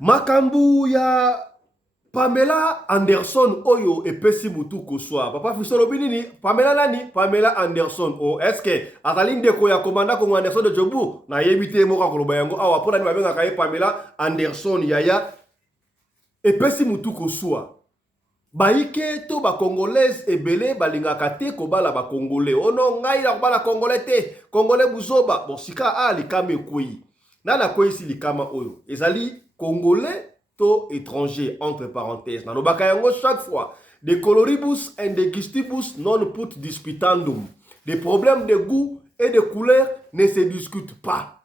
Makambu ya Pamela Anderson oyo epesi mutu koswa. Papa Fisolo binini Pamela nani? Pamela Anderson. Oh, est-ce que azali ndeko ya komanda ko Anderson de Jobu na yebite moka koloba yango awa pona ni babenga kaye Pamela Anderson yaya epesi mutu koswa. Baike to ba congolaise ebele balingaka te kobala ba congolais. Ono ngai na kobala congolais te. Congolais buzoba. Bon sika a likama ekoi. Nana koi si likama oyo. Ezali congolais to étranger entre parenthèses. Nano bakayango chaque fois. De coloribus and de gustibus non put disputandum. Des problèmes de goût et de couleur ne se discutent pas.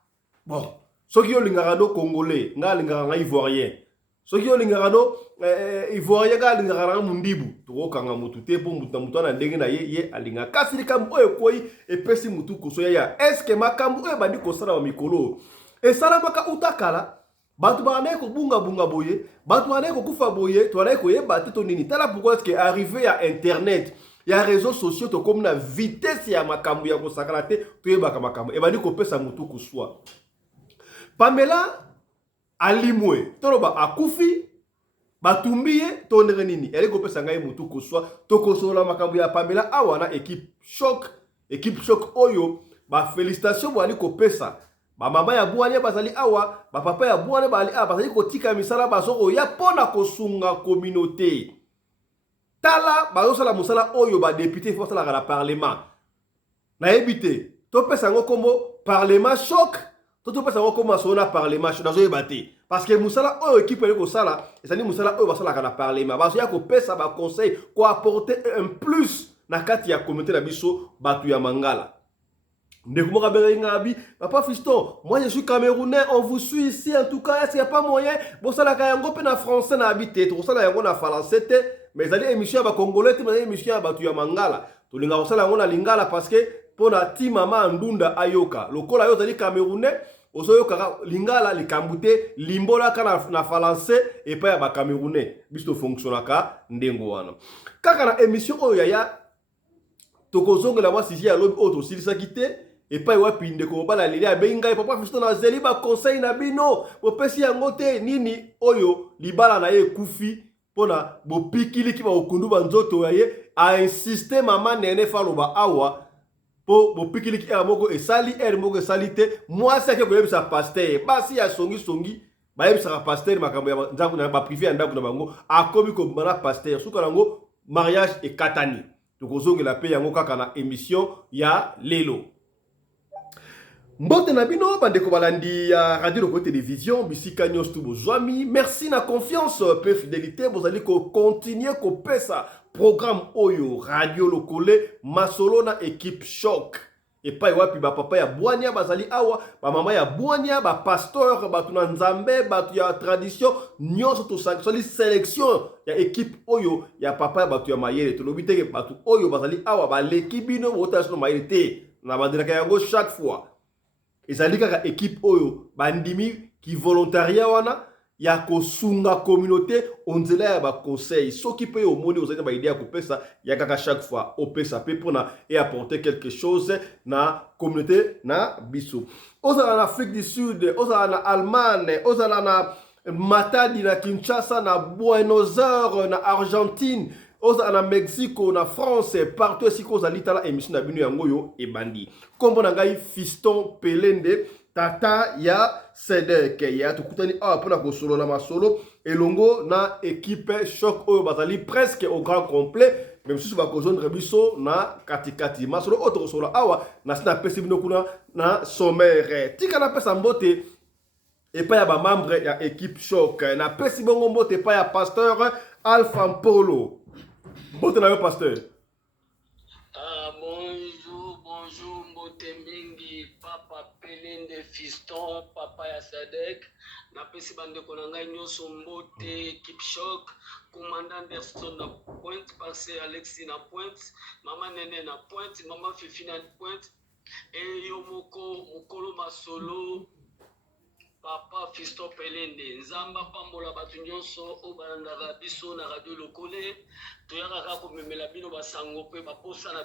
Bon. Ceux qui ont l'ingano congolais, nga l'ingano ivoirien. Ceux qui ont l'ingano ivoirien ga l'ingano mundibu. Toko kanga mutu te po mutu na ndenge na ye alinga. Kasi likambo oyo koi epesi mutu kosoya ya. Est-ce que makambo oyo bandi kosala wa mikolo? Et ça maka utakala. Batu banaye ko bunga boye, batu banaye ko kufa boye, to banaye ko yeba te to nini. Tala pourquoi est-ce que arrivé à internet, il y a réseaux sociaux to comme na vitesse ya makambo ya ko sakala te to yeba ka makambo. E bandi ko pesa mutu kuswa. Pamela alimwe, to loba akufi batumbiye to ndenge nini. Elle ko pesa ngai mutu kuswa, to kosola makambo ya Pamela awana équipe choc oyo, ba félicitations bali ko pesa. Ba mama ya buanya bazali awa, ba papa ya buanya bali awa, bazali kotika misala bazoko ya pona kosunga communauté. Tala bazosala musala oyo ba député faut sala la parlement. Na ebité, to pesa ngo kombo parlement choc, to pesa ngo kombo sona parlement choc nazo ebate. Parce que musala oyo équipe ele ko sala, ezali musala oyo basala la parlement. Bazo ya ko pesa ba conseil ko apporter un plus na kati ya communauté na biso batu ya Mangala. Papa Fiston, moi je suis camerounais, on vous suit ici en tout cas, est-ce qu'il n'y a pas moyen? Bon, ça la kayango pe na français na habité, tout ça la yango na français, mais ça dit émission ba congolais, mais émission ba tu ya Mangala. To linga ko sala ngona lingala parce que pona ti mama ndunda ayoka. Lokola yo zali camerounais, osoyo kaka lingala likambute limbola kana na français et pas ya ba camerounais. Bisto fonctionnaka ndengo wana. Kaka na émission oyo yaya tokozonga la moi si ya lobi auto silisa kité. Et pas wapi ndeko bala lili abenga papa Fiston na zeli ba conseil na bino bopesi yango te nini oyo libala na ye kufi pona bopikili ki ba okundu banzoto yaye a insister mama nene faloba awa po bopikili ki moko esali moko esali te moi c'est que koyebisa pasteur basi ya songi ba yebisa pasteur makambo ya nzangu na ba privé ya ndako na bango akomi ko bana pasteur suka nango mariage et katani tokozongela pe yango kaka na émission ya lelo. Mbote na bino bandeko balandi ya radio loko télévision bisika nyos tu bozwami merci na confiance pe fidélité bozali ko continuer ko pesa programme oyo radio lokole masolo na équipe choc et pas wapi ba papa ya Bwania bazali awa ba mama ya Bwania ba pasteur ba tuna nzambe ba tu ya tradition nyos to sali sélection ya équipe oyo ya papa ba tu ya mayele to lobite ke ba tu oyo bazali awa ba l'équipe bino rotation mayele te na bandira yango chaque fois. Et ça dit que l'équipe oyo bandimi qui volontariat wana ya kosunga communauté on dirait ya ba conseil so qui peut au monde aux ba idée à couper ça ya kaka chaque fois au pesa pe pona et apporter quelque chose na communauté na biso ozala na Afrique du Sud ozala na Allemagne ozala na Matadi na Kinshasa na Buenos Aires na Argentine ozala na Mexico na France partout ici ko zali tala émission na bino yango yo e bandi kombo na ngai Fiston Pelende tata ya Sedek ya tukutani awa pona ko solo na masolo elongo na équipe choc oyo bazali presque au grand complet même si ba ko zone biso na katikati masolo autre solo awa na sina pesi bino kuna na sommaire tika na pesa mbote et pas ya ba membre ya équipe choc na pesi bongo mbote pas ya pasteur Alpha Polo. Bonjour, pasteur. Bonjour, Mbotemingi, Papa Pelende, Fiston, Papa ya Sadek, na pesi bande konanga nyoso Mbote, Équipe Choc, Commandant Anderson na pointe, Passé Alexis na pointe, Maman Nene na pointe, Maman Fifi na pointe, et Yomoko, Mokolo Masolo, Papa Fiston Pelende, Nzamba Pambola batu nyonso o balandaka biso na radio lokole toyaka ko memela bino basango pe baposa na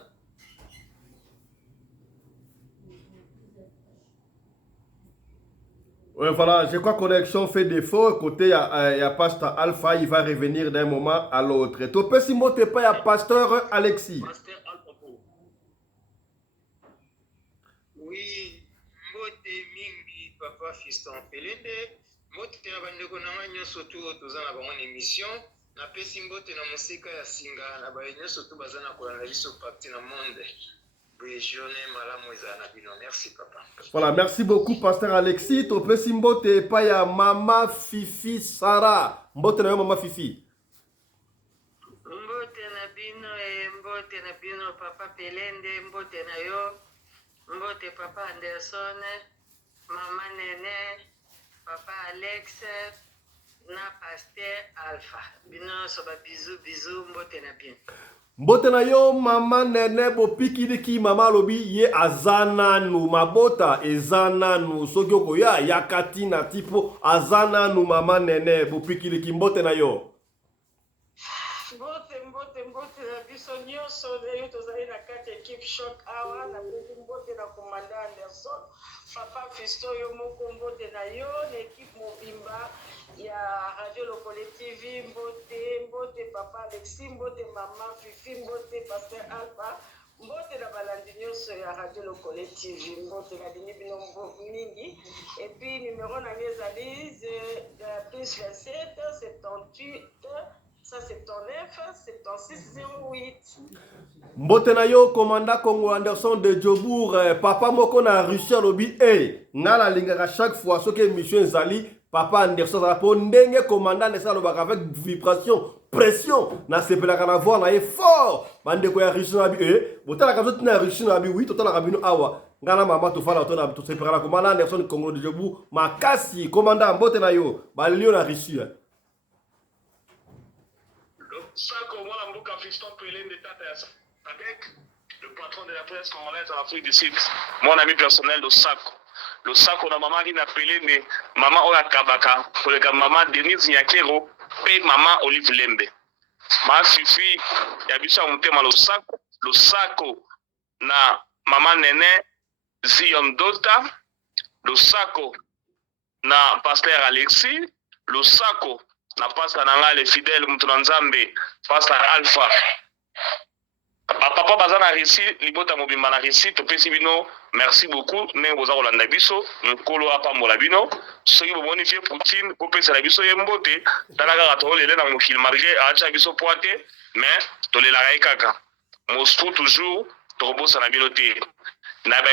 Ouais, voilà, je crois que connexion fait défaut. Côté, il y a Pasteur Alpha, il va revenir d'un moment à l'autre. Topé si mote pas, il y a Pasteur Alexis. Pasteur Alpha. Oui, mbote mingi papa fiston pelende. Mbote na bandeko na nga nyonso tu toza na bango na émission. Napesi mbote na mosika ya singa na baye nyonso tu baza na kolanda biso parti na monde. Merci papa. Voilà, merci beaucoup Pasteur Alexis. Topé si mote pas, il y a Mama Fifi Sarah. Mbote na yo Mama Fifi. Mbote na bino mbote na bino papa Pelende, mbote na yo, mbote papa Anderson, mama Nene, papa Alex, na Pasteur Alpha. Bino soba bisous, mbote na bino. Mbote na yo mama Nene bopikidiki mama lobi ye azananu mabota ezananu soki okoya yakati na tipo azananu mama Nene bopikidiki mbote na yo. Mbote na biso nyonso leyo tozali na kati équipe choc awa na mbote na commandant Anderson papa Fisto yo moko mbote na yo na équipe mobimba ya Radio Lokole TV mbote papa Alexis mbote mama Fifi mbote Pasteur Alpha mbote na balandi nyonso ya Radio Lokole TV mbote na dini bino mingi et puis numéro na ezali plus 27 78 179 76 08. Mbote na yo commandant Congo Anderson de Djobour papa moko na Russie lobi ngala lingaka chaque fois soki émission ezali papa Anderson za po ndenge commandant de ça lobaka avec vibration pression na sepelaka na voix na fort bande ko ya Russie na bi botala ka zoti na Russie na bi oui totala ka bino awa ngala mama to fala to na to sepelaka commandant Anderson Congo de Djobour makasi commandant mbote na yo balio na Russie. Sako mwana mbuka fiston pelende tata ya Sadek, le patron de la presse congolaise en Afrique du Sud, mon ami personnel de Sako. Le Sako na maman qui n'a pelende, maman Oya Kabaka, pour le maman Denise Nyakero, et maman Olive Lembe. Ma fifi, yabisha mtema le Sako na maman Nene Zion Dota, le Sako na Pasteur Alexis, le Sako na pasteur nanga le fidèle Mutunanzambe, pasteur Alpha. Papa bazana réussi, libota mobimba na réussi, topesi bino, merci beaucoup, ne boza kolanda biso, nkolo apambola bino, soki bomonifier Poutine, kopesa la biso yembote, talaka tolele na mokili malgré acha biso poate, mais tolela kaka. Moscou toujours, tobosa na bino te. Na ba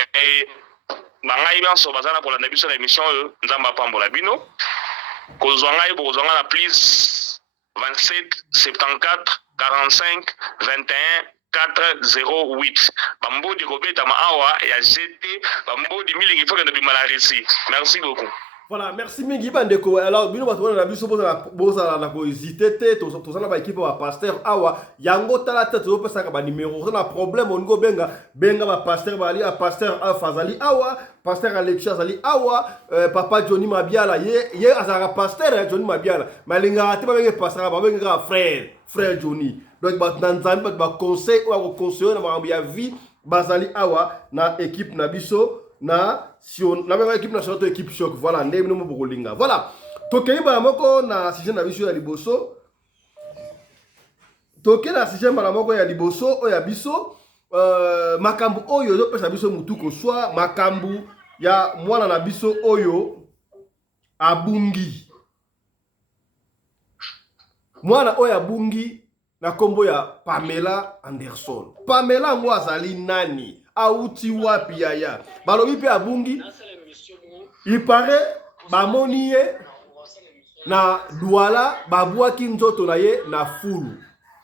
bangai banso bazana kolanda biso na émission nzamba apambola bino. Kozwanga ibo kozwanga na plus 27 74 45 21 408 bambodi kobeta maawa ya GT bambodi milingi foke ndobi malarisi. Merci beaucoup. Voilà, merci mingi bandeko. Alors bino bato na biso boza na ko hésiter te to na ba équipe ba pasteur awa yango tala tete zo pesa ka ba numéro na problème on go benga ba pasteur bali a pasteur Fazali awa pasteur Alexis Azali awa papa Johnny Mabiala ye azara pasteur Johnny Mabiala malinga te ba benga pasteur ba benga frère Johnny. Donc ba nanzambi ba conseil ou ba conseiller na ba ya vie bazali awa na équipe na biso na si on la même équipe nationale to équipe choc voilà ndem no bokolinga voilà tokei ba moko na sujet na biso ya liboso toke na sujet mala moko ya liboso o ya biso makambu oyo zo pesa biso mutuko soit makambu ya mwana na biso oyo abungi mwana oyo abungi na kombo ya Pamela Anderson. Pamela ngo azali nani? Auti wapi yaya? Balobi pe abungi. Il paraît bamoni ye na Douala babwaki nzoto na ye na fulu.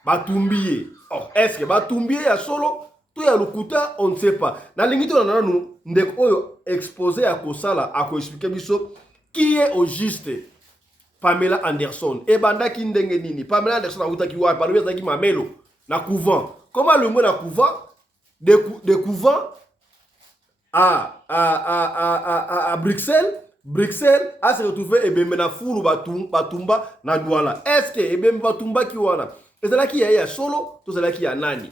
Batumbi ye. Oh, est-ce que batumbi ye ya solo? To ya lukuta on ne sait pas. Na lingito na nanu ndeko oyo exposé à kosala à ko expliquer biso qui est au juste Pamela Anderson. Et banda ki ndenge nini? Pamela Anderson a utaki wapi? Balobi azaki mamelo na couvent. Comment le mot na couvent? De couvent à Bruxelles. Bruxelles a se retrouvé et bien na fulu batumba na Douala. Est-ce que et bien batumba ki wana? Et c'est là qui y a solo, tout c'est là qui y a nani.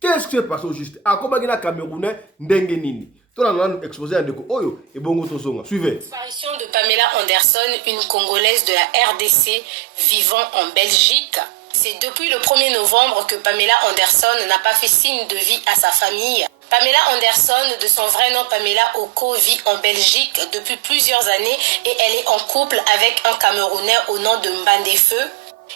Qu'est-ce que se passe au juste? A komba gina Camerounais ndenge nini? tolanda exposé andeko oyo ebongo tozonga. Suivez. Disparition de Pamela Anderson, une Congolaise de la RDC vivant en Belgique. C'est depuis le 1er novembre que Pamela Anderson n'a pas fait signe de vie à sa famille. Pamela Anderson, de son vrai nom Pamela Oko, vit en Belgique depuis plusieurs années et elle est en couple avec un Camerounais au nom de Mbandefeu.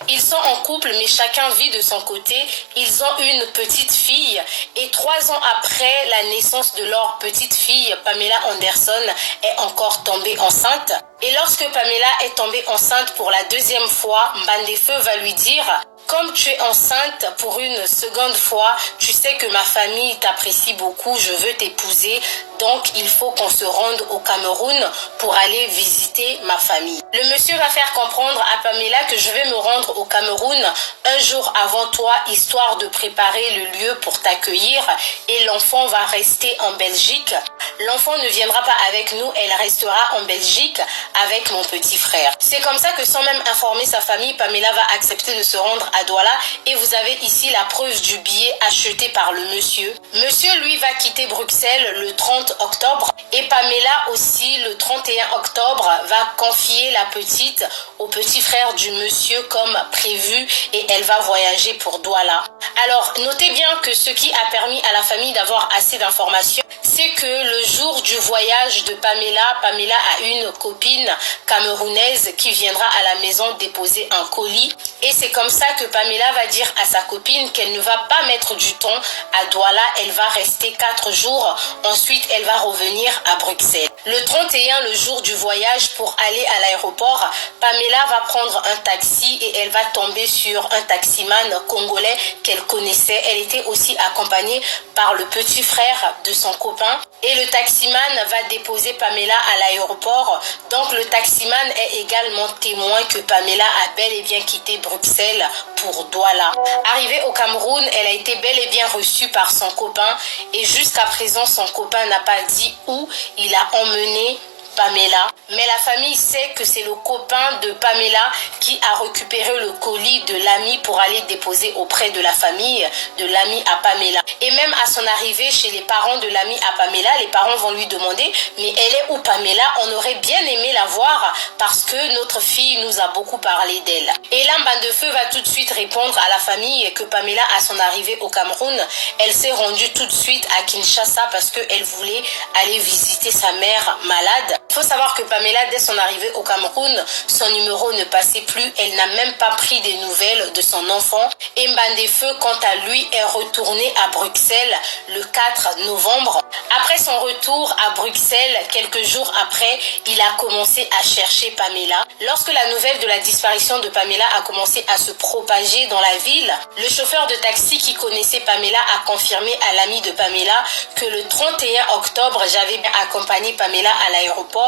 Ils sont en couple mais chacun vit de son côté. Ils ont une petite fille et 3 ans après la naissance de leur petite fille, Pamela Anderson est encore tombée enceinte. Et lorsque Pamela est tombée enceinte pour la 2e fois, Mbandefeu va lui dire: comme tu es enceinte pour une seconde fois, tu sais que ma famille t'apprécie beaucoup, je veux t'épouser, donc il faut qu'on se rende au Cameroun pour aller visiter ma famille. Le monsieur va faire comprendre à Pamela que je vais me rendre au Cameroun un jour avant toi, histoire de préparer le lieu pour t'accueillir, et l'enfant va rester en Belgique. L'enfant ne viendra pas avec nous, elle restera en Belgique avec mon petit frère. C'est comme ça que sans même informer sa famille, Pamela va accepter de se rendre à Douala et vous avez ici la preuve du billet acheté par le monsieur. Monsieur, lui, va quitter Bruxelles le 30 octobre et Pamela aussi le 31 octobre va confier la petite au petit frère du monsieur comme prévu et elle va voyager pour Douala. Alors, notez bien que ce qui a permis à la famille d'avoir assez d'informations, c'est que le jour du voyage de Pamela, Pamela a une copine camerounaise qui viendra à la maison déposer un colis. Et c'est comme ça que Pamela va dire à sa copine qu'elle ne va pas mettre du temps à Douala, elle va rester 4 jours. Ensuite, elle va revenir à Bruxelles. Le 31, le jour du voyage pour aller à l'aéroport, Pamela va prendre un taxi et elle va tomber sur un taximan congolais qu'elle connaissait. Elle était aussi accompagnée par le petit frère de son copain. Et le taximan va déposer Pamela à l'aéroport. Donc le taximan est également témoin que Pamela a bel et bien quitté Bruxelles pour Douala. Arrivée au Cameroun, elle a été bel et bien reçue par son copain. Et jusqu'à présent, son copain n'a pas dit où il a emmené Pamela, mais la famille sait que c'est le copain de Pamela qui a récupéré le colis de l'ami pour aller déposer auprès de la famille de l'ami à Pamela. Et même à son arrivée chez les parents de l'ami à Pamela, les parents vont lui demander: mais elle est où Pamela? On aurait bien aimé la voir parce que notre fille nous a beaucoup parlé d'elle. Et là, Mbandefeu va tout de suite répondre à la famille que Pamela, à son arrivée au Cameroun, elle s'est rendue tout de suite à Kinshasa parce qu'elle voulait aller visiter sa mère malade. Il faut savoir que Pamela, dès son arrivée au Cameroun, son numéro ne passait plus. Elle n'a même pas pris des nouvelles de son enfant. Et Mbandefeu, quant à lui, est retourné à Bruxelles le 4 novembre. Après son retour à Bruxelles, quelques jours après, il a commencé à chercher Pamela. Lorsque la nouvelle de la disparition de Pamela a commencé à se propager dans la ville, le chauffeur de taxi qui connaissait Pamela a confirmé à l'ami de Pamela que le 31 octobre, j'avais bien accompagné Pamela à l'aéroport.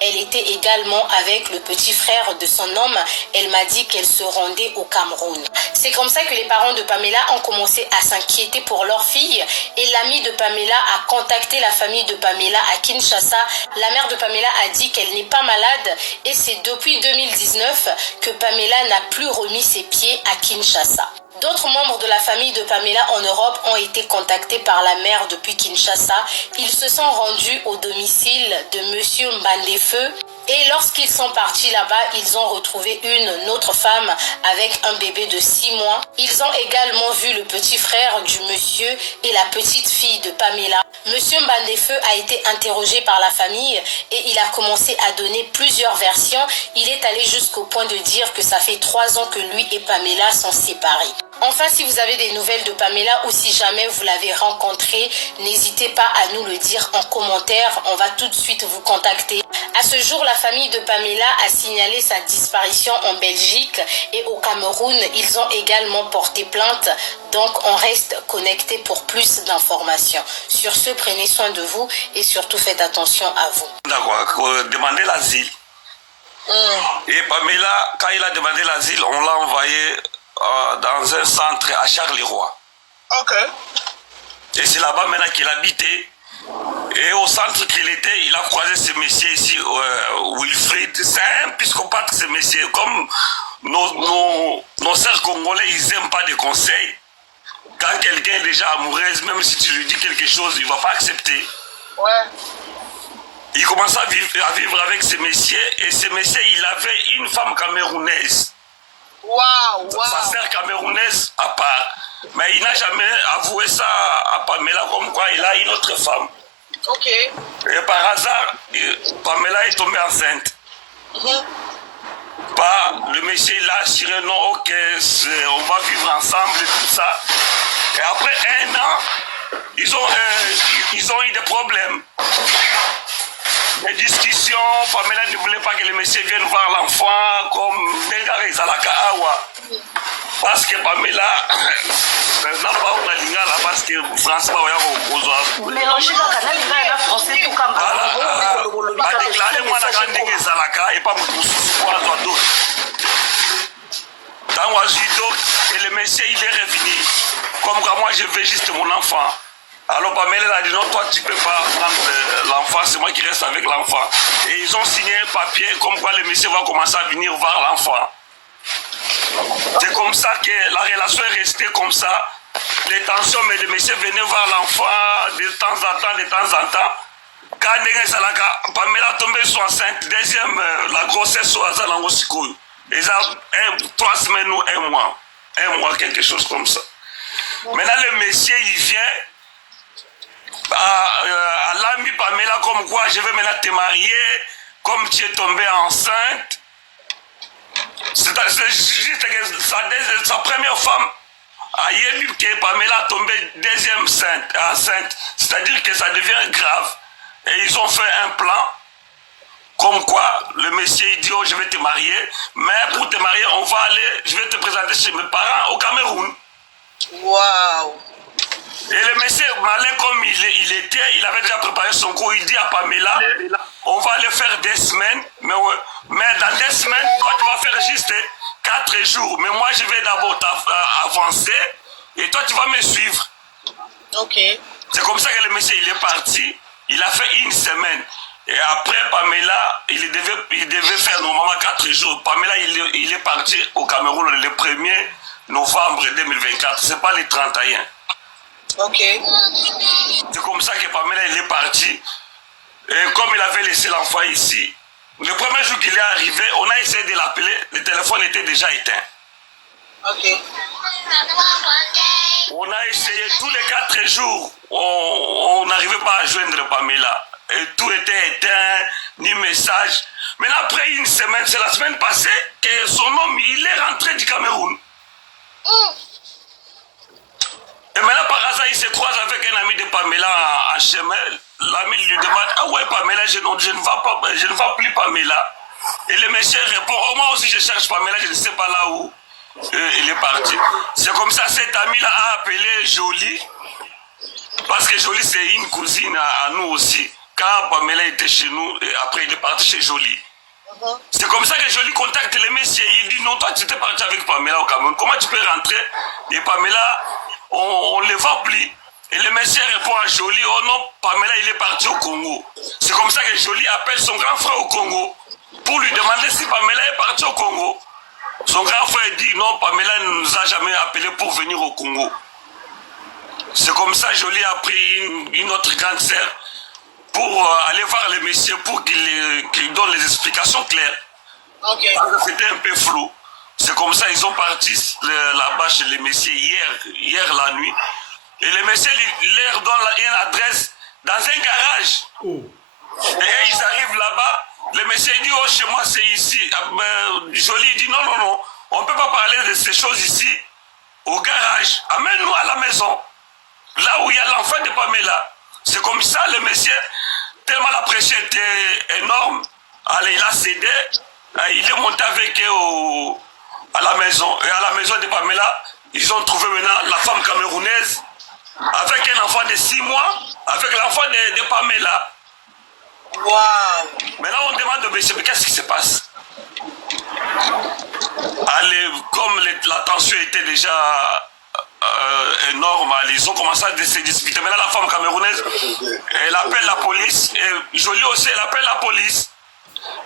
Elle était également avec le petit frère de son homme. Elle m'a dit qu'elle se rendait au Cameroun. C'est comme ça que les parents de Pamela ont commencé à s'inquiéter pour leur fille et l'ami de Pamela a contacté la famille de Pamela à Kinshasa. La mère de Pamela a dit qu'elle n'est pas malade et c'est depuis 2019 que Pamela n'a plus remis ses pieds à Kinshasa. D'autres membres de la famille de Pamela en Europe ont été contactés par la mère depuis Kinshasa. Ils se sont rendus au domicile de Monsieur Mbandefeu et lorsqu'ils sont partis là-bas, ils ont retrouvé une autre femme avec un bébé de 6 mois. Ils ont également vu le petit frère du monsieur et la petite fille de Pamela. Monsieur Mbandefeu a été interrogé par la famille et il a commencé à donner plusieurs versions. Il est allé jusqu'au point de dire que ça fait 3 ans que lui et Pamela sont séparés. Enfin, si vous avez des nouvelles de Pamela ou si jamais vous l'avez rencontrée, n'hésitez pas à nous le dire en commentaire. On va tout de suite vous contacter. À ce jour, la famille de Pamela a signalé sa disparition en Belgique et au Cameroun. Ils ont également porté plainte. Donc, on reste connecté pour plus d'informations. Sur ce, prenez soin de vous et surtout faites attention à vous. D'accord, demander l'asile. Et Pamela, quand il a demandé l'asile, on l'a envoyé dans un centre à Charleroi. Ok. Et c'est là-bas maintenant qu'il habitait. Et au centre qu'il était, il a croisé ce monsieur ici, Wilfried. C'est un psychopathe, ce monsieur. Comme nos sœurs congolais, ils n'aiment pas de conseils. Quand quelqu'un est déjà amoureuse, même si tu lui dis quelque chose, il ne va pas accepter. Ouais. Il commençait à vivre avec ce messieurs, et ce messieurs, il avait une femme camerounaise. Waouh, Sa sœur camerounaise à part. Mais il n'a jamais avoué ça à Pamela, comme quoi il a une autre femme. Ok. Et par hasard, Pamela est tombée enceinte. Le monsieur il a assuré non, ok, on va vivre ensemble et tout ça. Et après 1 an, ils ont eu des problèmes. Des discussions, Pamela ne voulait pas que le monsieur vienne voir l'enfant comme Dengare Zalaka Awa. Parce que Pamela, parce que France va mélanger la canal et la français tout comme a déclaré moi la grande Dengare Zalaka et pas pour d'autres. Dans Wazido, et le monsieur il est revenu. Comme quand moi je veux juste mon enfant. Alors Pamela a dit non, toi tu peux pas prendre l'enfant, c'est moi qui reste avec l'enfant. Et ils ont signé un papier comme quoi le monsieur va commencer à venir voir l'enfant. C'est comme ça que la relation est restée comme ça. Les tensions, mais le monsieur venait voir l'enfant de temps en temps. Quand Pamela tombée sur enceinte, deuxième, la grossesse au hasard dans Osiko. Ils ont 3 semaines ou 1 mois. 1 mois, quelque chose comme ça. Maintenant le monsieur il vient. À l'ami Pamela comme quoi je vais maintenant te marier comme tu es tombée enceinte. C'est juste que sa première femme a eu que Pamela a tombé deuxième enceinte. C'est-à-dire que ça devient grave. Et ils ont fait un plan comme quoi le monsieur il dit oh je vais te marier, mais pour te marier je vais te présenter chez mes parents au Cameroun. Waouh. Et le monsieur, malin comme il était, il avait déjà préparé son coup. Il dit à Pamela, on va aller faire 2 semaines, mais dans 2 semaines, toi tu vas faire juste 4 jours. Mais moi je vais d'abord avancer et toi tu vas me suivre. Ok. C'est comme ça que le monsieur il est parti. Il a fait 1 semaine. Et après Pamela, il devait faire normalement 4 jours. Pamela il est parti au Cameroun le 1er novembre 2024. C'est pas le 31. Ok. C'est comme ça que Pamela il est parti. Et comme il avait laissé l'enfant ici, le premier jour qu'il est arrivé, on a essayé de l'appeler, le téléphone était déjà éteint. Ok. On a essayé tous les 4 jours, on n'arrivait pas à joindre Pamela. Et tout était éteint, ni message. Mais après 1 semaine, c'est la semaine passée, que son homme, il est rentré du Cameroun. Et maintenant, par hasard, il se croise avec un ami de Pamela en chemin. L'ami lui demande, ah ouais, Pamela, je ne vois plus Pamela. Et le monsieur répond, oh, moi aussi je cherche Pamela, je ne sais pas là où il est parti. C'est comme ça, cet ami-là a appelé Jolie. Parce que Jolie, c'est une cousine à nous aussi. Quand Pamela était chez nous, et après il est parti chez Jolie. C'est comme ça que Jolie contacte le monsieur. Il dit, non, toi tu étais parti avec Pamela au Cameroun. Comment tu peux rentrer? Et Pamela, on ne le voit plus. Et le monsieur répond à Jolie, oh non, Pamela, il est parti au Congo. C'est comme ça que Jolie appelle son grand frère au Congo pour lui demander si Pamela est partie au Congo. Son grand frère dit, non, Pamela ne nous a jamais appelé pour venir au Congo. C'est comme ça que Jolie a pris une autre grande sœur pour aller voir le monsieur pour qu'il donne les explications claires. Ok. Parce que c'était un peu flou. C'est comme ça ils ont parti là-bas chez les messieurs hier la nuit. Et les messieurs leur donnent une adresse dans un garage. Et ils arrivent là-bas, le monsieur dit oh chez moi c'est ici. Jolie dit non, on ne peut pas parler de ces choses ici au garage. Amène-nous à la maison. Là où il y a l'enfant de Pamela. C'est comme ça le monsieur, tellement la pression était énorme, allez, il a cédé, il est monté avec eux à la maison. Et à la maison de Pamela, ils ont trouvé maintenant la femme camerounaise avec un enfant de 6 mois, avec l'enfant de Pamela. Waouh. Maintenant on demande au monsieur, mais qu'est-ce qui se passe? Allez, comme la tension était déjà énorme, ils ont commencé à se disputer. Maintenant la femme camerounaise, elle appelle la police, et Jolie aussi, elle appelle la police.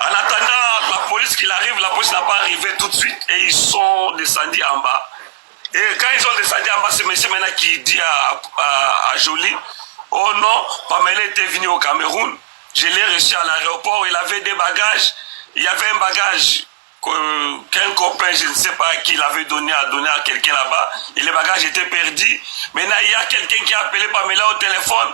En attendant la police qu'il arrive, la police n'a pas arrivé tout de suite, et ils sont descendus en bas. Et quand ils ont descendu en bas, c'est monsieur maintenant qui dit à Jolie, oh non, Pamela était venue au Cameroun. Je l'ai reçu à l'aéroport, il avait des bagages. Il y avait un bagage qu'un copain, je ne sais pas qui l'avait donné à quelqu'un là-bas. Et les bagages étaient perdus. Maintenant, il y a quelqu'un qui a appelé Pamela au téléphone.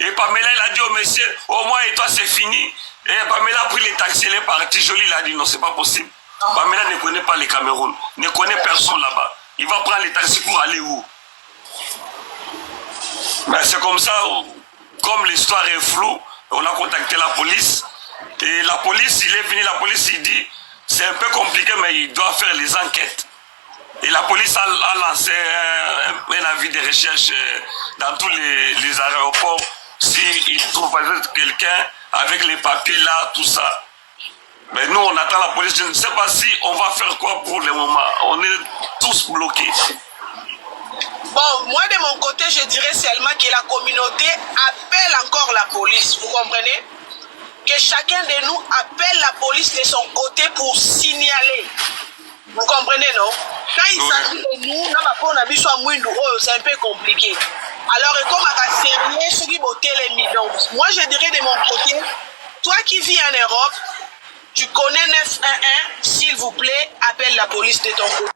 Et Pamela, il a dit au monsieur, au moins, et toi, c'est fini. Et Pamela a pris les taxis, elle est partie. Jolie, il a dit, non, c'est pas possible. Pamela ne connaît pas le Cameroun, ne connaît personne là-bas. Il va prendre les taxis pour aller où? Ben, c'est comme ça, comme l'histoire est floue, on a contacté la police. Et la police, il est venu, la police, il dit, c'est un peu compliqué, mais il doit faire les enquêtes. Et la police a lancé un avis de recherche dans tous les aéroports. S'ils trouvent quelqu'un avec les papiers là, tout ça. Mais nous, on attend la police. Je ne sais pas si on va faire quoi pour le moment. On est tous bloqués. Bon, moi de mon côté, je dirais seulement que la communauté appelle encore la police. Vous comprenez? Que chacun de nous appelle la police de son côté pour signaler. Vous comprenez, non? Quand il s'agit de nous, c'est un peu compliqué. Alors, comme à sérieux, ceux qui bottaient les millions. Moi, je dirais de mon côté, toi qui vis en Europe, tu connais 911, s'il vous plaît, appelle la police de ton côté.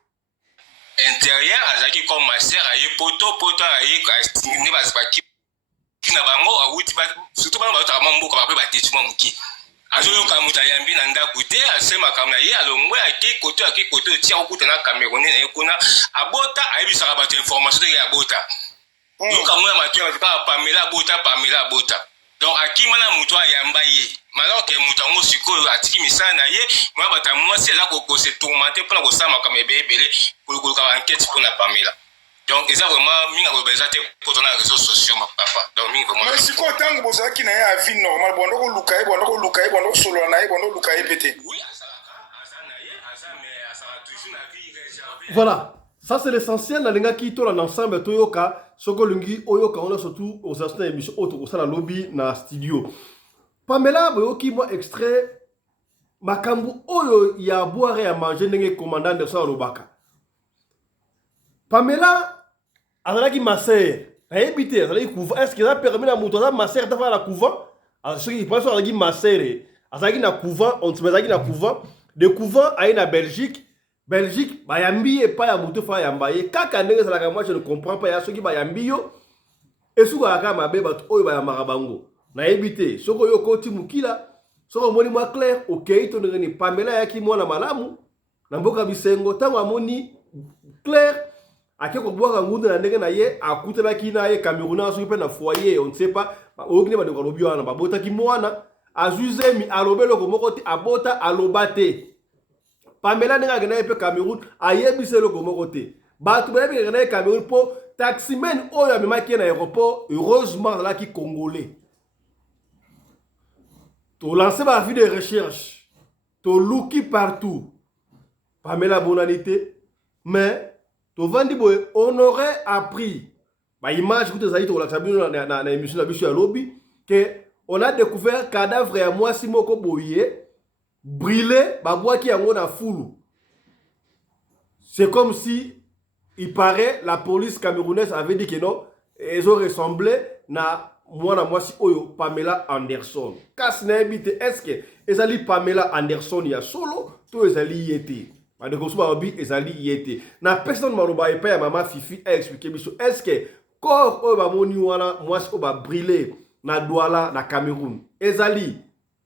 Intérieur, azaki comme ma sœur, aye poto aye ne bazibaki na bango awuti ba surtout bana ba tama mboka ba pe ba tetu mamuki. Azoyo ka mutayambi na ndaku te asema kamna ye alongwe aki koto tia okuta na Cameroun na ekona abota ayebisaka bato information de abota. Yoka mwa matwa ba Pamela abota. Donc akimana muto ayamba ye. Alors que mutango sikoyo atiki misana na ye mwa bata mwasi eza ko se tourmenter pour na kosama comme ebele pour ko enquête pour na Pamela. Donc ils ont vraiment mis en obésité pour dans les réseaux sociaux papa. Donc mi vraiment. Mais si ko tango bozaki na ya vie normal bondo ko lukai bondo solo na ye bondo lukai pété. Oui, mais ça va toujours la vie réservée. Voilà. Ça, c'est l'essentiel. Nalinga qui tourne ensemble, Toyoka, Sokolungi, Oyoka, on a surtout aux anciennes émissions autres, au sein de la lobby, dans le studio. Pamela, Boyoki, moi, extrait, Makambu, Oyo, il y a à boire et à manger, n'est commandant de ça, Robaka. Pamela, Azalaki Masser, a évité, Azalaki Kouva. Est-ce qu'il a permis à Moutoza Masser de faire la Kouva? Alors, ceux qui pensent à Azalaki Masser, Azalaki na Kouva, on se met Azalaki na Kouva, de Kouva à la Belgique. Belgique, bayambi et pas ya mutu fa yambaye. Kaka ndenge salaka, moi je ne comprends pas. Ya soki bayambi yo. Et sou kaka mabe bat oyo bayamara bango. Na ebite, soko yo koti mukila. Soko moni mwa clair, ok, to ndenge ni Pamela yaki mwana malamu. Na mboka bisengo, tango amoni clair. Ake ko bwaka ngunde na ndenge na ye, akutela ki na ye Camerounais soki pe na foyer, on ne sait pas. Okine ba de ko lobi wana, ba bota ki mwana. Azuzemi alobelo ko moko ti abota alobate. Pamela n'est pas au Cameroun, ayebi c'est le côté. Batu ba yebi au Cameroun pour taximen oyo amema ki na aéroport, heureusement là qui congolais. To lancer ma vie de recherche, to looki partout. Pamela bonanité, mais to vandi boy, on aurait appris. Ba image que tu as dit to la sabino na émission na biso ya lobby que on a découvert cadavre ya moi Simoko Boye. Brûlé, babouaki qui a na foulou. C'est comme si, il paraît, la police camerounaise avait dit que non, ils ont ressemblé na moi si oyo Pamela Anderson. Kas na ebite, est-ce que ezali Pamela Anderson ya solo, to ezali yete. De comme ça, ezali yete. Na personne maroba et pas ya maman Fifi a expliqué biso. Est-ce que corps oyo ba moni wana moi si oba brûlé na Douala na Cameroun. Ezali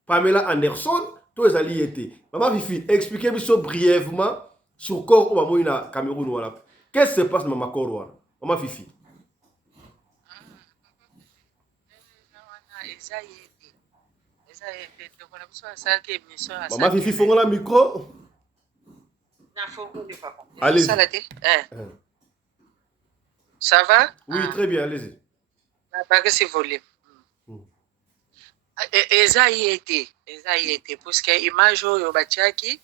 Pamela Anderson. Tous les alliés étaient. Maman Fifi, expliquez-moi brièvement sur le corps au na Cameroun. Voilà. Qu'est-ce qui se passe dans ma corps? Maman Fifi. Maman Fifi, faut la micro. Allez. Ça va? Oui, très bien, allez-y. Pas que c'est volé. Eza yete parce que image oyo batiaki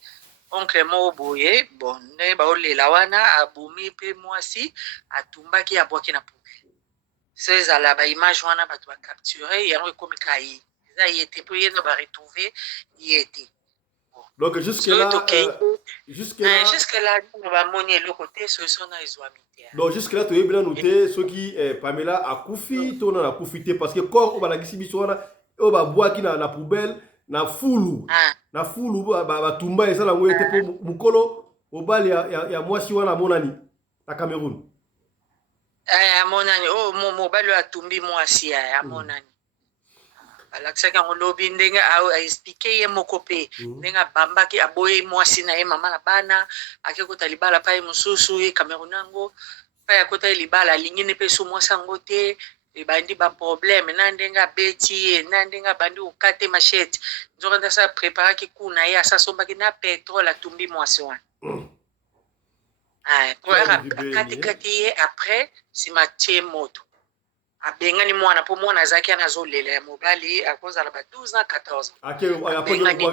oncle mo boye bon ne ba olela wana abumi pe mwasi atumbaki abwaki na poubelle c'est la ba image wana ba ba capturer yango ekomi kai eza yete pour yena ba retrouver yete donc jusque là Jusque là, on va monter le côté solution na izwamité. donc jusque là tu es bien noté ce qui Pamela a koufi to na koufité parce que corps ba la gisi biso wana o ba boaki na poubelle na fulu ba tumba eza la ngwete po mukolo obali ya mwasi wana monani na Cameroun. Monani mobali atumbi mwasi ya monani. Alaksaka ngolobi ndenge a expliquer ye moko pe ndenge bambaki aboye mwasi na ye mama na bana akekota libala pa ye mususu ye Camerounango pa ya kota libala lingine pe so mwasi ngo te ebandi ba problème na ndenge beti na ndenge bandi ukate machete nzoka ndasa prépara ki kuna ye asa sombaki na pétrole atumbi mwasi wana. Pour kati ye après si matie moto abengani mwana po mwana zaki anazolela ya mobali akozala ba 12 ans 14 ans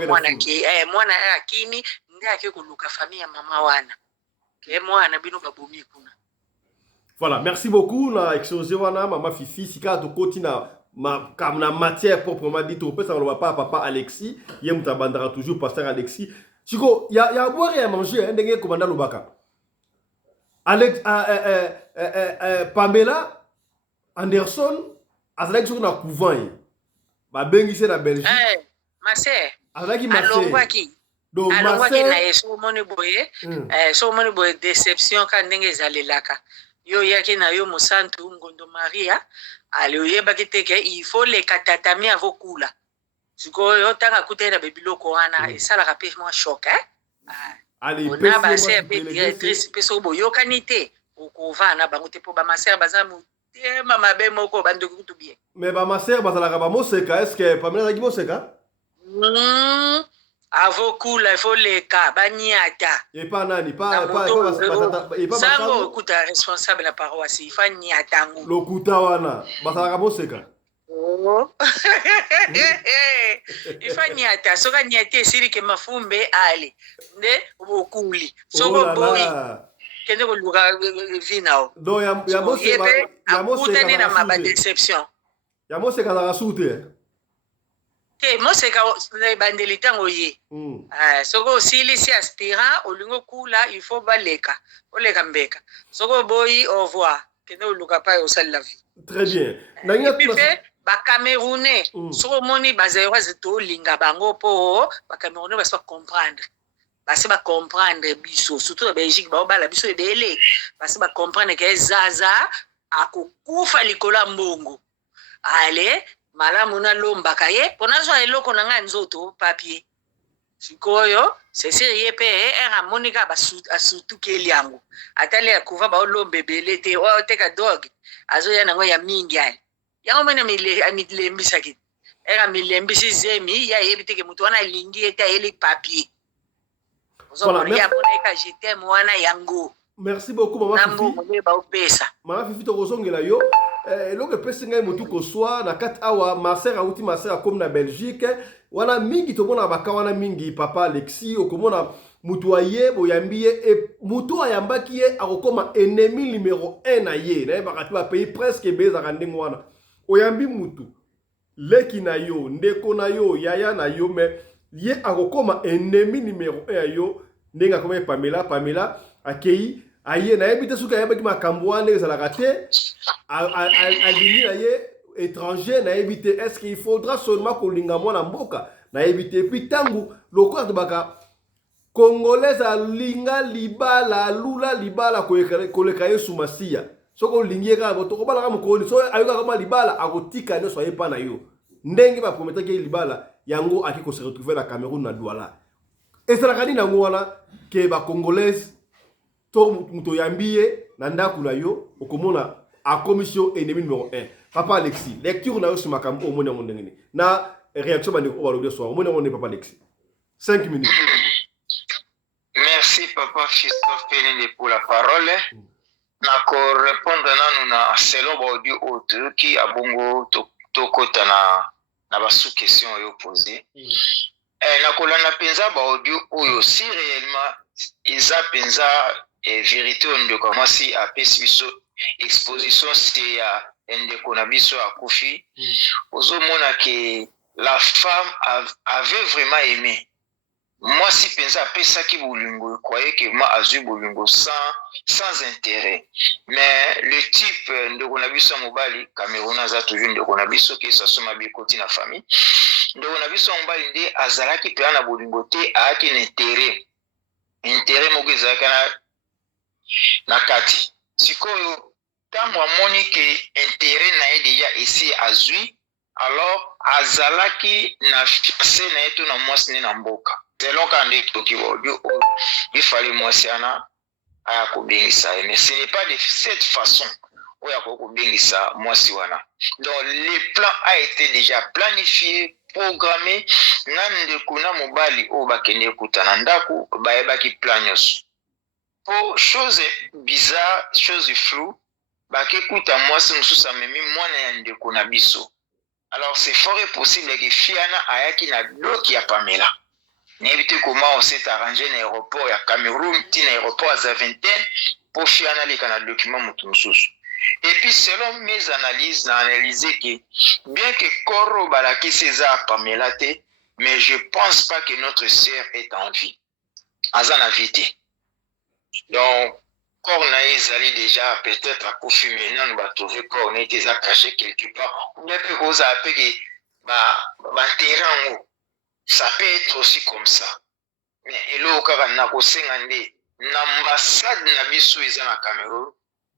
mwana ki mwana akimi nde akekoluka famille ya mama wana ke mwana bino babomi kuna. Voilà, merci beaucoup na exposé wana mama Fifi sika to koti na na matière proprement dit to pesa lo papa Alexis ye mutabandara toujours pasteur Alexis siko ya à boire et à manger ndenge commandant Lubaka Alex Pamela Anderson azalaki soki na couvent ye babengisi na Belgique Maser azalaki alongwaki na ye so moni boye déception ka ndenge ezalelaka yo yaki na yo mosantu Ngondo Maria ale oyebaki te ke il faut leka tatami avokula sikoyo tanga kutena bebiloko wana esalaka pe mwa choc ona baser pe directrice pe so boyokani te okovana bango te po bamaser baza tema mabe moko bandeko kutu bien. Mais bamaser bazalaka bamoseka est-ce que Pamela azalaki moseka? Avokula il faut leka banyata. Et pas nani sango kuta responsable la paroisse il faut nyatango. Lokuta wana bazalaka moseka. Il faut nyata soka nyate siri ke mafumbe ali nde bokuli soko boyi kende ko luka vinao do ya moseka na maba déception ya moseka za rasute te moseka le bandeli tango ye soko sili si aspirant olingo kula il faut baleka oleka mbeka soko boyi au revoir kende ko luka pa osali la vie. Très bien nanga ba Camerounais soko moni bazaywa zeto linga bango po ba Camerounais ba soit comprendre basi ba comprendre biso surtout la Belgique ba bala biso ebele basi ba comprendre que zaza akokufa likola mbongo ale malamu na lomba kaye pona zo eloko na nga nzoto papier sikoyo c'est sérieux pe Monica ba asutu keli yango atale akuva ba lombe bele te o teka dog azo ya nango ya mingi ale yango mena milembisa kiti milembisi zemi ya yebite ke mutu wana lingi eta ele papier. Voilà, merci beaucoup Mama Fifi. Mama Fifi to kozongela yo eloko pesi ngai motu ko swa na 4 awa maser auti maser comme na Belgique wana mingi to mona baka wana mingi papa Alexis okomona mutu aye boyambi e mutu ayambaki ye akokoma ennemi numéro 1 na ye na bakati ba pays presque beza kandenge wana oyambi mutu leki na yo ndeko na yo yaya na yo me ye akokoma ennemi numéro 1 yo ndenge comme Pamela akei aye na yebite suka yebaki makambo wana ezalaka te alini na ye étranger na yebite est-ce qu'il faudra seulement kolinga mwana mboka na yebite puis tangu lokola tobaka congolaise alinga libala lula libala koleka ye sumasiya soko lingi ka botoko bala ka mukoni so ayoka kama libala akotika ne so yepa na yo ndenge ba promettre ke libala yango akiko se retrouver na Cameroun na Douala ezalaka nini nango wana ke ba congolaise to muto yambiye na ndaku na yo okomona a commission ennemi numéro 1 papa Alexis lecture na yo sur makambo o mona ngondengeni na réaction bandi ko balobi so o mona ngone papa Alexis 5 minutes. Merci papa Christophe Pelende pour la parole. Nako répondre nanu na selon audio autre qui a bongo tokota na ba sous question yo posé. Nako lana penza ba audio oyo si réellement isa penza vérité on de comment si a biso exposition c'est ya ndeko na biso akufi. Ozo mona que la femme avait vraiment aimé. moi si pensa apesaki bolingo croyait que moi azwi bolingo sans intérêt, mais le type ndeko na biso mobali Cameroun aza toujours ndeko na biso ke sasoma bikoti na famille ndeko na biso mobali nde azalaki pela na bolingo te aaki na intérêt moko ezalaki na kati sikoyo ntango amoni ke intérêt na ye deja esi azwi alors azalaki na fiancé na ye to na mwasi ne na mboka selon ka nde toki bodio il fallait mwasi ana aya kobengisa ye mais ce n'est pas de cette façon oyo akoki kobengisa mwasi wana. Donc le plan a été déjà planifié programmé na ndeko na mobali oyo bakende kutana ndako bayebaki plan nyonso po chose bizarre chose flou bakekuta mwasi mosusu amemi mwana ya ndeko na biso. Alors c'est fort possible que Fiana ayaki na bloc ya Pamela. N'évitez comment on s'est arrangé dans l'aéroport à Cameroun, dans l'aéroport à Zaventem, pour Fiana les canaux documents mutumsus. Et puis selon mes analyses, j'ai analysé que bien que Koro Balaki César Pamela te, mais je pense pas que notre sœur est en vie. Azan a vité. Donc corps na ezali déjà peut-être à Kofi maintenant nous va trouver corps na été caché quelque part ou bien peut cause à que ba terrain ça peut être aussi comme ça mais elo kaka na ko sengande na ambassade na biso eza na Cameroun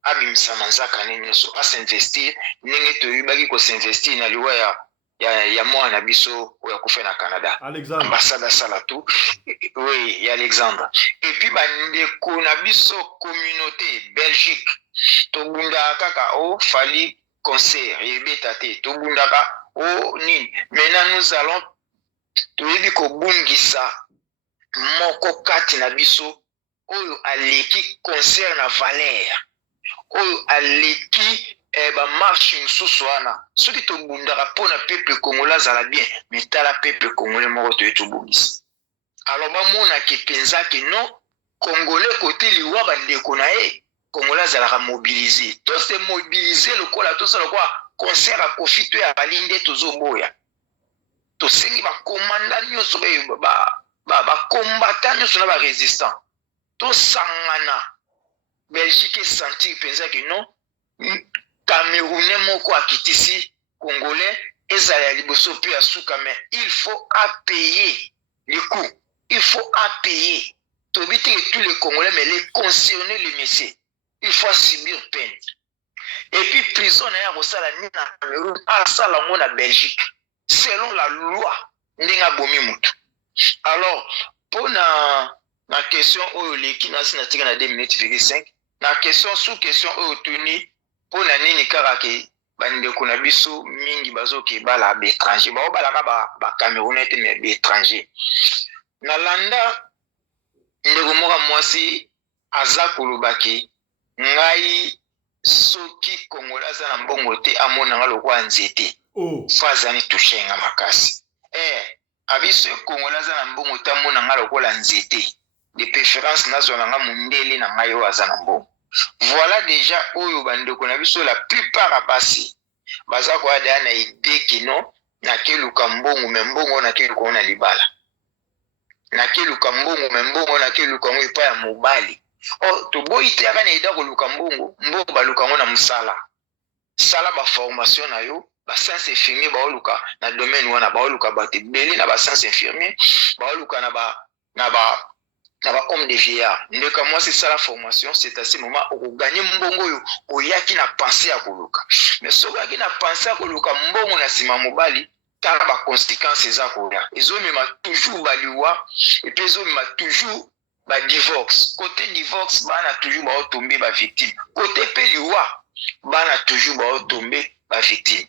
abimisa manzaka nini so à s'investir ninge to yibaki ko s'investir na liwa ya mwana biso oya kufa na Canada Alexandre ambassade sala tout oui il y a Alexandre et puis bandeko na biso communauté Belgique to bunda kaka o fali concert yebeta te to bunda ka o nini maintenant nous allons to yebi ko bungisa moko kati na biso oyo aleki concert na Valère oyo aleki ba marche mususu wana soki tobundaka mpona peuple congolais azala bien mais tala peuple congolais moko toye tobongisa alors bamonaki mpenza ke non congolais kote liwa bandeko na ye congolais azalaka mobilisé to se mobilisé lokola tosala kwa concert ya Kofi to ya bali nde tozoboya tosengi bakomanda nyonso bakombata nyonso na barésistant tosangana Belgique esentir mpenza ke non Camerounais moko akitisi Congolais ezala ya liboso pe ya suka mais il faut payer les coûts il faut payer tobite que tous les Congolais mais les concernés les messieurs il faut subir peine et puis prison na ya kosala ni na Cameroun asala ngo na Belgique selon la loi ndenga bomi mutu. Alors pour na question oyo leki na sina tika na 2 minutes 5 na question sous question oyo tuni pour na nini kaka ke bandeko na biso mingi bazoke bala ba étranger ba balaka ba Camerounais te mais ba étranger na landa ndeko moka mwasi aza kolobaki ngai soki Congolais aza na mbongo te amona nga lokwa nzete fazani tushenga makasi abiso Congolais aza na mbongo te amona nga lokwa nzete de préférence nazona nga mundele na ngai oyo aza na mbongo. Voilà déjà oyo bandeko na biso la plupart a passé baza kwa da na idée kino na keluka mbongo membongo na keluka na libala na keluka mbongo membongo na keluka ngo ipa ya mobali to boite aka na ida ko luka mbongo mbongo baluka ngo na musala sala ba formation na yo ba science infirmier ba luka na domaine wana ba luka ba te beli na ba science infirmier ba luka na ba homme de vieillard ndeka moi c'est ça la formation c'est à ce moment où gagner mbongo yo oyaki na penser à koluka mais so yaki na penser à koluka mbongo na sima mobali tala ba conséquences za koya ezomema toujours baliwa et puis ezomema toujours ba divorce côté divorce bana toujours ba tomber ba victime côté peliwa bana toujours ba tomber ba victime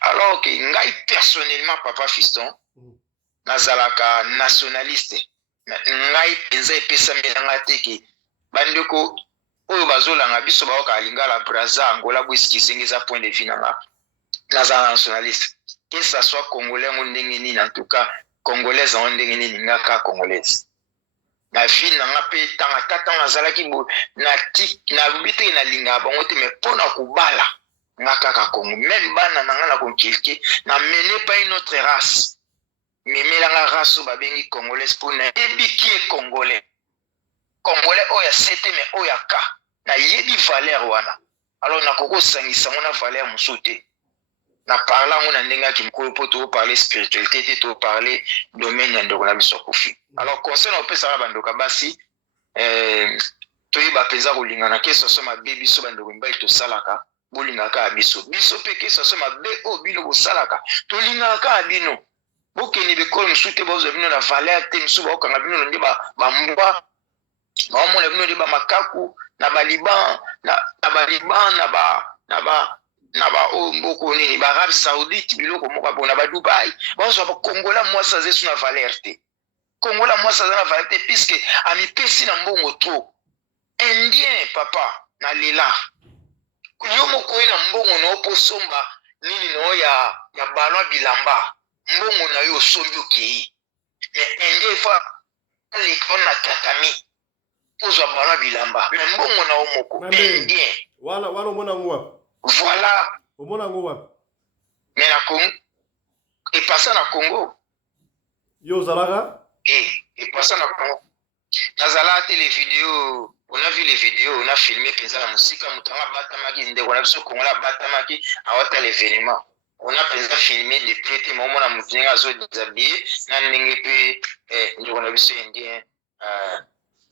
alors que ngai personnellement papa fiston nazalaka nationaliste ngai penza epesa mbelanga teke bandeko oyo bazolanga biso baoka lingala Brazza Angola bwiski sengeza point de vue nanga naza nationaliste que ça soit congolais ngo ndenge nini en tout cas congolaise ngo ndenge nini ngaka congolaise na vie nanga pe tanga tata nazalaki bo na bite na linga bango te mais pona kubala ngaka ka Congo même bana nanga na konkilke na mener pas une autre race memelanga raso babengi congolais pour na yebi qui est congolais. Congolais oya sete mais oya ka na yebi valeur wana. Alors na koko sangisa mona valeur musote. Na parla ngona ndenga ki mkolo poto parler spiritualité to parler domaine ya ndoko na biso kofi. Alors concernant opesa bandoka basi toyeba penza kolingana ke soso mabe biso bandoko mbai tosalaka bolingaka abiso biso pe ke soso mabe o bino bosalaka tolingaka abino bokeni bekolo musute bozo bino na valeur te musu bakanga bino nde ba mbwa baomona bino nde ba makaku na baliban na ba mboko nini ba Arabie Saoudite biloko moko bona ba Dubai bazo ba Kongola mwasa zesu na valeur te Kongola mwasa za na valeur te puisque ami pesi na mbongo trop indien papa na lela yo moko na mbongo na oposomba nini no ya balwa bilamba mbongo na yo sombi okei mais indien fa likona tatami ozo balwa bilamba mais mbongo na omoko indien wala mona ngwa voilà omona ngwa mais na Congo et passé na Congo yo zalaka et passé na Congo nazala les vidéos. On a vu les vidéos, on a filmé Pesa la musique, Moutama Batamaki, on a vu Kongola Batamaki, à hôtel l'événement. On a filmé des prêtés, moment à Moutinga, Azo déshabillé, Nanengepe, on a vu ce indien,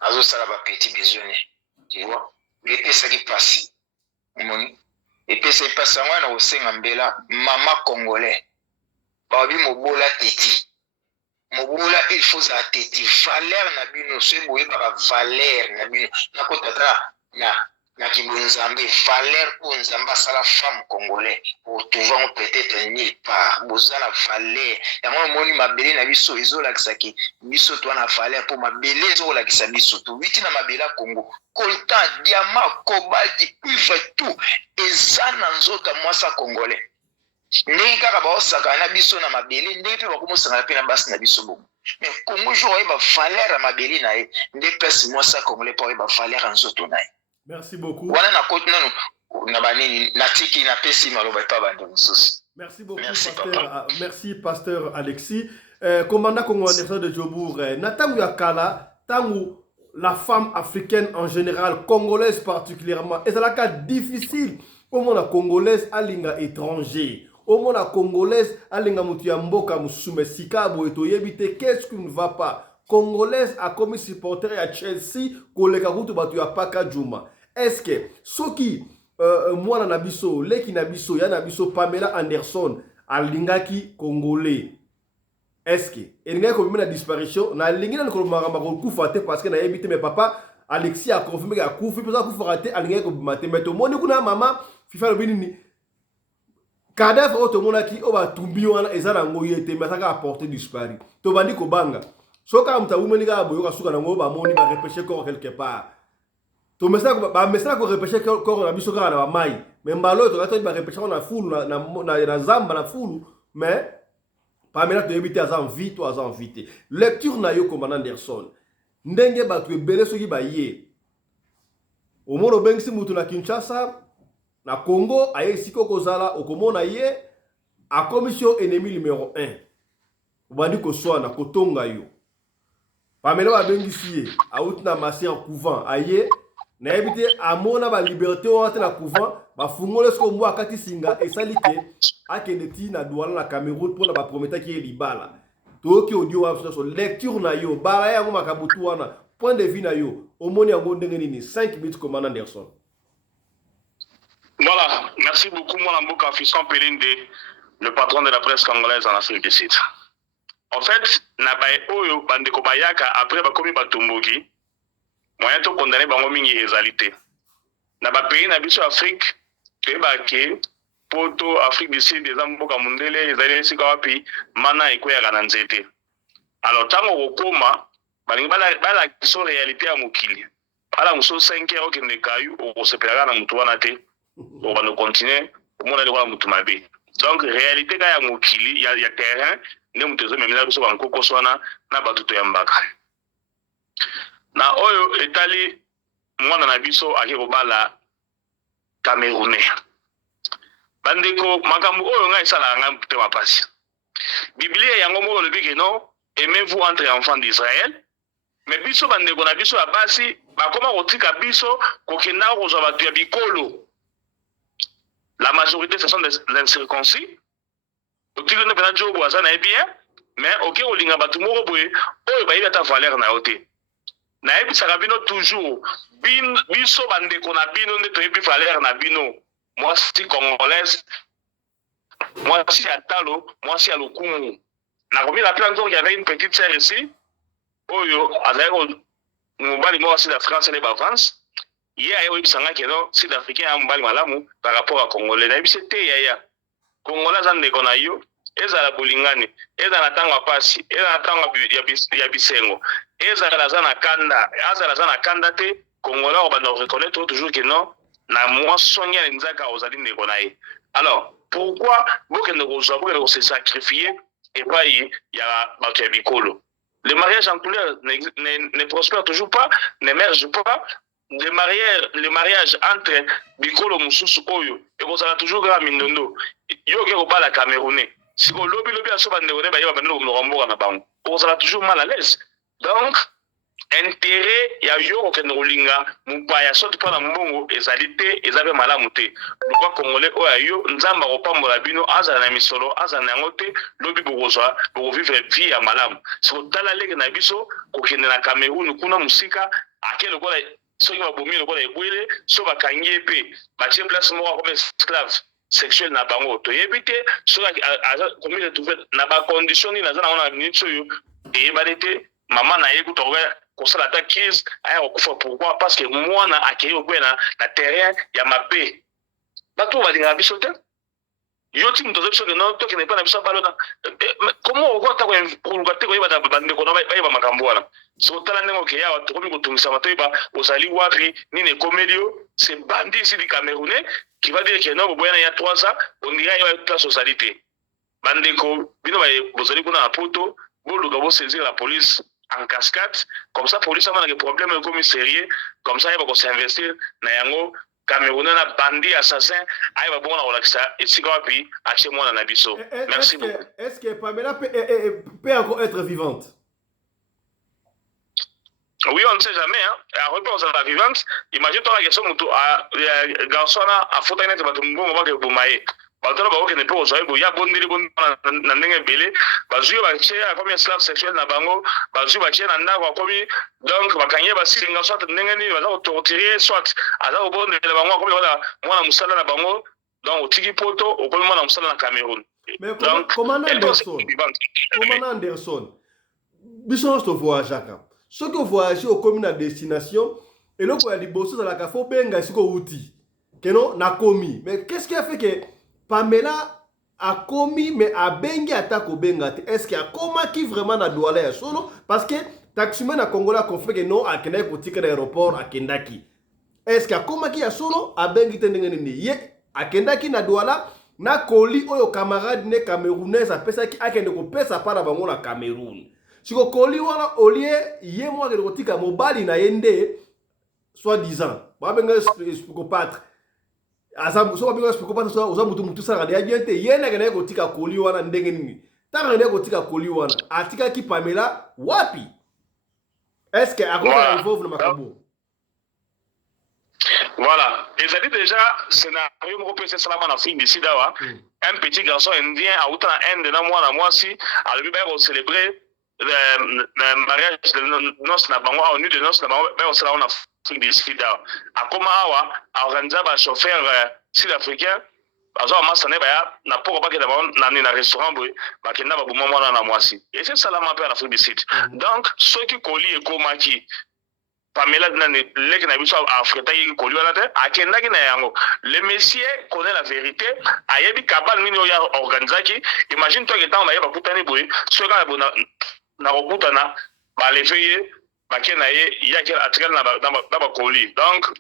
Azo Salaba petit besoin. Tu vois, et puis ça qui passe. Et puis c'est pas ça, on a aussi Ngambela, maman congolais, Babi Mobola Teti. Mobula il faut atteindre valeur na bino se boye ba valeur na bino na kotata na kibunzambe valeur pour nzamba sala femme congolais pour trouver peut-être nulle part bozala valeur ya moni mabele na biso izola kisaki biso to na valeur pour mabele izola kisabiso to witi na mabela Congo coltan diamant cobalt cuivre tout ezana nzota mwasa congolais. Ndenge kaka baosaka na biso na mabele ndenge pe bakomosanga pe na basi na biso bongo mais Congo jour oyeba valeur ya mabele na ye nde pesi mwasa congolais po oyeba valeur ya nzoto na ye. Merci beaucoup. Wana na koti nanu na banini na tiki na pesi maloba pa bande mosusu. Merci beaucoup merci pasteur Alexis. Commandant Congo Anderson de Djobour na tangu ya kala tangu la femme africaine en général congolaise particulièrement et c'est la cas difficile au monde congolaise à linga étranger. Au monde congolaise, à l'ingamutia mboka musume sikabo et toyebite qu'est-ce qui ne va pas. Congolaise a commis supporter à Chelsea, koleka kutu batu ya paka juma. Est-ce que ce qui moi na biso, leki na biso, ya na biso Pamela Anderson a lingaki congolais. Est-ce que il y a comme une disparition na lingi na kolomaka kufa te parce que na yebite mes papa Alexis a confirmé qu'il a kufa pour ça kufa raté a lingi ko bimate mais to moni kuna mama FIFA le binini cadavre auto monaki oba tumbi wana ezala ngoyete mataka apporter disparu to bandi ko banga soka mta umeni ga boyo kasuka na ngoba moni ba repêcher corps quelque part to message ba message ko repêcher corps na biso ka na ba mai mais mbalo to ka ba repêcher na fulu na zamba na fulu mais Pamela to ebite azan vie to azan vite lecture na yo commandant Anderson ndenge ba to ebele soki ba ye o mono bengsi mutu na Kinshasa na Congo aye siko kozala okomona ye a commission ennemi numéro 1 bandi ko soa na kotonga yo Pamela ba bengisi ye out na marché en couvent aye na ebite amona ba liberté o na couvent ba fungole sko mwa kati singa esalike akende ti na douala na Cameroun pour na ba prometa ki libala to ki audio wa so lecture na yo bara ya ngoma kabutu wana point de vue na yo omoni yango ndenge nini 5 minutes commandant Anderson. Voilà, merci beaucoup mon amboka Fiston Pelende, le patron de la presse congolaise en Afrique du Sud. En fait, na bae oyo bandeko bayaka après bakomi batomboki moyen to condamner bango mingi ezalité. Na ba pays na biso Afrique tebake poto Afrique du Sud des amboka mundele ezali sika wapi mana ekoya na nzete. Alors tango kokoma balingi bala kiso réalité ya mokili. Bala muso 5 heures okende kayu okosepelaka na mutu wana te. On va nous continuer au monde de la mutumabe. Donc réalité ga ya mokili ya terrain ne mutezo memela biso bankoko swana na batuto ya mbaka. Na oyo etali mwana na biso akiko bala Camerounais. Bandeko makambo oyo nga isala nga mpe mapasi. Biblia yango moko le que non, aimez-vous entre enfants d'Israël. Mais biso bandeko na biso ya basi bakoma kotika biso kokenda kozwa bato ya bikolo. La majorité ce sont des incirconcis. Otiki ne pena jobo azana e bien, mais ok olinga bato moko boye oyo bayebi ata valeur na yo te. Nayebisaka bino toujours biso bandeko na bino nde toyebi valeur na bino. Mwasi congolaise, mwasi ya talo, mwasi ya lokumu. Nakomi la plan donc il y avait une petite sœur ici. Oyo azali mobali moko sud-africain ne ba France. Ye ayo yebisanga keno sud-africain ya mobali malamu par rapport à congolais. Nayebise te yaya. Congolais za ndeko na yo ezala bolingani, ezala tanga pasi, ezala tanga ya bisengo. Ezala za na kanda, azala za na kanda te congolais on va reconnaître toujours que non na moi sonya nzaka ozali ndeko na ye. Alors, pourquoi vous que se sacrifier et pas il y a bikolo. Le mariage en couleur ne prospère toujours pas, n'émerge pas. Le mariage entre bikolo mususu oyo et vous avez toujours grand mindondo. Yo ke pas la Camerounais. Si vous lobby à soba ndekone ba yeba bando murombo na bango. Vous avez toujours mal à l'aise. Donc intérêt ya yo ke ngolinga mupaya soto pa na mbongo ezalité ezabe malamu te. Lokwa congolais oyo nzamba ko pambola bino azana na misolo azana yango te lobi bozwa bo vivre vie ya malamu. So tala leke na biso ko kende na Cameroun kuna musika akelo kola soki babomi lokola ebwele so bakangi ye mpe batie place moko comme esclave sexuel na bango toyebi te soki komi retrouve na bacondition nini aza nango na minute oyo eyebali te mama na ye kutokoka kosala ata crise aya kokufa pourquoi parce que mwana akei okwela na terrain ya mabe bato balingaka biso te yo ti mutu aza biso keno tokende mpe na biso balona komo okota koluka te koyeba bandeko na bayeba makambo wana so tala ndenge oke yawa tokomi kotungisama toyeba ozali wapi nini ekomeli yo c'est bandit ici du Camerounais qui va dire que non boboyana ya 3 ans on dirait ya place osali te bandeko bino bozali kuna na poto boluka bosaisir la police en cascade comme ça police amana ke problème ekomi sérieux comme ça yeba ko s'investir na yango Camerounais na bandit assassin ayeba bongo na kolakisa esika wapi ache mwana na biso. Merci beaucoup. Est-ce que Pamela peut encore être vivante? Oui, on ne sait jamais. Hein. À réponse à la vivante, imagine toi la question où garçon a faute à être bon va que vous maillez. Baltano ba okene pe ozoye bo ya bondeli bon na ndenge belé bazuyo ba chia comme esclave sexuel na bango bazuyo ba chia na ndako komi donc bakanye ba singa soit ndenge ni baza ko torturer soit aza ko bondela bango komi wala mwana musala na bango donc otiki poto okomi mwana musala na Cameroun. Mais comment Anderson biso sto voyage aka ce que voyager au commune à destination et le ko ya liboso za la ka fo benga siko uti keno na komi mais qu'est-ce qui a fait que Pamela a commis mais a bengi attaque au bengate. Est-ce qu'il y a comment qui vraiment na douala ya solo parce que taximan na Congola confirme que non a kena ko tika l'aéroport a kendaki. Est-ce qu'il y a comment qui a solo a bengi tendenge ni ye a kendaki na douala na koli oyo camarade ne camerounais a pesa ki akende ko pesa para bango na Cameroun. Siko koli wana olie ye mo ke ko tika mobali na yende soi-disant. Ba benga psychopathe. Azamu so babinga spiko so oza mutu sala ya bien te yena kana ko tika koli wana ndenge nini tanga ne ko tika koli wana atika ki Pamela wapi est-ce que akona involve na makabo voilà et ça dit déjà scénario mo peut salama en Afrique d'ici dawa un petit garçon indien a autant Inde na moi si a le ba célébrer le mariage de noces na bango au nu de noces na bango ba sala na d'ici là a comment awa a organiser ba chauffeur sud-africain bazo masane ba ya na poko ba ke na restaurant boy ba ke na ba buma mwana na mwasi et c'est ça la ma en Afrique du Sud donc ceux qui colis et komaki Pamela na lek na biso afrita yi koli wana te akenda ki na yango le monsieur connaît la vérité ayebi kabal nini oya organiser imagine toi que tant ba yeba kutani boy ceux ka na kokutana ba leveye Bakenaye, il y a quel article dans colis. Donc,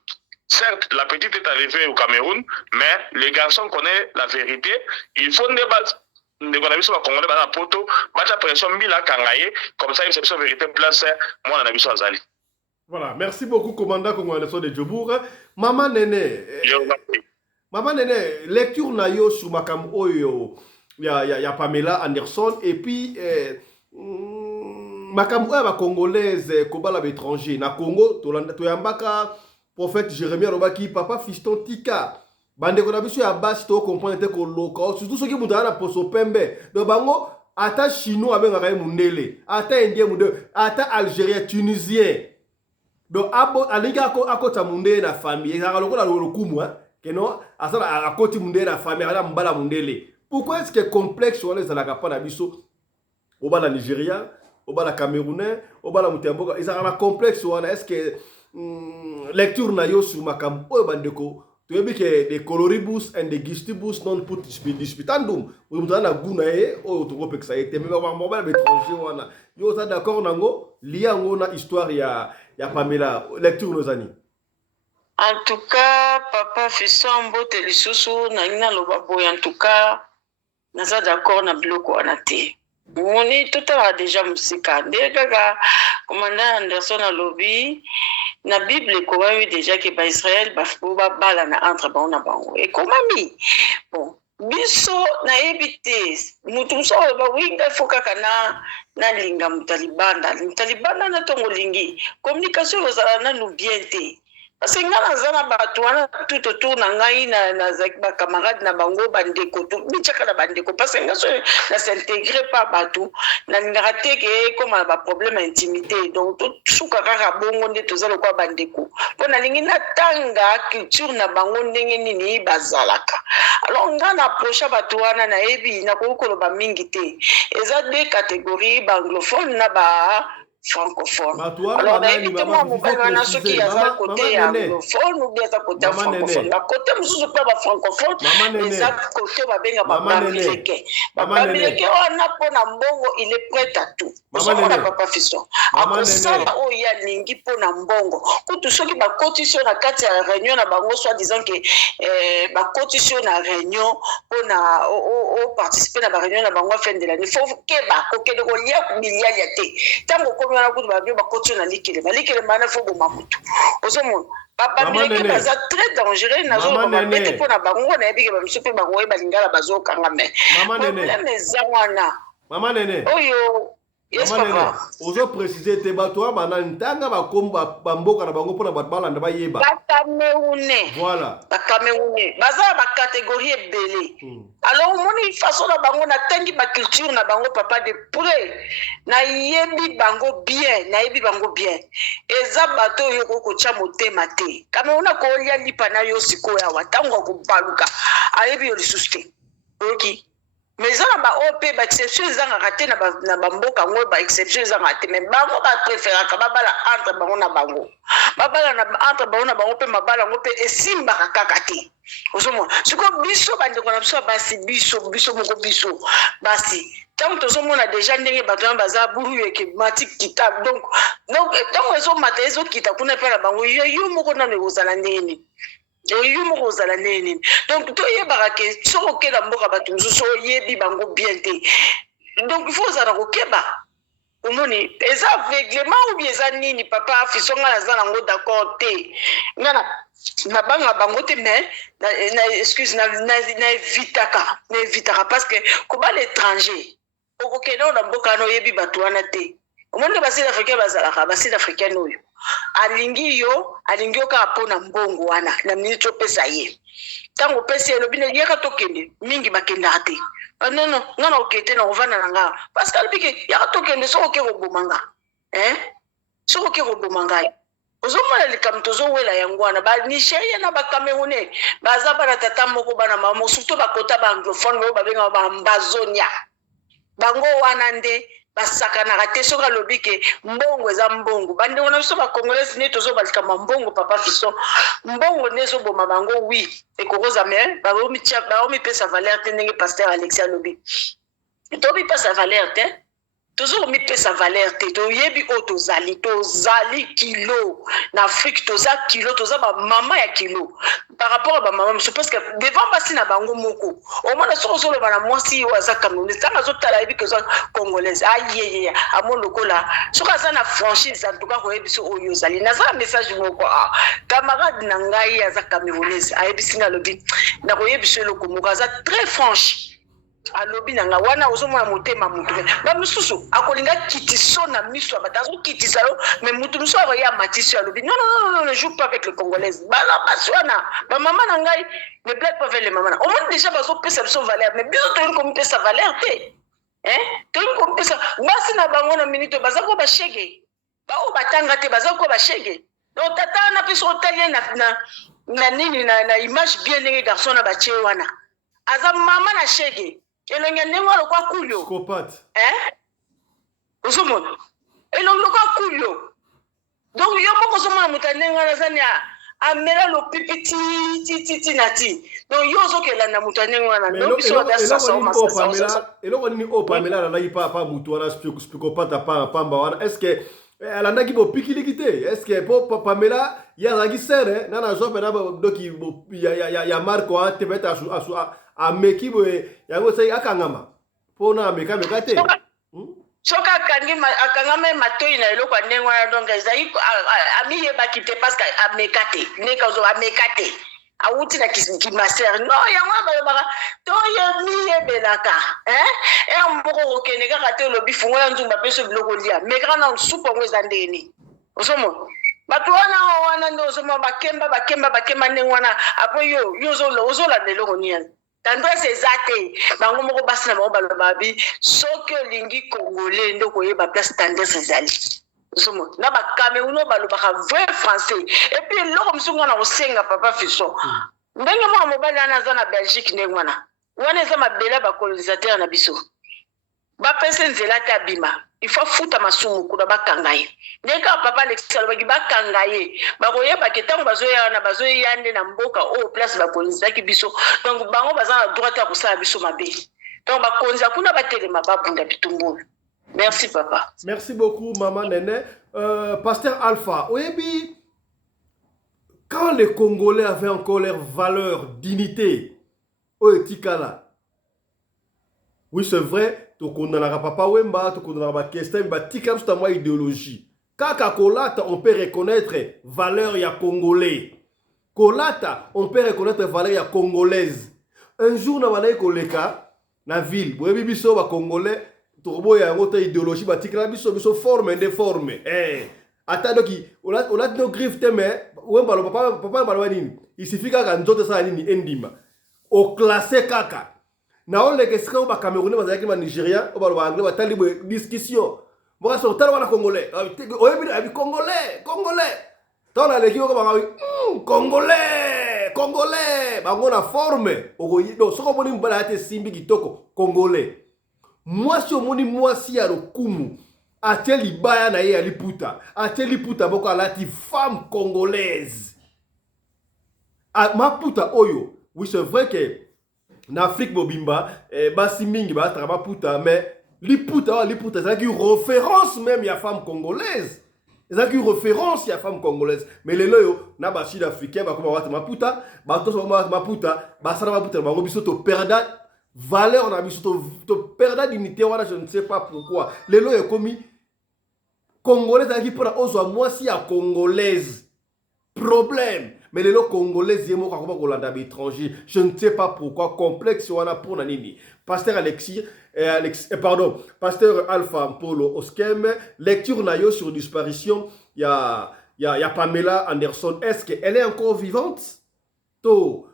certes, la petite est arrivée au Cameroun, mais les garçons connaissent la vérité. Il faut des bases. Des connaissances sur Congolais, dans la poto, battre pression mila kangaye, comme ça, il y a une vérité place, moi, on a vu sur Azali. Voilà, merci beaucoup, commandant congolais de Djobour. Maman Nene, Maman Nene, lecture na yo sur Makam Oyo. ya Pamela Anderson et puis makambo ya ba congolaise kobala ba étranger na Congo toyambaka prophète Jérémie alobaki papa fiston tika bande ko na biso ya basi to comprendre te ko loka surtout soki mutana na poso pembe donc bango ata chinois abengaka mundele ata indien mundele ata algérien tunisien donc alingi akota mundele na famille ezaka lokola lokumu keno asala akoti mundele na famille ala mbala mundele. Pourquoi est-ce que complexe wana ezalaka pa na biso obala Nigeria obala Camerounais obala mutemboka ezalaka na complexe wana est-ce que lecture na yo sur makambo oyo bandeko toyebi ke de coloribus and de gistibus non put disputandum mutana na guna ye oyo tokopekisa ye te mais mobala étranger wana yo oza d'accord nango lia yango na histoire ya Pamela lecture nozani. En tout cas, papa Fiston Mbote lisusu na ngina loba boy en tout cas naza d'accord na biloko wana te. Moni totala déjà musika ndeka commandant Anderson alobi na Bible ko bawi déjà ke ba Israël ba bala na entre ba na bango et komami bon biso na ebite mutu so ba winga foka kana na linga mutalibanda na tongo lingi communication ozala na nu bien te. Parce que nga nazana bato wana tout autour na ngai na ba camarade na bango bandeko to bichaka na bandeko parce que nga so na s'intégrer pas bato na ngate ke comme ba problème intimité donc tout suka kaka bongo nde tozalo kwa bandeko pona lingi na tanga culture na bango ndenge nini bazalaka. Alors nga na approche bato wana na ebi na kokolo ba mingi te eza deux catégories ba anglophone na ba francophone. Alors, évidemment, mon père a ce qui est à côté anglophone ou bien à côté francophone. À côté, je suis pas francophone, mais à côté, je babileke. Babileke, on a pour Nambongo, il est prêt à tout. Nous avons la papa Fiston. Après ça, il y a Lingi pour Nambongo. Pour tous ceux qui ont cotisé la carte à la réunion, soit disant que ma cotisé la réunion pour participer à la réunion à la fin de l'année. Il faut que le relief milliard tant que na kutu ba bio ba kotso na likele mana fo boma mutu ozomo papa bileke baza très dangereux na zo ba bete pona bango na ebike ba misupe ba ngoye ba lingala bazo kanga me problème ezangwana mama nene oyo yes papa ozo préciser te bato bana ntanga ba komba bamboka na bango pona bat balanda ba yeba bakameune voilà bakameune baza ba catégorie ebele alors moni façon na bango na tangi ba culture na bango papa de près na yebi bango bien na yebi bango bien eza bato yo ko cha motema te kama una ko lia lipa na yo siko ya watango ko baluka ayebi yo lisuste ok mais ça na ba OP ba exception zanga raté na ba mboka ngo ba exception zanga raté mais bango ba préférer ka babala entre bango na bango babala na entre bango na bango pe mabala ngo pe esimba kaka te osomo siko biso bande ko na biso biso moko biso basi tant que sommes on déjà ndenge bato baza buru yeke matik kitab donc tant que sommes matezo kita kuna pela bango yo moko na nezala ndeni yo moko zala neni donc to yebaka ke soko ke na mboka bato nzuso yebi bango bien te donc il faut zala ko keba omoni eza aveuglement ou bien eza nini papa Fisonga na zala ngo d'accord te ngana na banga bango te mais na excuse na evitaka parce que ko ba l'étranger okokena na mboka no yebi bato wana te omoni ba Sud Africain bazalaka ba Sud Africain oyo alingi oka pona mbongo wana na ministre pesa ye tango pesa ye lobine yaka tokende mingi bakenda te non ngana okete na ovana nga parce que albike yaka tokende soko ke robomanga soko ke robomanga ozomala likamtozo wela yangwana ba Nigeria na ba Camerounais baza bana tata moko bana mama surtout bakota ba anglophone bo babenga ba mbazonia bango wana nde basakanaka te soki alobi ke mbongo eza mbongo bandeko na biso bacongolais nde tozobalika mbongo papa Fiston mbongo nde ezoboma bango wi ekokoza me baomipesa valeur te ndenge pasteur Alexis alobi tomipesa valeur te tozomipesa valeur te toyebi oyo tozali kilo na Afrique toza kilo toza bamama ya kilo par rapport à bamama mosusu parce que devant basi na bango moko omona soko ozoloba na mwasi oyo aza camerounais ntango azotala yebi ke oza congolaise ayeyeye amo lokola soki aza na franchise en tout cas koyebisi oyo ozali naza na message moko camarade na ngai aza camerounaise ayebisi nga alobi nakoyebisi eloko moko aza très franche alobi nanga wana ozomona motema mutu ba misusu akolinga kitiso na miso batazo kitisa lo mais mutu miso ya matisi alobi non non non ne joue pas avec les congolaises bala baswana ba maman nangai ne blague pas avec les mamans au moins déjà bazo pesa biso valeur mais biso to comme pesa valeur te to comme pesa basi na bango na minute bazako ba shege ba o batanga te bazako ba shege donc tata na piso talie na nini na image bien les garçons na bache wana aza mama na shege elonge nengo kwa kulyo Psychopathe. Osomona elonge kwa kulyo donc yo moko somona mutanenga na zania amela lo pipiti titi nati donc yo zokela na mutanenga na no biso da sasa eloko nini o Pamela na pa mutu wana psychopathe pa pamba wana est-ce que elle en a qui bo pikiliki te est-ce que po Pamela ya zaki sere na jope na donc ya Marco a te beta a meki boye yango sai akangama pona meka te soka akangama matoi na eloko ndengo na donc ezai amiye bakite parce que amekate neka zo amekate awuti na kimaser no yango ba to ye miye belaka mboko okene kaka te lobi fungola nzumba peso biloko lia meka na supo ngweza ndeni osomo batu wana ndo osomo bakemba ndengo wana apo yo zola deloko nian tandis ezate bango moko basi na bango balobabi soki olingi congolais ndo koyeba place tandis ezali somo na ba Cameroun balobaka vrai français et puis eloko msunga na kosenga papa Fiso ndenge mwa mobali anaza na Belgique ndenge wana eza mabela ba colonisateur na biso ba pese nzela ta bima il faut futa masumu kuna bakanga ye ndeka papa Alexis alobaki bakanga ye bakoyeba ke tango bazoya nde na mboka o place bakonzaki biso donc bango baza na droit ya kosala biso mabe donc bakonza kuna batelema babunda bitumbulu. Merci papa. Merci beaucoup maman Nene. Pasteur Alpha, oyebi quand les Congolais avaient encore leur valeur, dignité, oetikala. Oui, c'est vrai. To kondana papa wemba to kondana ba kestem ba tika sta moi idéologie kaka kolata on peut reconnaître valeur ya congolais kolata on peut reconnaître valeur ya congolaise un jour na bana koleka na ville boyebi biso ba congolais to boya ngota idéologie ba tika biso forme déforme ata doki on a no griffe te mais wemba lo papa ba nini il suffit kaka nzoto sa nini endima au classé kaka na on les questions ba Camerounais bazaki ba Nigeria ba anglais ba tali discussion boka so tala wana congolais oyebi abi congolais tant la l'équipe ba congolais ba ngona forme okoyi do soko moni mbala ate simbi kitoko congolais moi si omoni moi si ya lokumu ateli baya na ye aliputa ateli puta boko alati femme congolaise maputa oyo oui c'est vrai que en Afrique mobimba basi mingi ba traba puta mais liputa c'est une référence même ya femme congolaise c'est une référence ya femme congolaise mais les loyo na ba sud africain ba kuma wata maputa ba to so maputa ba sala maputa ba biso to perda valeur na biso to perda dignité wana je ne sais pas pourquoi les loyo komi congolaise qui pour ozo moi si ya congolaise problème. Mais les Congolais, je ne sais pas pourquoi, complexe, on a pour Nanini. Pasteur Alexis, Pasteur Alpha Polo Oskem, lecture nayo sur disparition, il y a Pamela Anderson. Est-ce qu'elle est encore vivante? To,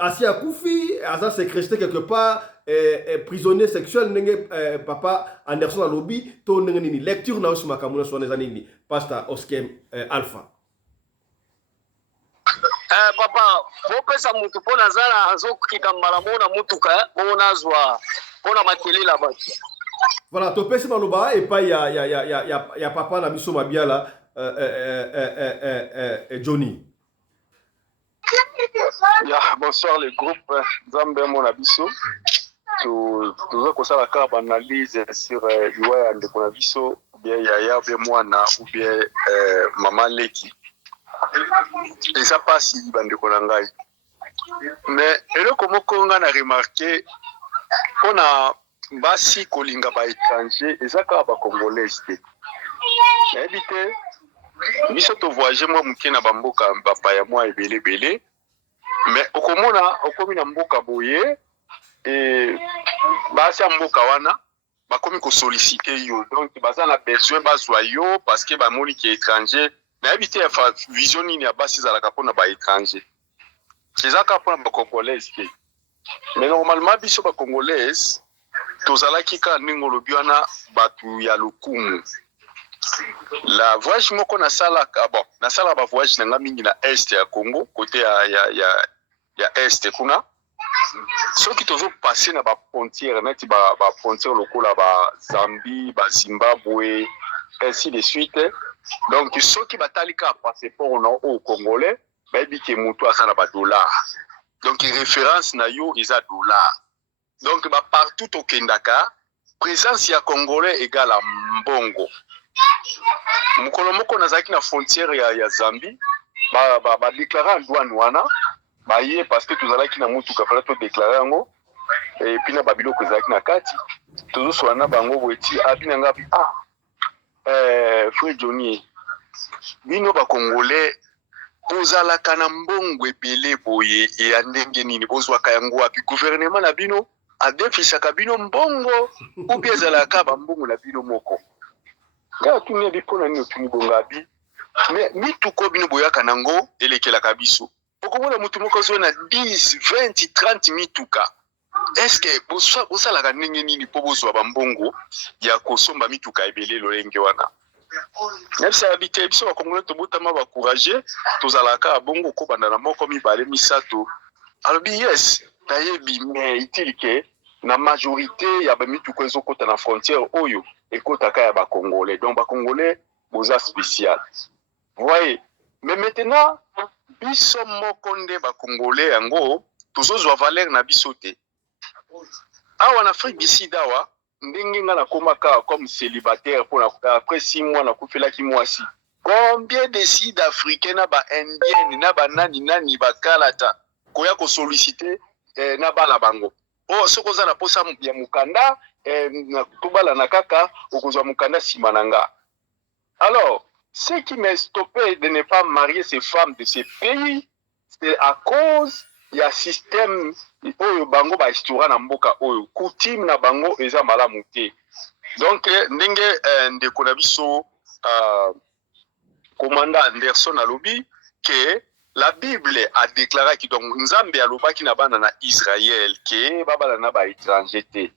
Asia Koufi, Asa sécrété quelque part, prisonnier sexuel, Papa Anderson à lobby, to Nini. Lecture nayo sur Makamuna sur les années. Pasteur Oskem Alpha. Papa, bopesa mutu pona zala azokika mbala mona mutuka mona zwa pona makeli la batu. Voilà, to pesi maloba et pas ya papa na biso mabiala Johnny. Bonsoir les groupes Zambe mon abiso. Tout ça la carte analyse sur Iwaya ndeko na biso ou bien Yaya ou bien Mwana ou bien Maman Leki. Et ça passe si bande konangai. Mais eloko moko nga na remarqué on a basi kolinga ba étranger ezaka ba congolais te. Ebité biso to voyager moi muke na bamboka bapa ya moi ebele mais okomona okomi na mboka boye basi ya mboka wana bakomi ko solliciter yo donc baza na besoin bazwa yo parce que bamoni ki étranger na habité ya vision nini ya basi zalaka pona ba étranger ezaka pona ba congolais ke mais normalement biso ba congolais tozalaki ka ningo lobiana batu ya lokumu la voyage moko na sala bon na sala ba voyage na mingi na est ya Congo côté ya est kuna soki tozo passer na ba frontière neti ba frontière lokola ba Zambie ba Zimbabwe ainsi de suite donc soki batalika passeport na au congolais ba bi ke mutu asa na ba dollar donc référence na yo isa dollar donc ba partout au kendaka présence ya congolais égale à mbongo mukolo moko nazaki na frontière ya Zambie ba déclarer en douane wana ba yé parce que tozalaki na mutu ka fala to déclarer yango et puis na babilo ko zaki na kati tozo swana bango bweti abina ngapi frère Johnny bino ba congolais bozalaka na mbongo ebele boye e ya ndenge nini bozwaka yango api gouvernement na bino adefisaka bino mbongo ou bien ezalaka ba mbongo na bino moko nga tunia bipona nini otuni bongabi mais mituko bino boyaka nango elekelaka biso okomona mutu moko zo na 10 20 30 mituka est-ce que bosalaka ndenge nini po bozwa ba mbongo ya kosomba mituka ebele lolenge wana nefsa habité biso ba congolais tobotama ba courager tozalaka bongo ko banda na moko mibale misato alobi yes tayebi mais itilike na majorité ya ba mituka ezokota na frontière oyo ekotaka ya ba congolais donc ba congolais boza spécial voyez mais maintenant biso moko nde ba congolais yango tozozwa valeur na biso te awa na Afrique du Sud awa ndenge nga na komaka comme célibataire pour après 6 mois na kufelaki mwasi combien de Sud-Africains na ba indienne na ba nani ba kalata koya ko solliciter na bala bango soko za na posa ya mukanda na tubala na kaka okozwa mukanda simananga. Alors ce qui m'a stoppé de ne pas marier ces femmes de ces pays c'est à cause ya système oyo bango ba histoire na mboka oyo coutume na bango eza malamu te donc ndenge ndeko na biso commandant Anderson alobi que la Bible a déclaré que donc Nzambe alobaki na bana na Israël que babala na ba étranger te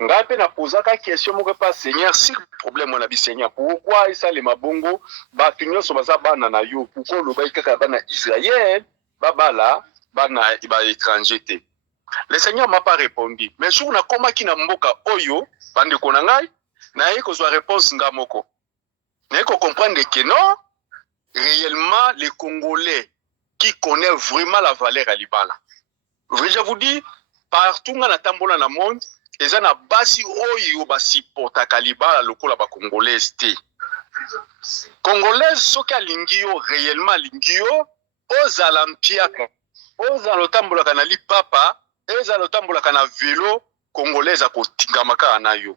ngape na posaka question moko pa Seigneur si problème na bi Seigneur pourquoi ça les mabongo ba tunyo so baza bana na yo pourquoi lobaki kaka bana Israël babala bana ba étranger te. Le Seigneur m'a pas répondu mais jour na koma ki na mboka oyo bande ko na ngai na yeko zo réponse nga moko na yeko comprendre que non réellement les Congolais qui connaissent vraiment la valeur à Libala. Je vous dis partout na tambola na monde eza na basi oyo basi porta Libala lokola ba Congolais te. Congolais soki alingi yo réellement alingi yo ozala mpiaka ozala otambolaka na lipapa ezala otambolaka na vélo congolais akotingamaka na yo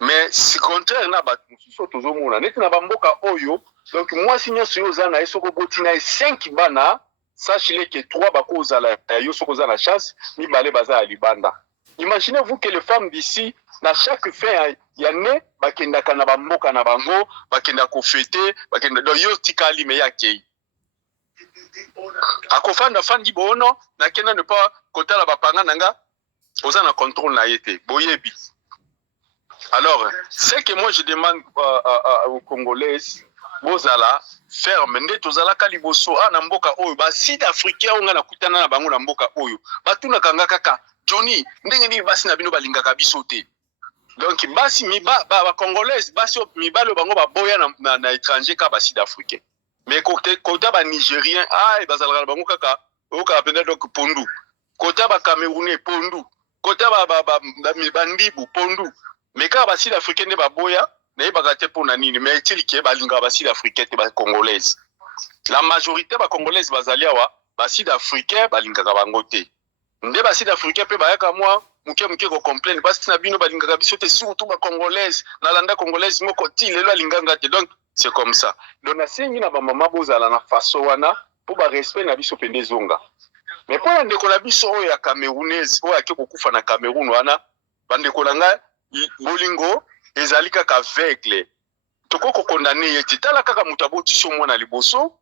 mais si contraire na bato mosusu tozomona neti na bamboka oyo donc mwasi nyonso yo oza na ye soko oboti na ye 5 bana sachez que 3 bakozala yo soko oza na chasse mibale baza ya libanda. Imaginez-vous que les femmes d'ici na chaque fin ya ne bakendaka na bamboka na bango bakenda kofete bakenda donc yo tikali me yakei akofanda fandi bono na kenda ne pas kotala bapanga nanga oza na contrôle na yete boyebi. Alors ce que moi je demande aux Congolais bozala ferme nde tozala kaliboso na mboka oyo ba Sud-Africain onga na kutana na bango na mboka oyo batuna kanga kaka Johnny ndenge ni basi na bino balingaka biso te donc basi ba Congolais basi mibalo bango ba boya na étranger ka ba Sud-Africain mais côté ba Nigérien bazala bango kaka oka penda donc pondu côté ba Camerounais pondu côté ba mibandibu pondu mais ka ba Sud-Africain ne ba boya na bagate pona nini mais tilike balinga ba Sud-Africain te ba Congolais la majorité ba Congolais bazali awa ba Sud-Africain balingaka bango te nde ba Sud-Africain pe bayaka moi muke ko complain basi na bino balingaka biso te surtout ba Congolais na landa Congolais moko ti lelo alinganga te donc c'est comme ça donc na sengi na ba mama bozala na faso wana pour ba respect na biso pende zonga mais pour ndeko na biso oyo ya Camerounaise oyo ake kokufa na Cameroun wana bandeko na nga bolingo ezali kaka aveugle toko condamner yeti tala kaka mutaboti so mwana liboso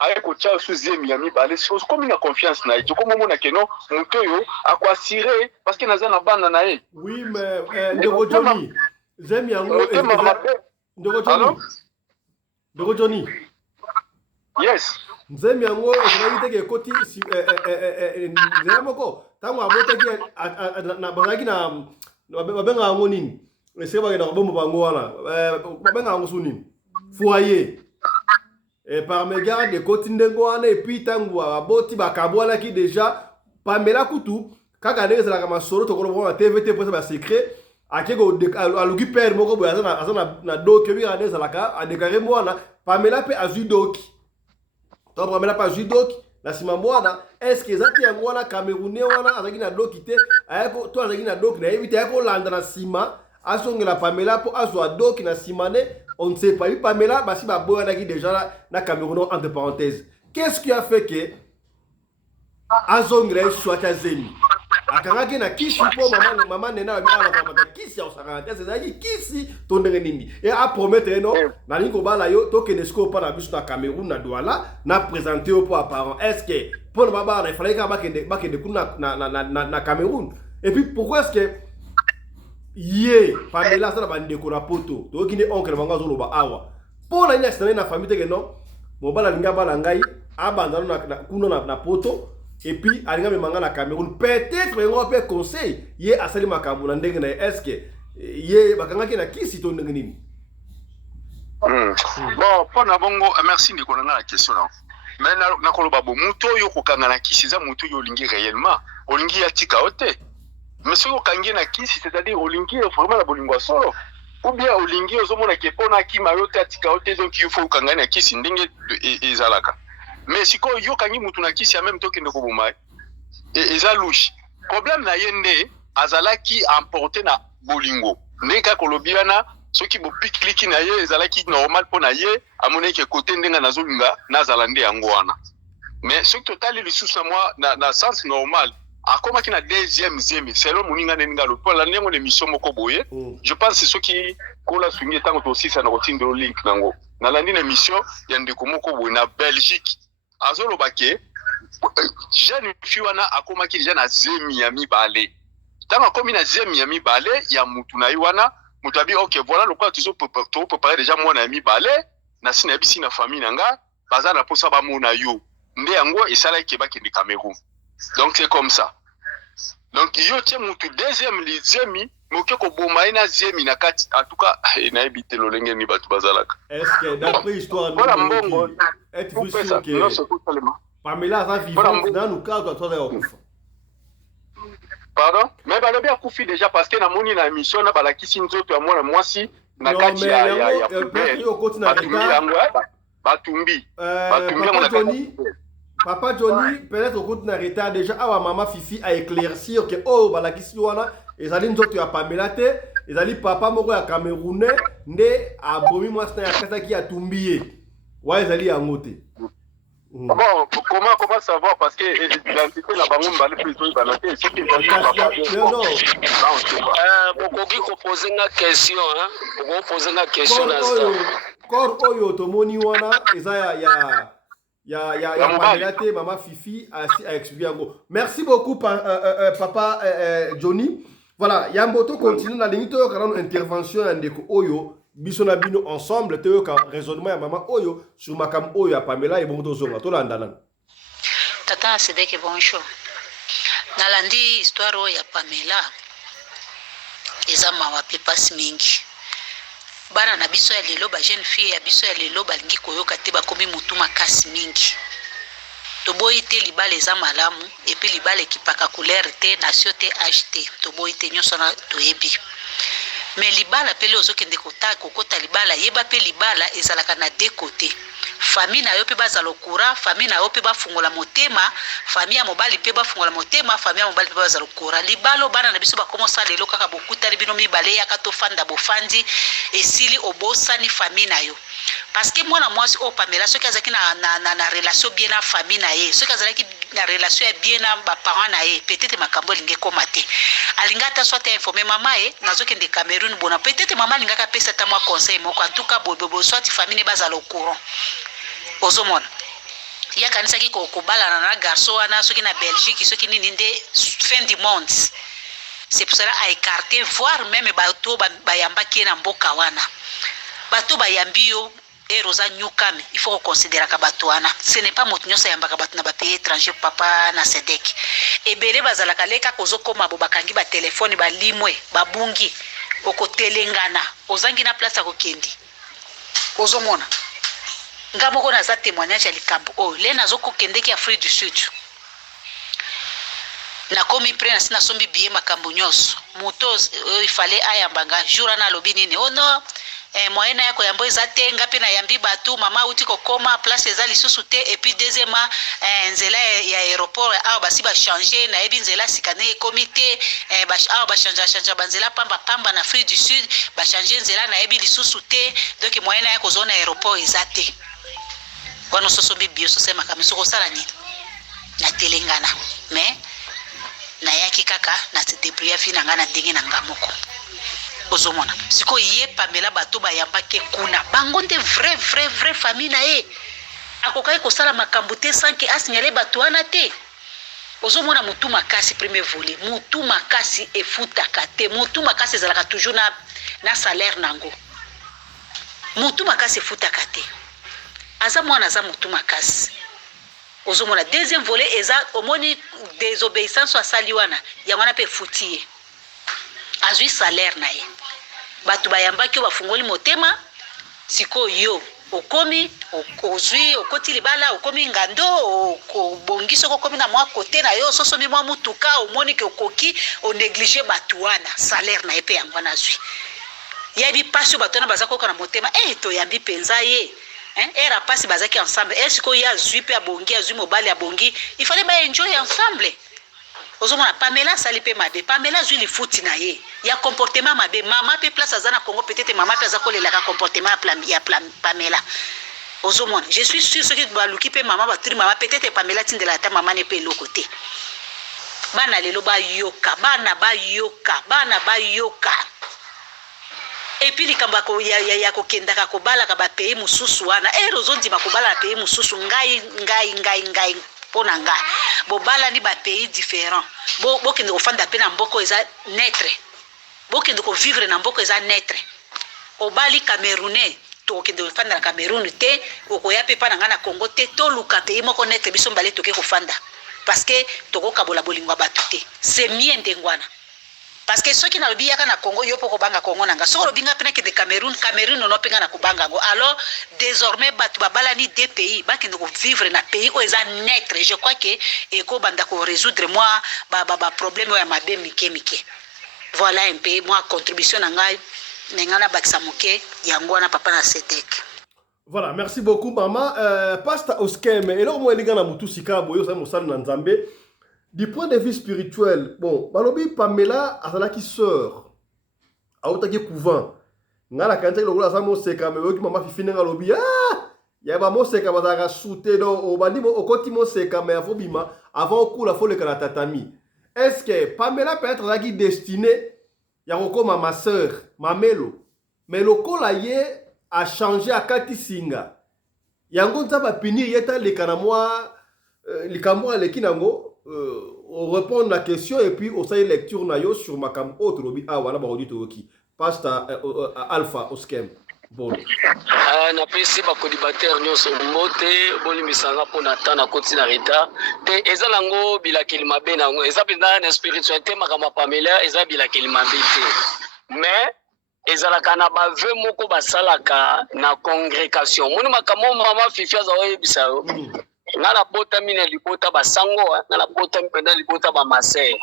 aye ko tia suzemi ya mibale so comme na confiance na yeti comme mona keno muto yo akwasire parce que naza na banda na ye. Oui mais ndeko Johnny zemi yango ndeko Johnny yes nzemi yango ezali teke koti nzema moko tango abotaki na bazaki na babenga yango nini ese bakenda kobomba bango wana babenga yango su nini foyer par mégarde de koti ndengo wana epuis tango aboti bakabwanaki déjà Pamela kutu kaka ndenge ezalaka masolo tokoloba na TVT mposa basecret akeko aluki pere moko boye aza na doki obi kaka ndenge ezalaka adekare mwana Pamela mpe azwi doki to Pamela mpe azwi doki na nsima mwana eske eza te yango wana Camerounais wana azalaki na doki te to azalaki na doki nayebi te akolanda na nsima asongela Pamela mpo azwa doki na nsima ne on ne sait pas. Pamela basi baboyanaki déjà na Cameroun entre parenthèses. Qu'est-ce qui a fait que azongela soit azemi akangaki na kisi po mama nena ala kamata kisi au sakante c'est-à-dire kisi tondenge nini et a promettre non na linko bala yo to kenesko pa na biso na Cameroun na Douala na présenter au parents est-ce que pour baba il fallait bakende kuna na Cameroun et puis pourquoi est-ce que Yé, Pamela ça va ndeko na poto. To kine oncle bango zoloba awa. Po na ina sitana na famille teke non. Mobala linga bala ngai abandano na kuno na poto et puis alinga me manga na Cameroun. Peut-être ngo pe conseil yé asali makambo na ndenge na est-ce que yé bakanga ki na kisi to ndenge nini. Bon, pour na bongo merci ndeko na la question là. Mais na koloba bo muto yo kokanga na kisi za muto yo lingi réellement. Olingi ya tika ote. Mais si vous avez un kisi, c'est-à-dire olingi vraiment la bolingo solo, ou bien olingi ozomona ke pona ki mayote atika ote donc il faut kangana kisi ndenge ezalaka. Mais si ko yo kangi mutu na kisi en même temps que ndeko bomai et eza louche. Problème na yende azalaki emporter na bolingo. Ndeka kolobiana soki bo pikliki na ye ezalaki normal pona ye amone ke côté ndenga nazolinga na zalande yango wana. Mais ce total le sous moi na sens normal. Akoma ki na deuxième zemi selon moninga nenga lo pour la nengo de mission moko boye je pense c'est ce qui kola swingi tango to sisa na rotindo link nango na landi na mission ya ndeko moko boye na Belgique azolo bake jeune fiwana akoma ki déjà na zemi ya mibale tango komi na zemi ya mibale ya mutu na yiwana mutu abi OK voilà le quoi tu peux préparer déjà moi na mibale na sina bisi na famille nanga bazala posa ba mona yo nde yango esala ke ba ke de Cameroun. Donc c'est comme ça. Donc yo tie mutu deuxième lizemi moke ko boma ina zemi na kati en tout cas na ebité lo lenge ni batu bazalaka. Est-ce que d'après histoire voilà mbongo est-vous sûr que Pamela va vivre dans le cadre de toi okufa? Pardon? Mais ba bien kufi déjà parce que na moni na émission na balakisi nzoto ya mwana mwasi na kati ya batumbi Papa Johnny, peut-être au compte na retard déjà awa mama Fifi a éclaircir que oh balakisi wana ezali nzoto ya Pamela te ezali papa moko ya Camerounais nde abomi mwasi ya kasa ki atumbiye wa ezali yango te. Bon, comment savoir parce que l'identité la bango mbale plutôt banate c'est qui non bokoki ko poser nga question hein boko poser nga question na ça corps oyo tomoni wana eza ya Pamela te mama Fifi a expliqué yango. Merci beaucoup papa Johnny. Voilà, Yamboto continue na limite yo kana intervention ya ndeko oyo biso na bino ensemble te yo ka raisonnement ya mama oyo sur makam oyo ya Pamela et bon tozonga to landana. Tata Sedeke bonjour. Nalandi histoire ya Pamela eza mawa pe passe mingi. Bana na biso ya lelo ba jeune fille ya biso ya lelo balingi koyoka te bakomi mutu makasi mingi. Toboyi te libala eza malamu epi libala ekipaka couleur te nation te acheté toboyi te nyonso na toyebi. Mais libala pele ozokende kokota libala yeba pe libala ezalaka na deux côtés. Famille na yo pe bazalo kura, famille na yo pe bafungola motema, famille ya mobali pe bafungola motema, famille ya mobali pe bazalo kura. Libalo bana na biso ba komosa lelo kaka bokuta libino mibale ya kato fanda bofandi esili obosani famille na yo. parce que moi na moi au Pamela ceux qui azaki na relation bien na famille na ye ceux qui azaki na relation bien na ba parents na ye peut-être makambo linge komate alinga ta soit informer maman e nazoki de Cameroun bona peut-être maman linga ka pesa ta moi conseil moko en tout cas bobo soit famille baza le courant ozomona ya kanisa ki ko bala na garçon wana soki na Belgique soki nini nde fin du monde. C'est pour cela à écarter voire même bato bayamba ki na mboka wana bato bayambi yo eroza nyukame il faut considérer ka bato wana ce n'est pas moto nyosa yamba ka bato na ba pays étranger papa na Sedek ebele bazala kaleka kozo koma bo bakangi ba téléphone ba limwe babungi okotelengana ozangi na place akokendi ozomona ngamoko na za témoignage ya likambo oh le nazoko kende ki Afrique du Sud na komi pre na sina sombi biye makambo nyoso moto il fallait ayambanga jour na lobi nini oh non moyena yako yambo ezate ngapi na yambi batu mama uti kokoma place ezali susu te et puis deuxièmement nzela ya aéroport a basi ba changer na ebi nzela sikane comité ba changer banzela pamba na Afrique du Sud ba changer nzela na ebi lisusu te donc moyena yako zona aéroport ezate wana soso bibi so sema kama soko sala ni na telengana mais na yaki kaka na se débrouiller fina ngana ndenge na ngamoko ozomona siko ye Pamela bato bayamba ke kuna bango nde vrai famille na ye akokai ko sala makambo te sans que asignale bato wana te ozomona mutu makasi premier volet mutu makasi efutaka te mutu makasi ezalaka toujours na salaire nango mutu makasi efutaka te aza mwana aza mutu makasi ozomona deuxième volet eza omoni désobéissance à saliwana ya mwana pe futiye azui salaire na ye batu bayamba ki bafungoli motema siko yo okomi ozui okoti libala okomi ngando okobongiso okomi na mwa kote na yo soso mi mwa mutuka omoni ke okoki o négliger batu wana salaire na ye pe yango na azui yebi pasio batu na bazako kana motema to yambi penza ye era pasi bazaki ensemble est-ce que ya zui pe abongi azui mobali abongi il fallait ba enjoy ensemble ozomona Pamela sali pe mabe Pamela zui li futi na ye ya comportement mabe mama pe place azana Congo peut-être mama pe azako le la comportement ya Pamela ozomona je suis sûr ce qui ba luki pe mama ba tri mama peut-être Pamela tindela ta mama ne pe lokote bana lelo ba yoka bana ba yoka et puis likamba ko ya kokendaka ko bala ka ba pays mususu wana rozondi makobala pays mususu ngai pona ngai bo bala ni ba pays différent bo kende ko fanda pe na mboko eza netre bo kende ko vivre na mboko eza netre obali camerounais to kende ko fanda na Cameroun te okoya pe pa na ngana Congo te to luka pays moko netre biso mbale to ke ko fanda parce que to ko kabola bolingwa batu te c'est mien ndengwana parce que ceux qui na lobiyaka na Congo yo poko banga Congo nanga so lobinga pena ke de Cameroun no penga na kubanga go alors désormais batu babala ni deux pays ba ki ndiko vivre na pays o eza netre je crois que eko banda ko résoudre moi ba problème ya mabe mike voilà un peu moi contribution na ngai ngana bakisa moke yango na papa na Sedek. Voilà, merci beaucoup maman. Pasta Oskeme et là moi linga na mutu sika boyo sa mosala na Nzambe. Du point de vue spirituel, bon, balobi Pamela azalaki sœur. Autaki couvent. Ngala kante lokola sa moseka me oki mama fifine ngalobi ya ba moseka bazaka souté do obandi mo okoti moseka me afobima avant okula fo le kana tatami. Est-ce que Pamela peut être azalaki destinée ya kokoma ma sœur, Mamelo. Mais lokola ye a changé à kati singa. Yango nzaba pini yeta le kana moi likambo aleki nango on répond à la question et puis on fait lecture nayo sur makam autre lobi wana ba audito ki pasta Alpha Oskem bon na pesi ba colibateur nyonso mbote boli misanga pona tana kotina reta te ezalango bilakeli mabe nango eza penda na spiritualité makama Pamela eza bilakeli mabe te mais ezalaka na bave moko basalaka na congrégation moni makamo mama fifia za oyebisa yo ngala bota mina libota basango ngala bota mpenda libota ba maser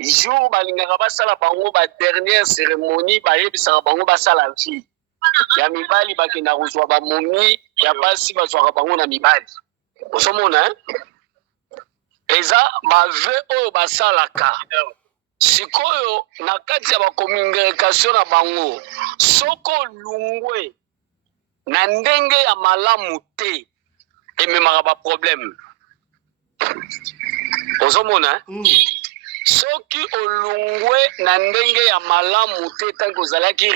jour balingaka basala bango ba dernière cérémonie bayebisaka bango basala vie ya mibali bakenda kozwa ba momi ya basi bazwaka bango na mibali osomona eza bave oyo basalaka sikoyo na kati ya ba communication na bango soko lungwe na ndenge ya malamu te ememaka ba problème ozomona soki olungwe na ndenge ya malamu te tanke ozalaki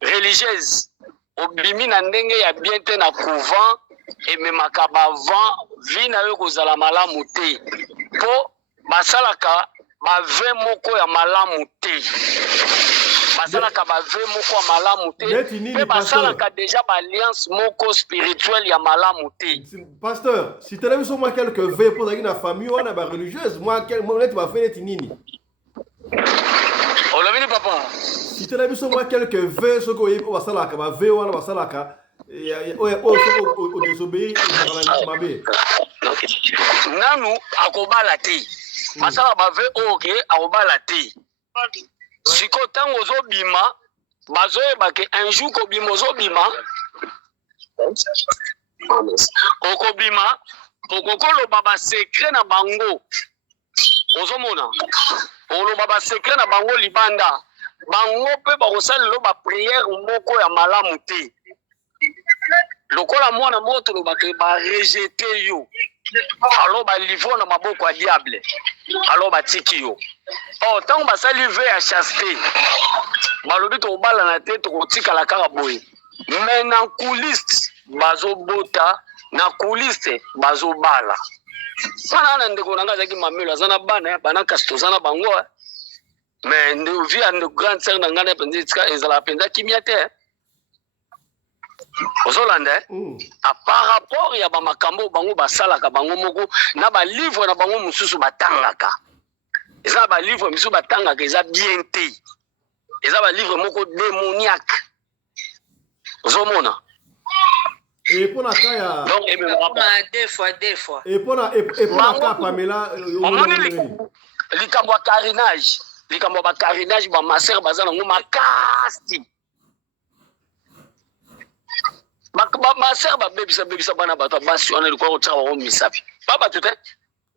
religieuse obimi na ndenge ya bien te na couvent ememaka bavant vi na yo kozala malamu te mpo basalaka bave moko ya malamu te basalaka bave moko ya malamu te mpe basalaka deja baalliance moko spirituelle ya malamu te. Pasteur, si tu as vu sur moi quelques vœux pour la famille, on a ba religieuse, moi tu vas faire les nini. On l'a vu papa. Si tu as vu sur moi quelques vœux, ce qu'on va salaka, ba vœux on va salaka. O désobéir ma bé. Nanu akobala te. Masala ba vœux oké akobala te. Siko tango ozobima bazoyeba ke un jour kobima ozobima okobima okokoloba basekre na bango ozomona oloba basekre na bango libanda bango mpe bakosalelo bapriere moko ya malamu te lokola mwana moto lobake barejete yo alo balivre na maboko ya diable alo batiki yo ntango basali ve ya chaste balobi tokobala na te tokotikala kaka boye me na couliste bazobota na couliste bazobala wana na ndeko na nga azalaki mamelo aza na bana bana kasi toza na bango me vi ya grande sere na ngai na mpenza etika ezalaka mpenza kimia te ozolanda par rapport ya bamakambo bango basalaka bango moko na balivre na bango mosusu batangaka eza balivre mosusu batangaka eza bien te eza balivre moko démoniaque ozomona epona kaya donc deux fois epona ka Pamela omoni likambo ya carinage likambo ya bacarinage bamasere baza nango makasi bamasere babebisa bana bato basi wana likoya kotyaka bango misapi ba bato te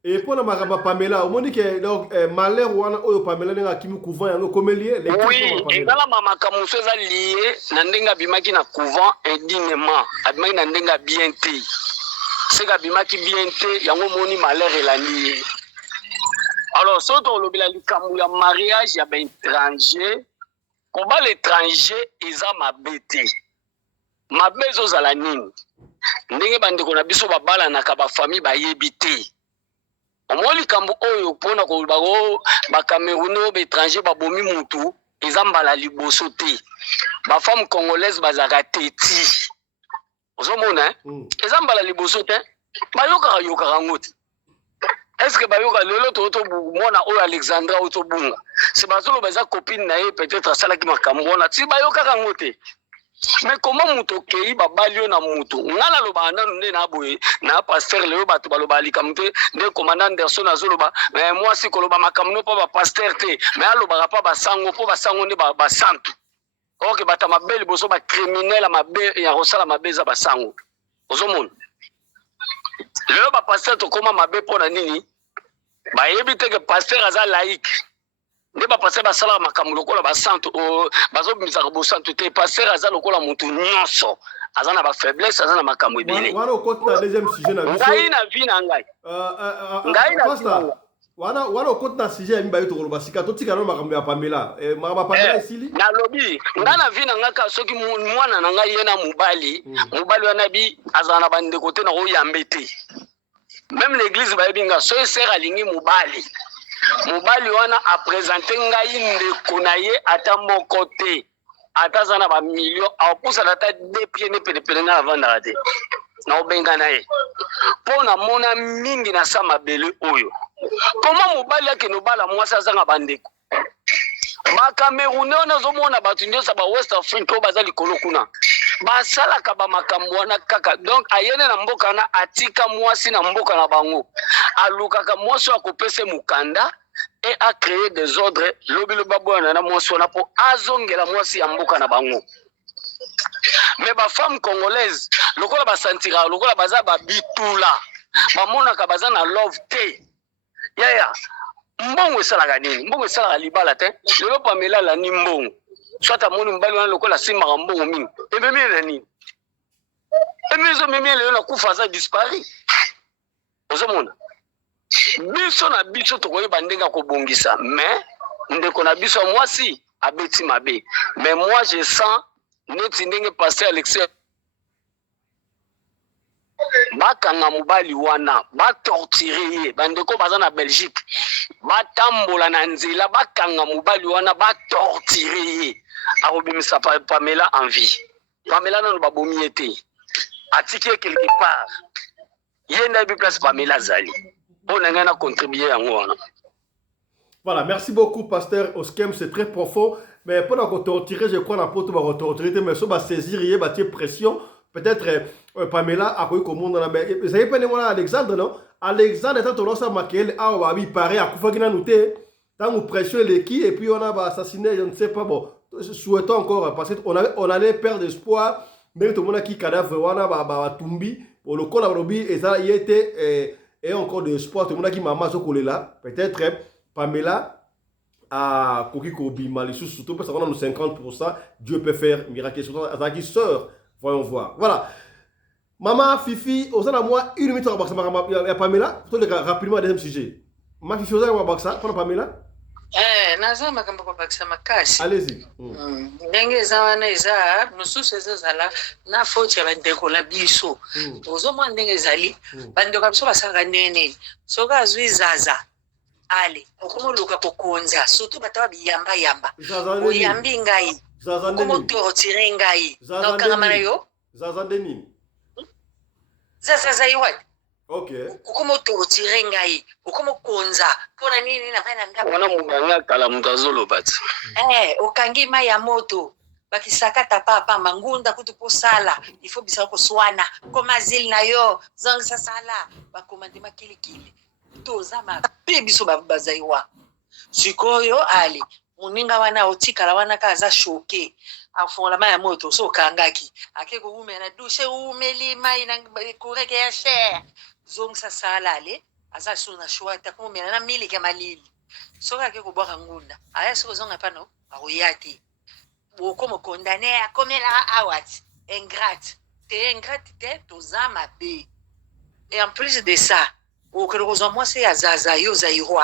epona makambo ya Pamela omoni ke donc malheur wana oyo Pamela ndenge akimi couvent yango komelie oui ezalama makambo mosusu eza lie na ndenge abimaki na couvent indignement abimaki na ndenge bien te seke abimaki bien te yango moni malheur elandi ye alors soki tolobela likambo ya mariage ya baétranger kobala étranger eza mabe te mabe ezozala nini ndenge bandeko na biso babalanaka bafamille bayebi te omoi likambo oyo mpona koloba bacamerounais oyo baétranger babomi mutu eza mbala liboso te bafemme congolaise bazalaka teti ozomona eza mbala liboso te bayokaka ngo te estce bayoka lelo tomona oyo Alexandra oyo tobunga si bazoloba eza copine na ye peut-être asalaki makambo wana ti bayokaka ngo te mais comment mutu okei babali yo na mutu nga nalobaka nanu nde na boye na paster lelo bato baloba likambo te nde commandant Anderson azoloba mwasi koloba makambo no mpo bapaster te mais alobaka mpa basango mpo basango nde basantu oke bato mabe liboso bacriminel mabe ya kosala mabe eza basango ozomona lelo bapaster tokóma mabe mpo na nini bayebi te ke paster aza laïque nde bapaster basalaka makambo lokola basantu bazobimisaka bosantu te paster aza lokola motu nyonso aza na bafaiblesse aza na makambo ebele wana okoti na deuxième sujet na biso ngai na vi na ngai ngai na vi na ngai wana okoti na sujet ya mibale tokoloba sika totika nano makambo ya Pamela makambo ya Pamela esili nalobi ngai na vi na ngai kaka soki mwana na ngai ye na mobali wana bi azala na bandeko te na koyambe te même l'église bayebi nga so esere alingi mobali wana apresente ngai ndeko na ye ata moko te ata aza na bamilio aopusana ata de pied ne penepene nga navandaka te na obenga na ye mpo namona mingi na sa mabele oyo koma mobali akende obala mwasi azanga bandeko bacamerounais wana ozomona bato nyonso ba west afrique oyo baza likolo kuna basalaka bamakambo wana kaka donc ayene na mboka wana atika mwasi na mboka na bango alukaka mwasi oyo akopesa mokanda et a créé des ordres lobi boyana na mwasi wana mpo azongela mwasi ya mboka na bango mais bafemme congolaise lokola basantira lokola baza babitula bamonaka baza na love te yaya mbongo esalaka nini mbongo esalaka libala te lelo Pamela alani mbongo soit amoni mobali wana lokola asimbaka mbongo mingi ememi ye na nini emi ezomemi ye lelo na kufa aza dispari ozomona biso na biso tokoyeba ndenge akobongisa mais ndeko na biso ya mwasi abeti mabe mais moi je sens neti ndenge pasteur Alexis bakanga mobali wana batortire ye bandeko baza na Belgique batambola na nzela bakanga mobali wana batortire ye akobimisa Pamela en vie Pamela nano babomi ye te atiki ye quelque part ye ndayebi place Pamela azali mpo na ngai na contribuer yango wana. Voilà, merci beaucoup, pasteur Oskem, c'est très profond. Mais pendant qu'on torturer, je crois, la pote va torturer, mais ça va saisir, il va tirer pression. Peut-être Pamela a connu comme on a. Mais vous savez pas, voilà, Alexandre, non? Alexandre est en train de marquer, ah, bah, il paraît, à Koufa qui n'a noté, tant qu'on pressionne l'équipe, et puis on a assassiné, je ne sais pas, bon, souhaitons encore, parce qu'on allait perdre espoir, mais tout le monde a qui cadavre, on a Tumbi, pour le col à Robi, et ça, il était, et encore de espoir, tout le monde a qui m'a collé là, peut-être. Pamela a Kokiko Bima, surtout parce qu'on a nos 50%, Dieu peut faire miracle. Surtout sœur, voyons voir. Voilà. Maman, Fifi, on a moi une minute à Pamela. Rapidement, deuxième sujet. Ma Fifi, on a ça pour Pamela. Naza makambo kwa bakisa makasi. Allez-y. Ndenge za wana eza mususu ezala na faute ya bandeko la biso. Ozomwa ndenge ezali bandeko biso basanga nene. Soka azwi zaza. Ale, okomoluka kokonza, surtout batawa biyamba yamba. Oyambi ngai. Okomotorotire ngai. Nokangama yo? Zaza nini? Zaza iwat. Okay. Okomotorotire ngai. Okomokonza. Pona nini na bana ngaba. Wana muganga kala mutazolo bat. Okangi mai ya moto. Bakisakata papa mangunda kutu posala. Il faut bisa ko swana. Koma zil na yo, zangisa sala. Bakomande makilikili. Tozama pe biso bazaiwa sikoyo ali muninga wana otikala wana kaza shoke afonga maya moto so kangaki akeko ume na douche umeli mai na kureke ya cher zongsa sala ale aza suna shwata kuma na miliki malili so akeko bwaka ngunda aya so zonga pano aroyati boko condamné a komela awat ingrate te tozama be et en plus de ça au que moi c'est azaza yo zairwa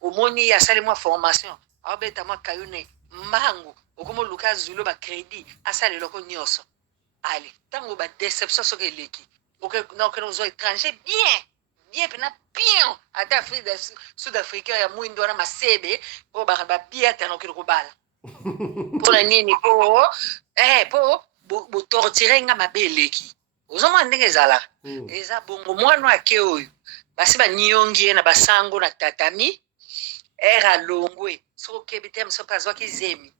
omoni ya sale moi formation abeta moi kayune mango okomo luka zulo ba crédit asale loko nyoso ali tango ba déception so ke leki ok non que nous étranger bien pena bien ata Afrique sud-africain ya mwindo na masebe o ba bien tano ke ko bala pour la nini po tortirer nga mabeleki ozoma ndenge zala eza bongo mwana ake oyo basi banyongi na basango na tatami era longwe so kebite mso pazwa kizemi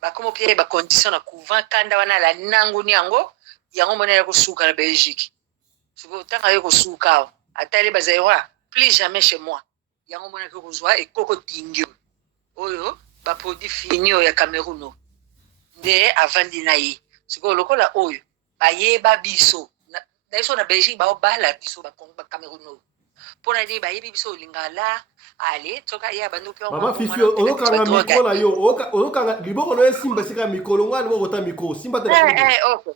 bakomo pie ba condition na couvent kanda wana la nango ni yango mona ya kosuka na Belgique siko tanga yo kosuka atale bazairwa plus jamais chez moi yango mona ko kozwa ekoko tingyo oyo ba produit finio ya Cameroun nde avandi na yi siko lokola oyo bayeba biso na iso na Belgique ba obala biso ba Cameroun pona ni bayebi biso lingala ale toka ya banduki mama Fifi okanga mikolo yo okanga liboko no simba sika mikolo ngani boko ta mikolo simba tele okay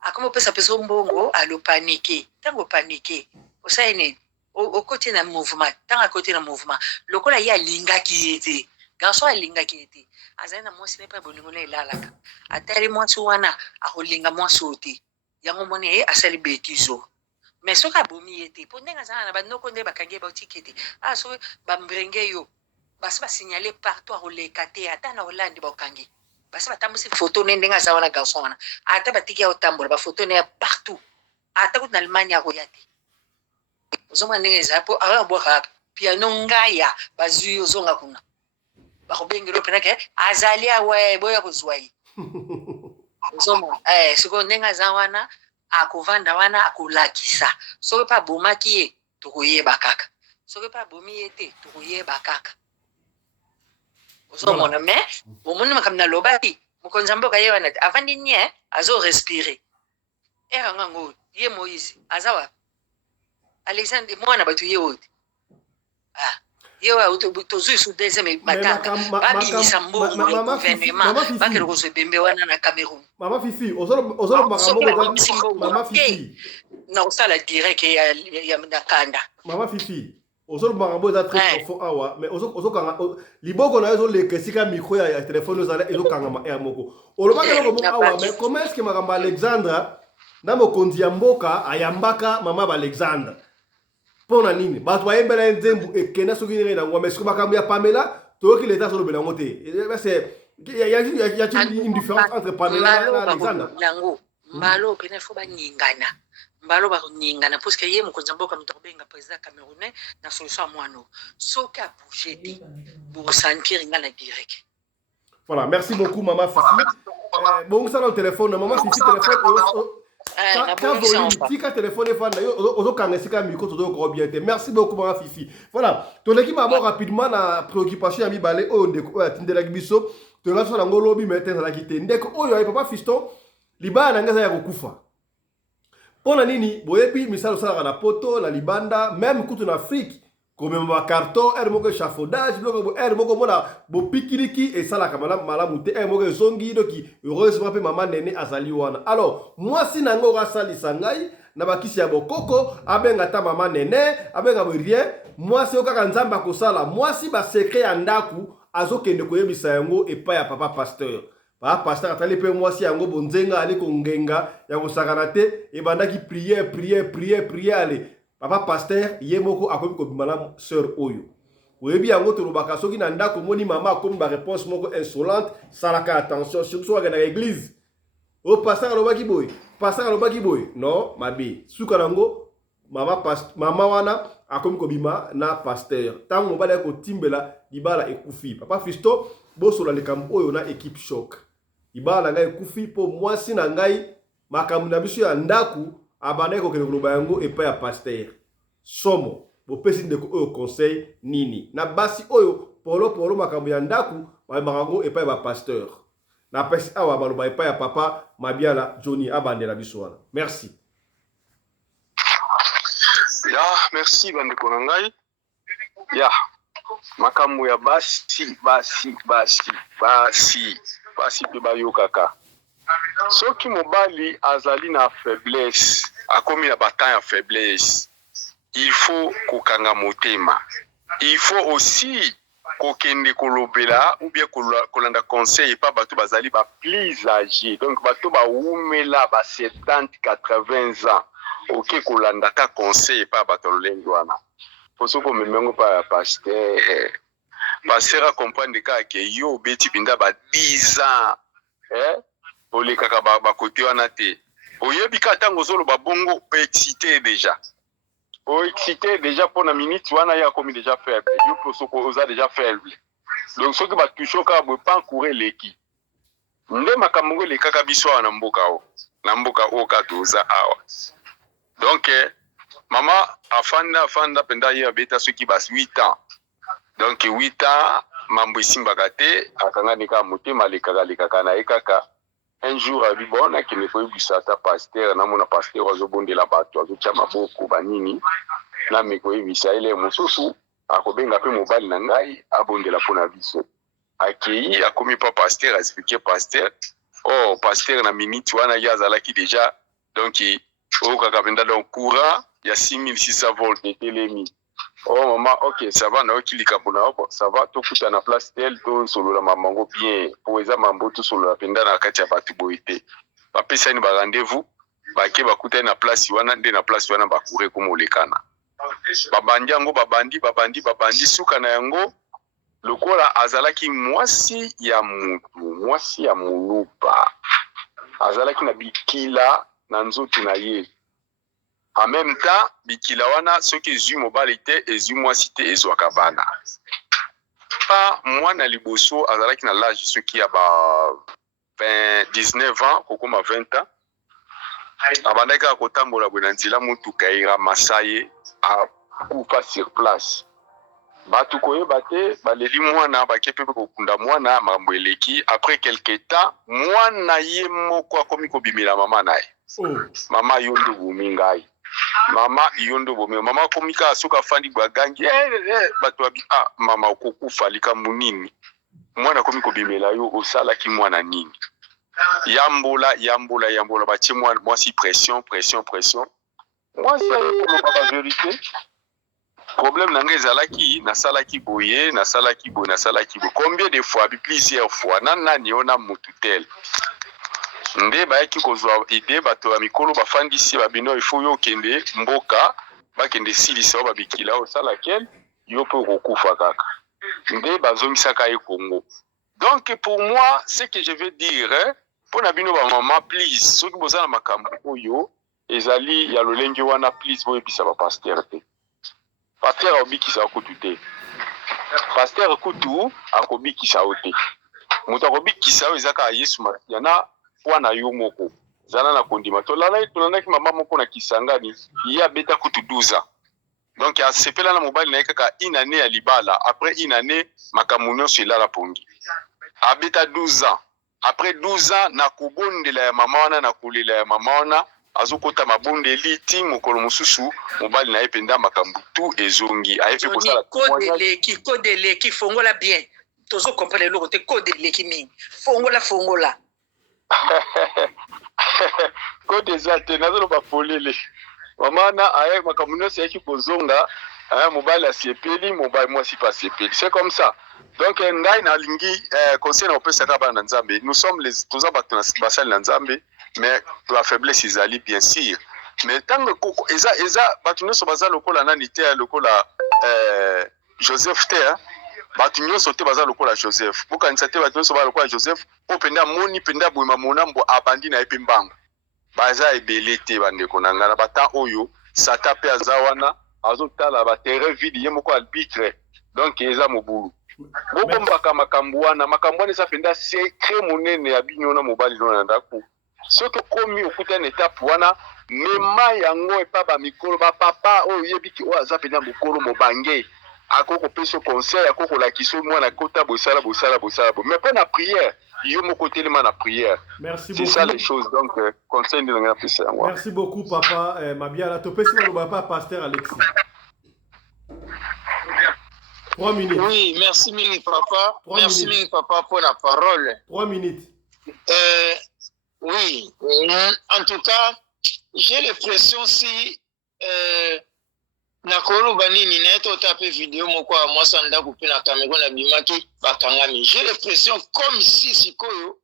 akomo pesa peso mbongo alo paniquer tango paniquer osaine okoti na mouvement tanga koti na mouvement lokola ya lingaki yete garçon alingaki yete azana mwasi ne pa bolingo na ilalaka atali mwasi wana akolinga mwasi oti yango moni asali betizo mais soka bomi ete po ndenga zana na banoko nde bakange ba tikete so bambrenge yo basi ba signaler partout a rolekate ata na Hollande ba kange basi batambusi photo ndenga za wana garçon wana ata batiki ya otambola ba photo ne partout ata ko na Allemagne ya royate ozoma ndenga za po ara bo rap piano ngaya bazui ozonga kuna ba ko bengelo penake azali awe boya kozwai ozoma siko ndenga za wana akovanda wana akolakisa soki pa bomaki ye tokoyeba kaka soki pa bomi ye te tokoyeba kaka ozomona mais omoni makambo na lobaki mokonzi ya mboka ye wana te avandi nie azo respire era ngango ye Moïse aza wapi Alexandre mwana bato ye oyo te Yo tozu sous deuxième batanga. Babi misambo le gouvernement. Bakelo kozo bembe wana na Cameroun. Maman Fifi, ozolo Maman Fifi. Na osala direct ya nakanda. Maman Fifi. Ozolo makambo za très profond awa mais ozo kanga liboko na ezo lekesika micro ya téléphone ozala ezo kanga ma air moko. Oloba kelo mo awa mais comment est-ce que makambo Alexandra na mokonzi ya mboka ayambaka mama ba Alexandra? Pona nini bato bayembela nzembu ekena soki nini na ngwa mais makambo ya Pamela toki leta solo bela ngote c'est il y a une différence entre Pamela et Alexandra. Mbalo pena fo baningana. Mbalo ba ningana parce que ye mokonzi mboka mtobenga président camerounais na solution mwano. Soki a bougé di pour sentir ngana direct. Voilà, merci beaucoup maman Fifi. Bon ça dans le téléphone maman Fifi téléphone Tika téléphone merci beaucoup maman Fifi. Voilà, ton équipe m'a rapidement na préoccupation ami balé o ndeko atindela biso to la so nango lobi meten la kité ndeko oyo papa fiston libana ngaza ya kokufa. Pona nini boyebi misalo sala na poto la libanda même kutu na Afrique comme ma carton moko échafaudage bloko moko mona bo pikiliki et sala kamala malamu te moko zongi doki heureusement pe maman nene azali wana. Alors moi si nango rasalisa ngai na bakisi ya bokoko abenga ta maman nene abenga rien moi si okaka nzamba kosala moi si ba secret ya ndaku azokende koyebisa yango epa ya papa pasteur. Papa pasteur atali pe moi si yango bonzenga ali kongenga ya kosakana te e bandaki prière ale papa pasteur yemoko akomi ko bimala sœur oyo. Oyebi yango to lobaka soki na ndako moni mama akomi ba réponse moko insolente salaka attention surtout wa na église. O pasteur alobaki boy. Non, mabe. Suka nango mama wana akomi ko bima na pasteur. Tango mobala ko timbela libala ekufi. Papa Fisto boso la likambo oyo na équipe choc. Libala ngai ekufi po mwasi na ngai makambo na biso ya ndaku abandai ko kele koloba yango epa ya pasteur. Somo bo pesi ndeko oyo conseil nini. Na basi oyo polo makambo ya ndaku ba makango epa ya pasteur. Na pesi awa baloba epa ya papa Mabiala Johnny abandela biso wana. Merci. Ya, merci bandeko na ngai. Ya. Makambo ya basi pe bayokaka. Soki mobali azali na faiblesse, akomi na batan ya faiblesse, il faut kokanga motema. Il faut aussi kokende kolobela ou bien kolanda conseil pa bato bazali ba plus âgés. Donc bato ba umela ba 70 80 ans. OK kolanda ka conseil pa bato lengi wana. Poso ko memengo pa pasteur pasera comprendre ka ke yo beti binda ba 10 ans ole kaka ba côté wana te oyebi ka tango zolo ba bongo excité déjà pour na minute wana ya comme déjà faible yo poso ko oza déjà faible donc ce que ba toucho ka bo pas courir l'équipe nde makambo le kaka biso na mboka o ka toza awa donc mama afanda penda ya beta ceux qui bas 8 ans. Donc 8 ans mambo isimbaka te akanga nika motema lekaka na ekaka. Un jour abi bona ki me foi bisata pasteur na mona pasteur azobondela bato azotia maboko banini na me ko ebisa ile mususu akobenga pe mobali na ngai abondela pona biso. Akei akomi pa pasteur expliquer pasteur oh pasteur na minute wana ya zalaki déjà donc o kaka benda donc courant il y a 6600 volts de télémi. Oh maman, ok, ça va, na okilika bona, ça va, to kuta na place tel, to solo la mamango bien, pour eza mambo to solo la penda na kati ya batu boite. Ba pesa ni ba rendez-vous, ba ke ba kuta na place wana nde na place wana ba courir ko molekana. Babandi yango babandi suka na yango lokola azalaki mwasi ya mulupa. Azalaki na bikila na nzoto na ye. En même temps, bikila wana soki ezui mobali te ezui mwasi te ezwaka bana. Pa mwana liboso azalaki na l'âge soki ya ba 19 ans kokoma 20 ans. Abandaki akotambola bwe na nzela mutuka eramasa ye akufa sur place. Batu koyeba te baleli mwana bakepe kokunda mwana makambo eleki. Après quelque temps mwana ye moko akomi kobimela mama na ye. Mama yo ndugu mingai. mama yondo bomio mama komika soka fandi bagangi bato abi mama okokufa likambo nini mwana komiko bimela yo osala ki mwana nini yambola batie mwasi pression mwasi ayo komo ba vérité problème nanga ezalaki nasalaki boye combien de fois plusieurs fois nani ona mutu tel nde bayaki kozwa ide bato ya mikolo bafandisi babino ifo yo kende mboka bakende silisa babikila osala kel yo pe kokufa kaka nde bazongisaka ye Congo. Donc pour moi ce que je veux dire pour na bino ba maman please soki bozana makambo oyo ezali ya lolenge wana please boyebisa ba pasteur te pasteur obikisa kutu te pasteur kutu akobikisa ote mutu akobikisa oyo ezaka Yesu yana wana yo moko zana na kondima tolandaki mama moko na Kisangani ya beta kutu 12 ans donc ya sepela na mobali na kaka une année ya libala après une année makamunyo sila la pongi abeta 12 ans après 12 ans na kubondela ya mama wana na kulela ya mama wana azokota mabonde liti mokolo mususu mobali na ependa makambu tu ezongi ayepe kosala kodele ki fongola bien tozo comprendre le côté kodele ki mingi fongola Côté ça, tu n'as pas polélé. Maman na avec ma communauté c'est qui kozonga, mobile asiepeli, mobile moi si pas asiepeli. C'est comme ça. Donc ngai na lingi conseil na opesa ka bana nzambe. Nous sommes les tous abattu na basal na nzambe, mais la faiblesse izali bien sûr. Mais tant que eza batu nyonso bazali lokola nani te lokola Joseph te batu nyonso te bazali lokola Joseph. Bokanisa te batu nyonso bazali lokola Joseph, po penda moni penda boima monambo abandi na epe mbango. Baza ebele te bandeko na ngana bata oyo sata pe azawana azotala ba terrain vide ye moko arbitre. Donc eza mobulu. Boko mbaka makambo wana eza penda secret monene ya bino na mobali na ndako. Soki komi okuta na étape wana mema yango epa ba mikolo ba papa oyo yebiki o aza penda mokolo mobange akoko peso conseil akoko la kiso mwana kota bosala mais pas na prière yo moko telema na prière. Merci beaucoup. C'est ça les choses donc conseil de la prière. Merci beaucoup papa Mabiala topesi na papa pasteur Alexis. 3 minutes. Oui, merci mille papa. Merci mille papa pour la parole. 3 minutes. Oui, en tout cas, j'ai l'impression si nakolo banini na eto tape vidéo moko a mwasa ndako pe na Cameroun na bimaki bakangami. J'ai l'impression comme si sikoyo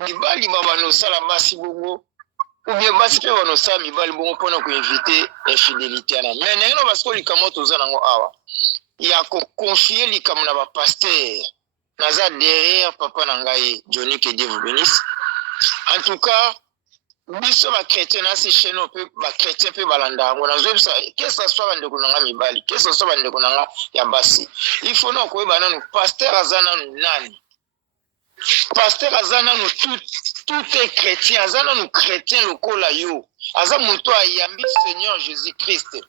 mibali babano sala basi bongo ou bien basi pe bano sala mibali bongo pona ko éviter infidélité na. Mais nengeno parce que likamoto za nango awa. Il a confié likamona ba pasteur. Naza derrière papa nangai Johnny que Dieu vous bénisse. En tout cas, biso ba chrétien na si chez nous ba chrétien pe balanda ngo na zo ça que ça soit bande ko nanga mibali que ça soit bande ko nanga ya basi il faut non ko ba nanu pasteur azana nani pasteur azana no tout est chrétien azana no chrétien lokola yo aza muto ayambi Seigneur Jésus-Christ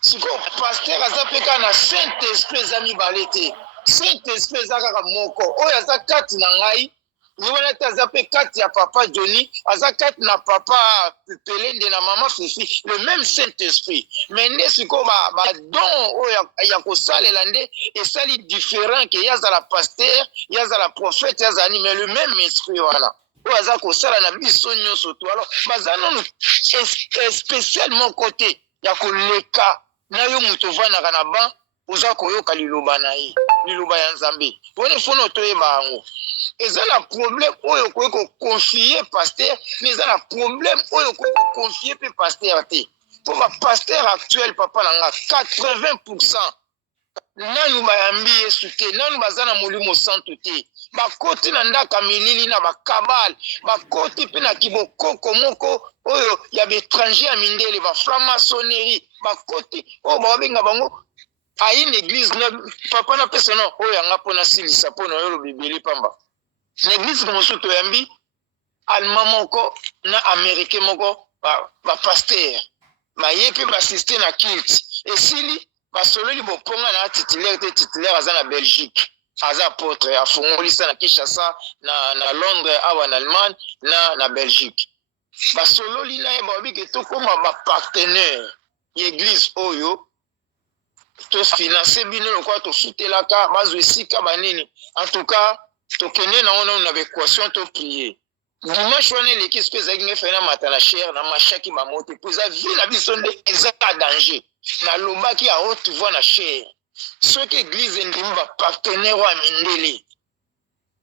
siko pasteur azapeka na Saint-Esprit zami balete Saint-Esprit zaka moko oyo azakati na ngai Niwana tazape kati ya papa Johnny, azakati na papa Pelende na maman Fifi, le même Saint-Esprit. Mais nesiko ba don ya kosalela nde esali différent que yaza la pasteur, yaza la prophète, yaza ni mais le même esprit wana. O aza kosala na biso nyonso to alors bazana no spécialement côté ya koleka na yo muto vana kana ba oza koyoka liloba na ye, liloba ya Nzambe. Bone fono toyeba ngo. Et ça le problème oyo ko confier pasteur mais ça le problème oyo ko confier pe pasteur te pour ma pasteur actuel papa nanga 80% nanu bayambi Yesu te nanu bazana molimo santo te bakoti na ndaka milili na bakabal bakoti pe na kibokoko moko oyo ya étranger ya mindele ba franc-maçonnerie bakoti o ba benga bango a une église na papa na pesa no oyo anga pona silisa pona oyo bibeli pamba l'église de Mosuto Yambi, allemand moko, na américain moko, ba pasteur, ba yepi ba assisté na culte. Et sili, ba solo li boponga na titulaire aza na Belgique, aza apôtre, a fongoli sa na Kinshasa, na Londres, awa na Allemagne, na Belgique. basololi na ye babi ke tokoma bapartenaire l'église oyo to financer bino lokwa to soutelaka bazwa esika banini en tout cas tokende na ona na équation to prier dimanche wana eleki soki ezalaki nge fai na mata na chere na mashaki bamoto po eza vie na biso nde eza ka danger nalobaki ya haute voix na chere soki église endimi bapartenaire oyo ya mindele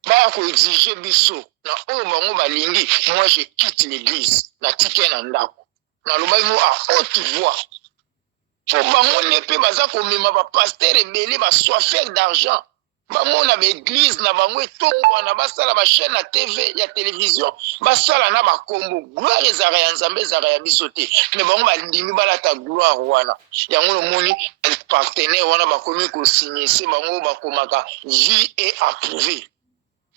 baya koexige biso na oyo bango balingi moi je quitte l'église natike na ndako nalobaki ngo à haute voix po bango ne mpe baza komema bapaster ebele basoifere d'argent bamona baeglise na bango etongwana basala bachaîne na tv ya télévision basala na bakombo gloire ezaka ya nzambe ezaka ya biso te me bango bandimi balata gloire wana yango lomoni partenaire wana bakomi kosigne se bango bakomaka vie et approuvé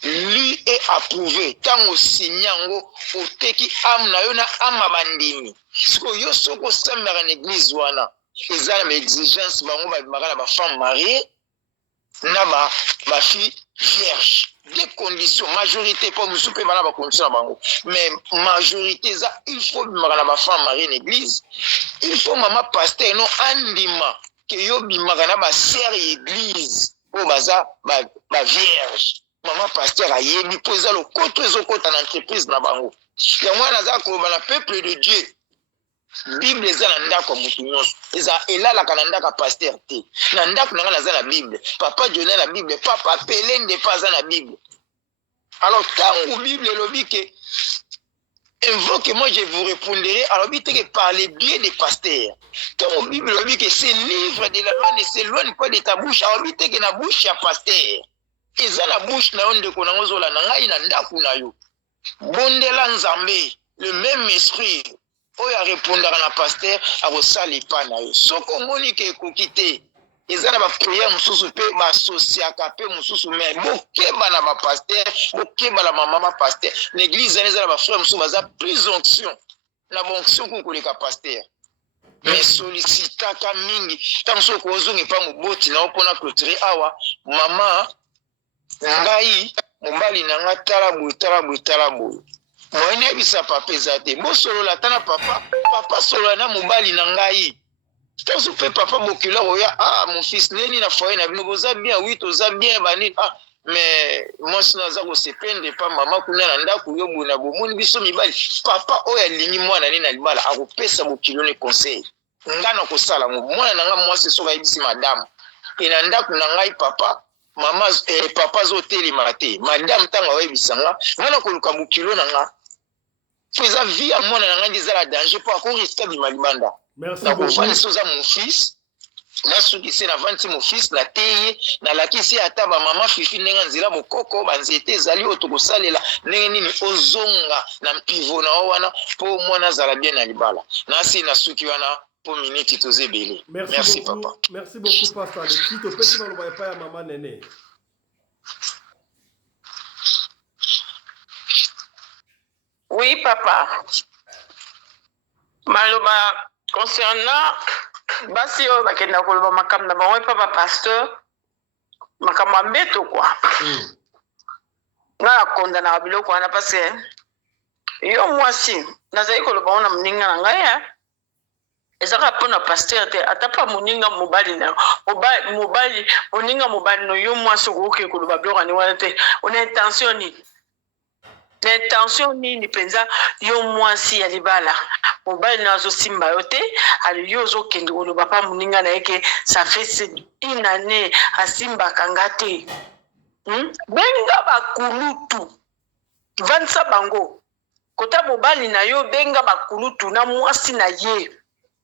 lui est approuvé ntango osigne yango oteki ame na yo na ama bandimi siko yo soki osambaka na église wana eza na baexigence bango babimaka na bafemme mariée na bafille vierge des conditions majorité po mosusu mpe bana bacondition na bango mais majorité eza il faut bimaka na bafemme mariée na église il faut mama paster no andima ke yo bimaka na basere ya église oyo baza bavierge mama paster ayebi mpo eza lokoto ezokota na entreprise na bango yango wana aza koloba na peuple de dieu bible eza na ndako ya motu nyonso eza elalaka na ndako ya paster te na ndako na ngai naza na bible papa Dionel na bible papa Pelende mpe aza na bible alors ntango bible elobi ke invoque moi je vous répondrai alobi te ke par le biais des pasteurs ntango bible elobi ke ce livre de la loi ne s'éloigne pas de ta bouche alobi te ke na bouche ya paster eza na bouche na yo ndeko nango ozolanda ngai na ndako na yo bondela nzambe le même esprit oyo arépondaka na paster akosala epai na yo soki omoni ke ekoki te eza na bapriere mosusu mpe basosiaka mpe mosusu me bokeba na bapaster bokeba na mama bapaster na église wana eza na bafrère mosusu baza plus onction na baonction kuku koleka paster me solicitaka mingi ntango soki ozonga epai moboti na yo mpona clôturer awa mama ngai mobali na nga tala boye tala boye tala boye moyeni yebisa papa eza te bosolola ata na papa solola na mobali na ngai tozo mpe papa bokila oya mon fils neni na foye na bino boza bien oui toza bien banini mais mwasi no aza kosepende pa mama kuna na ndako yo boye na bomoni biso mibali papa oyo alingi mwana nini na libala akopesa bokilo ne conseil nga na kosala mwana na nga mwasi soki ayebisi madame e na ndako na ngai papa mama papa azotelema te madame ntango ayebisa nga na koluka bokilo na nga po eza vie ya mwana na ngai nde eza la danger mpo akoriska bima libanda nakovandisi oza mon fils nasukisi navandisi mon fils nateye nalakisi ata bamama fifi ndenge nzela bokoko banzete ezali oyo tokosalela ndenge nini ozonga na mpivo na o wana mpo mwana azala bien na libala nasi nasuki wana mpo miniti toza ebele merci papa merci beaucoup pasteur alexis topesi maloba epai ya mama nene Oui, papa. Maloba concernant basi oyo bakenda koloba makambo na bango papa pasteur makambo ya mbeto kwa nga nakondanaka biloko wana parce yo mwasi nazali koloba ngo na moninga na ngai ezaka mpona pasteur te ata pa moninga mobali na mobali moninga mobali no yo mwasi okoki koloba biloko ani wana te ona intention nini na intention nini penza yo mwasi ya libala mobali na azosimba yo te ali yo ozokende koloba pa moninga na yeke ça fait une année asimbaka nga te benga bakulutu vandisa bango kota mobali na yo benga bakulutu na mwasi na ye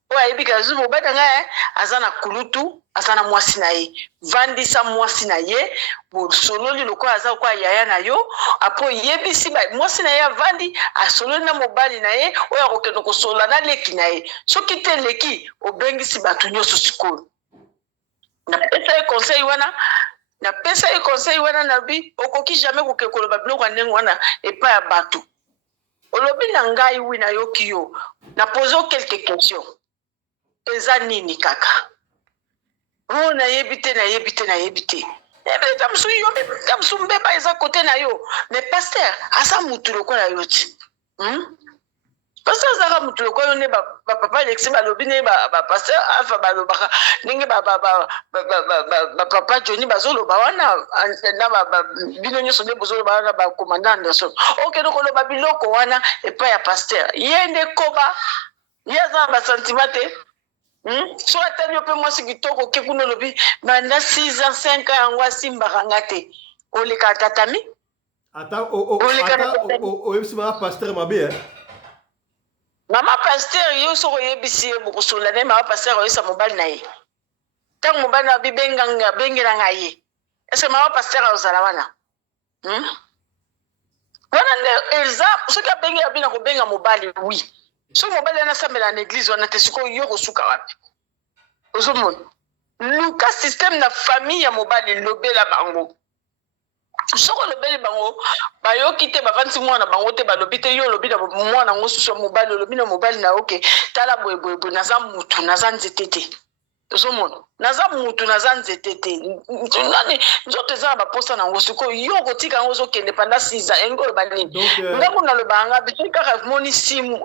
oyo ayebika azu mobali na ngai aza na kulutu aza na mwasi na ye vandisa mwasi na ye bosololi lokola aza kwa yaya na yo apo yebisi mwasi na ye avandi asololi na mobali na ye oyo akokende kosolola na leki na ye soki te leki obengisi bato nyonso sikoyo napesa ye conseil wana na bi okoki jamais koke koloba biloko ya ndenge wana epai ya bato olobi na ngai wi nayoki yo na pose quelques questions eza nini kaka o nayebi te tamusu mbeba eza kote na yo mais paster aza mutu lokola yo ti parce que azaka mutu lokoyo ne papa Alexis balobi ne pasteur Alpha balobaka ndenge papa Johnny bazoloba wana na bino nyonso nde bozoloba wana ba commandant Anderson okende koloba biloko wana epai ya pasteur ye nde koba ye aza na basentiment te so atani yo mpe mwasi kitoko oke kuna olobi banda 6 ans 5 ans yango asimbaka nga te oleka tatami oyebisi mama pasteur mabe mama pasteur yo soko oyebisi ye bokosola ne mama pasteur oyesa mobali na ye ntango mobali na bengelanga ye ese mama pasteur azala wana wana nde elza soki abengi abina kobenga mobali wi soki mobali wana asambela na église wana te sikoyo yo kosuka wapi ozomona luka système na famille ya mobali lobela bango soko lobeli bango bayoki te bavandisi mwana bango te balobi te yo olobi na mwana ngo susu ya mobali olobi na mobali na oke tala boyeboyeboye naza mutu naza nzete te ozomona naza mutu naza nzete te nani nzoto eza na baposa nango sikoyo yo kotika yango ozokende panda 6 ans engo oloba nini ntango nalobanga biso kaka moni 3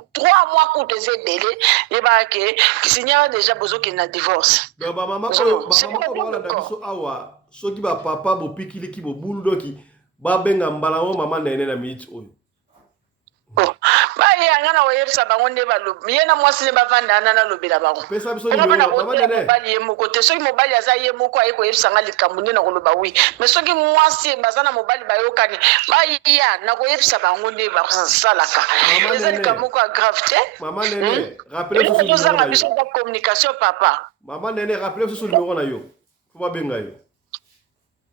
mois kutu eza ebele yebaka ke kisinyaka deja bozokende na divorce bamama oyo balanda biso awa soki bapapa bopikiliki bobulu doki babenga mbala ngo mama nene na minute oyo baye anga na oyebisa bango nde balobi ye na mwasi ne bavanda ana nalobela bango pesa biso mobali ye moko te soki mobali aza ye moko aye koyebisa nga likambo nde na koloba wi mais soki mwasi baza na mobali bayokani baya na koyebisa bango nde basalaka eza likambo moko ya grave te mama nene rappelez tozanga biso za communication papa mama nene rappelez biso numéro na yo po babenga yo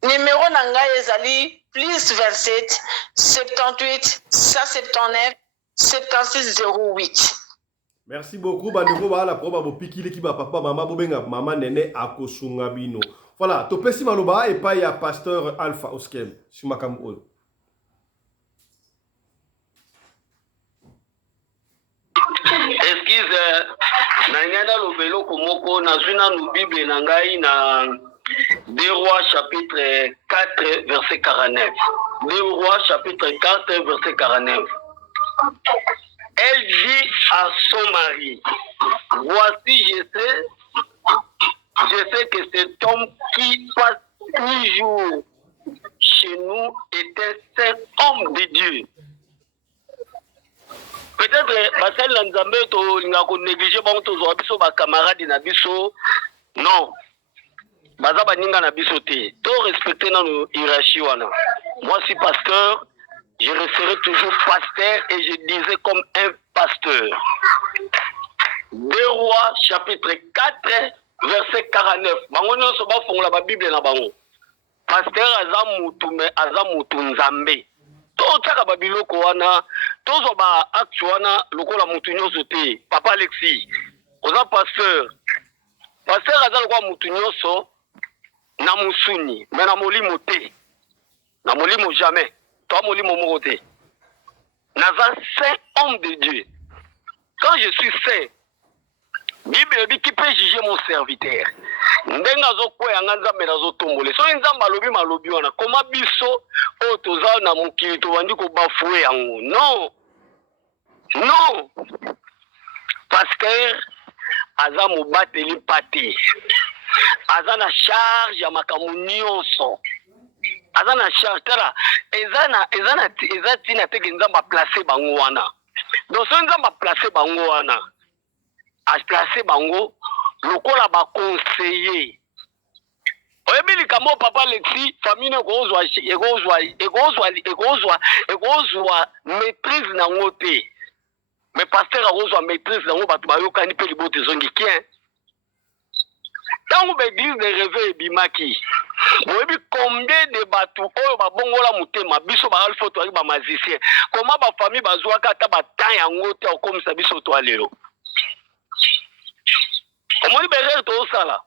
numéro na ngai ezali plus 27 78 179 7608. Merci beaucoup bandeko bala proba bopikili ki ba papa mama bobenga mama nene akosunga bino. Voilà, topesi maloba et pas ya pasteur Alpha Oskem Shumakam oyo. Excuse na ngana lobelo komoko na zuna nu Bible na ngai na 2 Rois chapitre 4 verset 49. 2 Rois chapitre 4 verset 49. Elle dit à son mari, voici je sais que cet homme qui passe toujours chez nous est un saint homme de Dieu. Peut-être basel na nzambe to linga ko négliger bango to zo biso ba camarade na biso non baza baninga na biso te to respecter na hiérarchie wana. Moi si pasteur, je resterai toujours pasteur et je disais comme un pasteur. 2 Rois chapitre 4 verset 49. Bango nyonso ba fongola ba Bible na bango. Pasteur aza mutu me aza mutu nzambe. To tsaka ba biloko wana tozo ba acte wana lokola mutu nyonso te. Papa Alexis, oza pasteur. Pasteur aza lokola mutu nyonso na musuni, mais na molimo te. Na molimo jamais. Toi, molimo moko te. Naza saint homme de Dieu. Quand je suis saint, Bible dit qui peut juger mon serviteur. Ndenga zo kwea nzambe nazo tombole. So nzamba alobi malobi wana koma biso o toza na mokili to bandi ko bafouer yango. Non. Non. Pasteur aza mobateli pati. Aza na charge ya makambo nyonso. Aza na charge tala eza tina teke nzamba placer bango wana. Donc so nzamba placer bango wana. A placer bango lokola ba conseiller. Oyebi likambo papa Alexis famille ekozwa maîtrise na ngote. Mais pasteur akozwa maîtrise na ngo batu bayokani pe libote zongi kien. Tango l'église de réveil bimaki. Oyebi combien de batu oyo babongola mutema biso ba alpha to ba magicien. Comment ba famille bazwa kata ba temps yango te okomisa biso to alelo. Omoni berere to sala.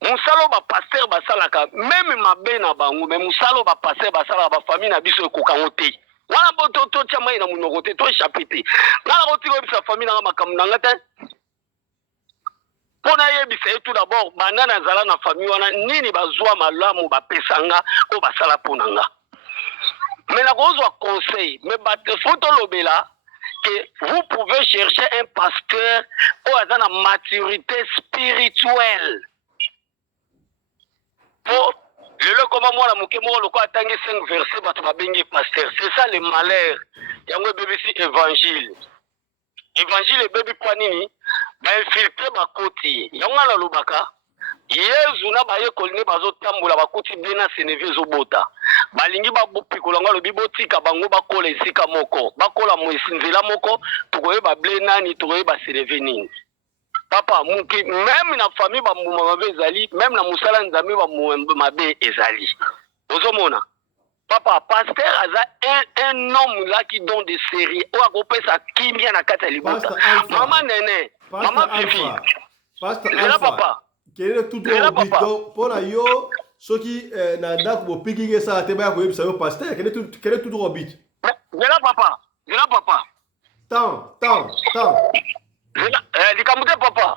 Musalo ba pasteur ba salaka même mabe na bango mais musalo ba pasteur ba sala ba famille na biso ekokango te. Wana boto to chama ina munoko te to chapitre. Ngala ko tiko bisa famille na makamu na ngata. Pona yebisa tout d'abord banana zala na famille wana nini bazwa malamu ba pesanga ko ba sala ponanga. Mais la kozwa conseil mais ba foto lobela que vous pouvez chercher un pasteur qui a une maturité spirituelle. Pour le comment moi la moke moi le quoi attendre 5 versets ba to bengi pasteur. C'est ça le malheur. Yango bébé si évangile. Évangile bébé kwa nini? Ba infiltrer ba koti. Yango la lobaka. Yezu na ba ye kolne bazo tambola ba koti bena seneve zo bota. Balingi ba bopikola ngalo bibotika bango bakola esika moko. Bakola moisinzela moko tukoye ba blenani tukoye ba seneve nini. Papa, même na famille ba mumama ezali, même na musala nzambe ba mabe ezali. Ozomona. Papa, pasteur aza un homme là qui donne des séries. O akopesa kimia na kata libota. Maman nene, maman fifi. Pasteur Alpha. Papa. Quel est tout droit pour la yo ceux qui na date pour piquer ça te ba ko yebisa yo pasteur, quel est tout droit bit. Papa. Papa. Tant. Likamute papa,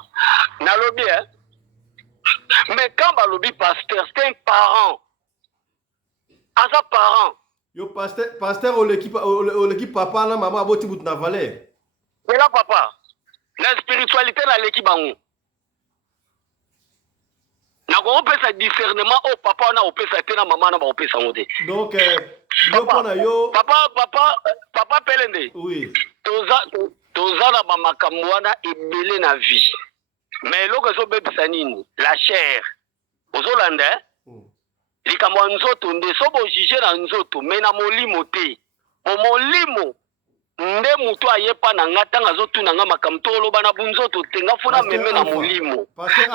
na lobby hein. Mais quand ba lobby pasteur, c'est un parent. Asa parent. Yo pasteur ou l'équipe papa na maman aboti bout na valeur. Mais là papa, la spiritualité na l'équipe bango. Na ko opesa discernement au papa na opesa te na maman na ba opesa ngote. Donc papa Pelende. Oui. Toza na ba makambo wana ebele na vie. Mais loko zo bebisa nini? La chair. Ozolanda likambo nzoto nde so bo juger na nzoto mais na molimo te. O molimo nde mutu ayepa na ngata ngazo tuna nga makambo to loba na bunzoto te nga funa meme na molimo.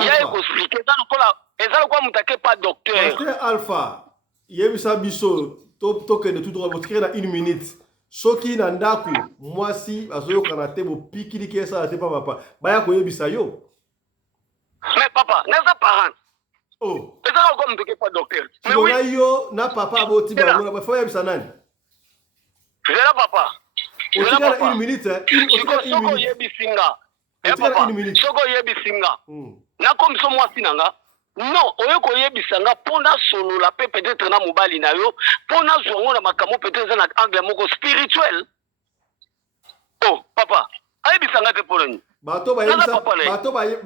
Ya eko expliquer ça lokola ezala kwa mutake pas docteur. Pasteur Alpha, yebisa biso to que de tout droit votre na 1 minute. Soki na ndaku mwasi azoyoka te bo pikili ke ça te pas papa. Baya ko yebisa yo. Mais papa, neza parent. Oh. Ezala kwa mutake pas docteur. Mais oui. Yo na papa aboti ba ngona faut yebisa nani? Zela papa. Zela papa. 1 minute hein. Soko yebisinga. Papa. Soko yebisinga. Na comme so mwasi nanga. Non, oyeko yebisanga pona solo la peut-être na mobali na yo, pona zongo na makamo peut-être na angle moko spirituel. Oh, papa, ayebisanga te poloni. Bato ba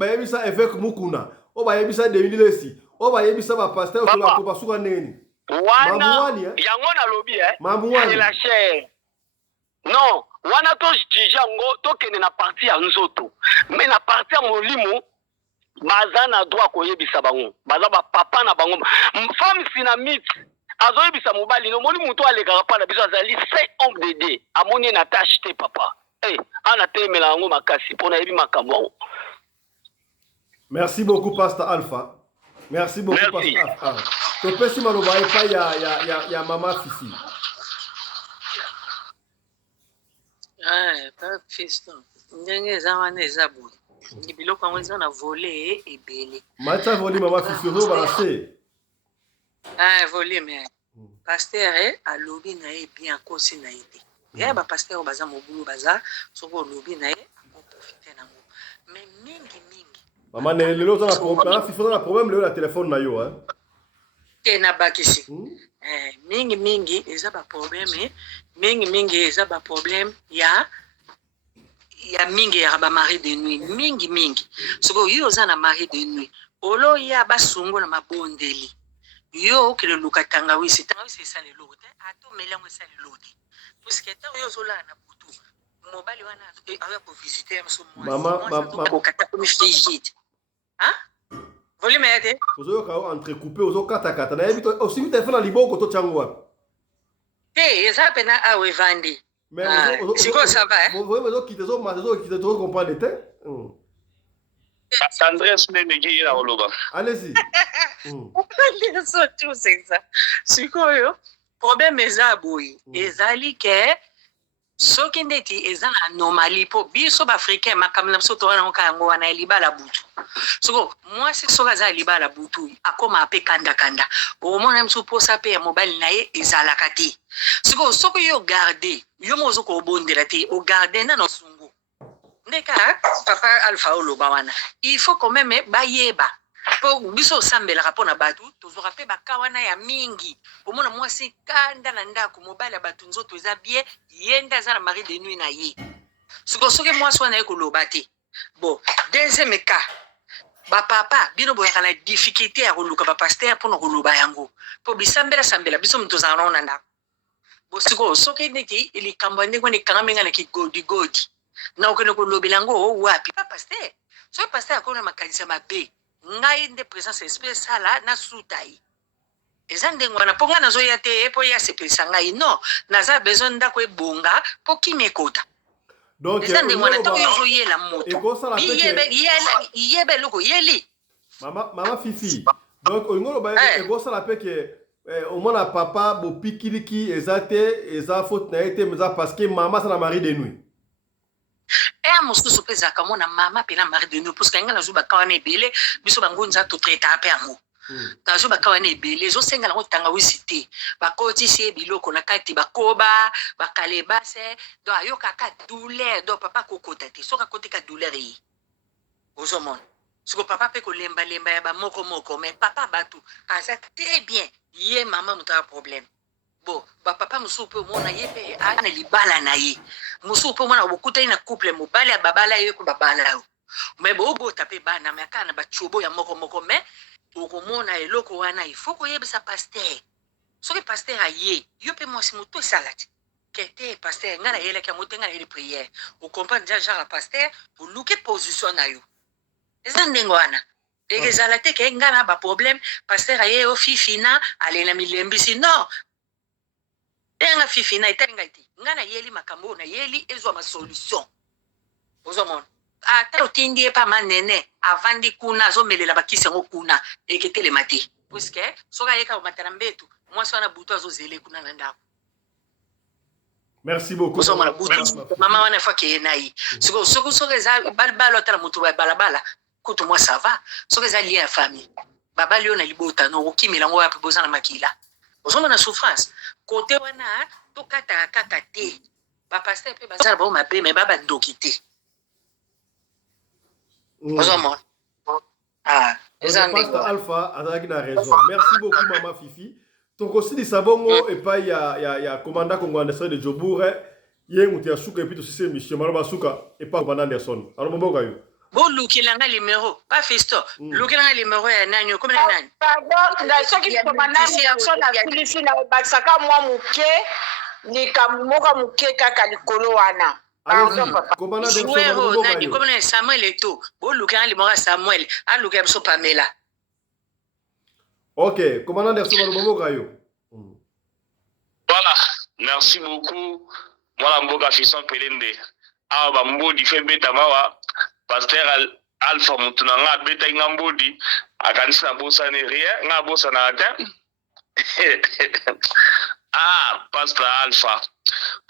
yebisa avec mukuna. O ba yebisa de unilesi. O ba yebisa ba pasteur ko ba ko basuka neni. Wana yango na lobi c'est la chair. Non, wana to jijango to kene na partie ya nzoto. Mais na partie ya molimo baza na droit koyebisa bango baza ba papa na bango femme sinamite azoyebisa mobali no moni mutu aleka pa na biso azali c'est homme de Dieu amoni na tâche te papa ana temela ngo makasi pona yebi makambo. Merci beaucoup pasteur Alpha. Merci beaucoup pasteur Alpha. To pesi maloba epa ya mama Fifi. Pas fiston. Ndenge za wana eza boye. Biloko yango eza na volet ebele. Mata volet mama Fifi zo balancer. Volet mais pasteur alobi na ye bien kosi na ye. Ya ba pasteur baza mobulu baza soko lobi na ye ko profiter nango. Mais mingi. Mama ne lelo za na problème, Fifi na problème le la téléphone na yo hein. Ke na bakisi. Mingi eza ba problème, mingi eza ba problème ya mingi ya ba mari de nuit mingi soko yo za na mari de nuit olo ya basungo na mabondeli yo ke le lukatanga wisi sa le lote ato melango sa le lote puisque ta yo zola na butu mobali wana aya ko visiter so moi ko kata ko mifijit volume yate ozo ka entrecouper ozo kata na yebito aussi vite fana liboko to chango wapi eza pena awe vandi. Mais ça va, hein? Vous voyez, vous quittez ça, comprendre le Andrés Nenegi na oloba. Allez-y. Surtout c'est ça. Sikoyo, problème eza boy. Ezali ke soki ndeti eza na anomalie po biso ba africain makamna biso to wana nkango wana libala butu. Soko moi c'est soka za libala butu akoma ape kanda. O mona mso posa pe ya mobile na ye ezala kati. Soko yo garder, yo mozo ko bondela te o garder na no sungu. Ndeka papa Alpha oloba wana. Il faut quand même bayeba. Po biso sambela rapona batu tozora pe bakawana ya mingi. Omona mwasi kanda na ndako mobile ya batu nzoto eza bien yenda za na mari de nuit na ye. soki mwasi wana ye koloba te bon deuxième cas bapapa bino boyaka na difficulté ya koluka bapaster mpona koloba yango mpo bisambela biso moto ozala nao na ndako bo sikoyo soki neti likambo ya ndenge wana ekangami nga na kigodigodi na okende kolobela yango wapi pa paster soki paster akona makanisi ya mabe ngai nde présence esprit esala nasuta ye eza ndenge wana mpo ngai nazoya te mpo ye asepelisa ngai non naza besoin ndako ebonga mpo kimi ekota eza ndenge wana ntango yozoyela moto yebe eloko yeli mama fifi donc olingo oloba ekosala mpe ke omona papa bopikiliki eza te eza faute na ye te eza parce que mama aza na mari de nuit eya mosusu mpe ezalaka mona mama mpe na mari de nuit parceke ngai nazwi baka wana ebele biso bango nza totraitaka mpe yango nazwi baka wana ebele ezosenga nango tangawisi te bakotisi ye biloko na kati bakoba bakalebase donc ayokaka douleur donc papa akokota te soki akoteka douleur ye ozomona siko papa mpe kolembalemba ya bamokomoko mais papa bato aza très bien ye mama moto aya problème bon bapapa mosusu mpe omona ye mpe ana libala na ye mosusu mpe omona bokutani na couple mobali ya babala ye ko babala yo mais boobota mpe bana me akala na batiobo ya mokomoko mais okomona eloko wana ifo koyebisa paster soki paster aye yo mpe mwasi moto esala te kete paster ngai nayelaki yango te ngai nayeli priere okomprendre déjà genre ya paster oluki position na yo eza ndenge wana ezala te ke ngai na baproblème paster aye yo fifina ale na milembisi non enga fifina etali ngai te ngai nayeli makambo oyo nayeli ezwa masolution ozomona ata otindi ye pa manene avandi kuna azomelela bakisi yango kuna eketelema te puiske soki ayeka komata na mbetu mwasi wana butu azozele kuna na ndako merci beaucoup ozomona butu mama wana efo akeye na ye soki eza balibala atala moto ya balabala kutu mwa sava soki eza lie ya famille babali oyo na libota no okimela yango wapi boza na makila ozomona souffrance kote wana tokataka kaka te bapaster mpe bazala bao mabe me babandoki te ozomona pasteur alpha azalaki na raison merci beaucoup mama fifi tokosilisa bongo epai ya commandant congo anderson de jobure ye moto ya suka epi tosisi émission maloba suka epai commandant anderson alo mboka yo bolukilanga numéro pas fisto lukilanga numéro ya nani okomi na nani pardon soki commandant anderson asilisi na obakisaka mwa moke likambo moko moke kaka likolo wana jouero nani komi na samuel eto bolukilanga numéro ya samuel alukela biso pamela ok commandant anderson maloba mboka yo voilà merci beaucoup mwana mboka fiston pelende awa bambodi fe beta mawa pasteur alpha mutu na nga abetaki nga mbodi akanisi na bosani rien nga abosana te pasteur alpha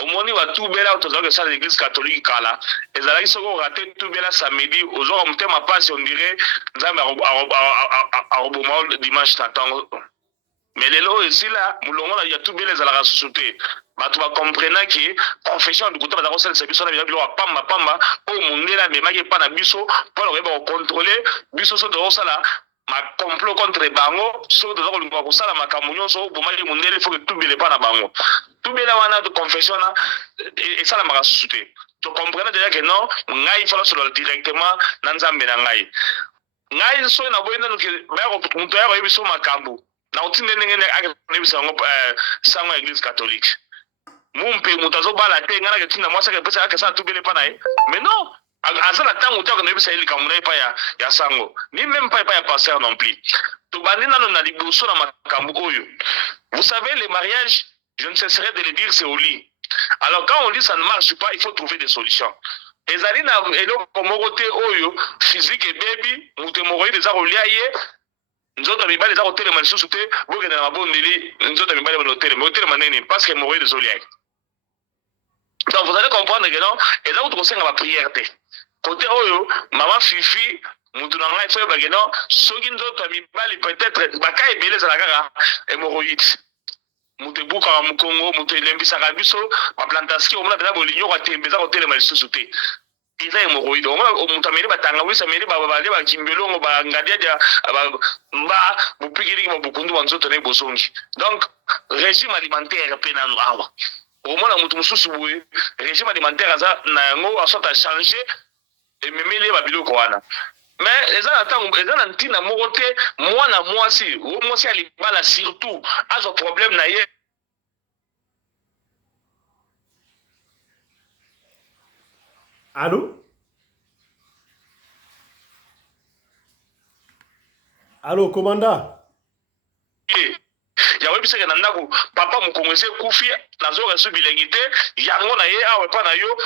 omoni batubela tozalaki esala l'église catholique kala ezalaki soki orate tubela samedi ozwaka motema pasi ondire nzambe akoboma dimanche na ntango mais lelo oyo esila molongo ya tubela ezalaka susu te bato bakomprenaki confession dukuta baza kosalisa biso na biloko ya pamba oyo mondele amemaki epa na biso mpona koyeba kokontrole biso so tozosala complot contre bango soki toza kolinga kosala makambo nyonso bomaki mondele foke tubela epa na bango tubela wana confession wana esalamaka susu te tokomprene deja ke non ngai fala solola directement na nzambe na ngai soki naboyi nanuke moto ya koyebi so makambo na otinde ndenge akebisa yango sango ya église catholique mumpe moto azobala te ngai naketinda mwasi akepesa akesala tubele mpa na ye mais non aza na ntango te akonoyebisa ye likambo na ye epai ya sango ni même pas epai ya pasteur non plus tobandi nano na liboso na makambo oyo vous savez les mariages je ne cesserai de le dire c'est au lit alors quand on dit ça ne marche pas il faut trouver des solutions ezali na eloko moko te oyo physique ebebi moto mokoyede eza kolia ye nzoto mibali eza kotelema lisusu te bokende na mabondeli nzoto mibali bana kotelema otelema nini parce que mokoyede ezolia ye donc vous allez comprendre que non eza kutu kosenga baprière te kote oyo mama fifi mutu na ngai foyeba ke non soki nzoto ya mibali peut-être baka ebele ezala kaka hémoroïde mutu ebukaka mokongo mutu elembisaka biso baplantation omona deja bolingi okatembe eza kotelema lisusu te eza hémoroïde omona mutu ameli batangawisi ameli babali bakimbelongo bangadiadia mba bopikiliki babukundu banzoto na ebosongi donc régime alimentaire mpe nano awa au moins na mutu mususu boye régime alimentaire aza na yango asort a changer et memeli ba biloko wana mais eza na tango eza na ntina moko te mwana mwasi o mwasi alibala surtout azo problème na ye. Allô? Allô, commandant? Ya webi seke na ndako papa mukongwese kufi nazo resu bilengi te yango na ye awe pa na yo.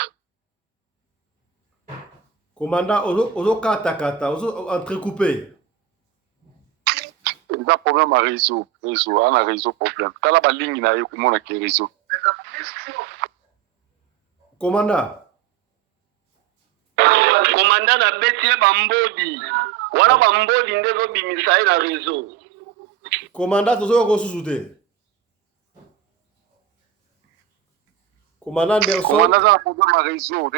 Commandant, ozo kata, ozo entrecoupé. Il y a problème à réseau, on a réseau problème. Quand la ligne na yo comment on a réseau. Commandant. Commandant na betie bambodi. Wana bambodi ndezo bimisa na réseau. Commandant, ozo ko susute. Commandant Anderson. Commandant a problème à réseau.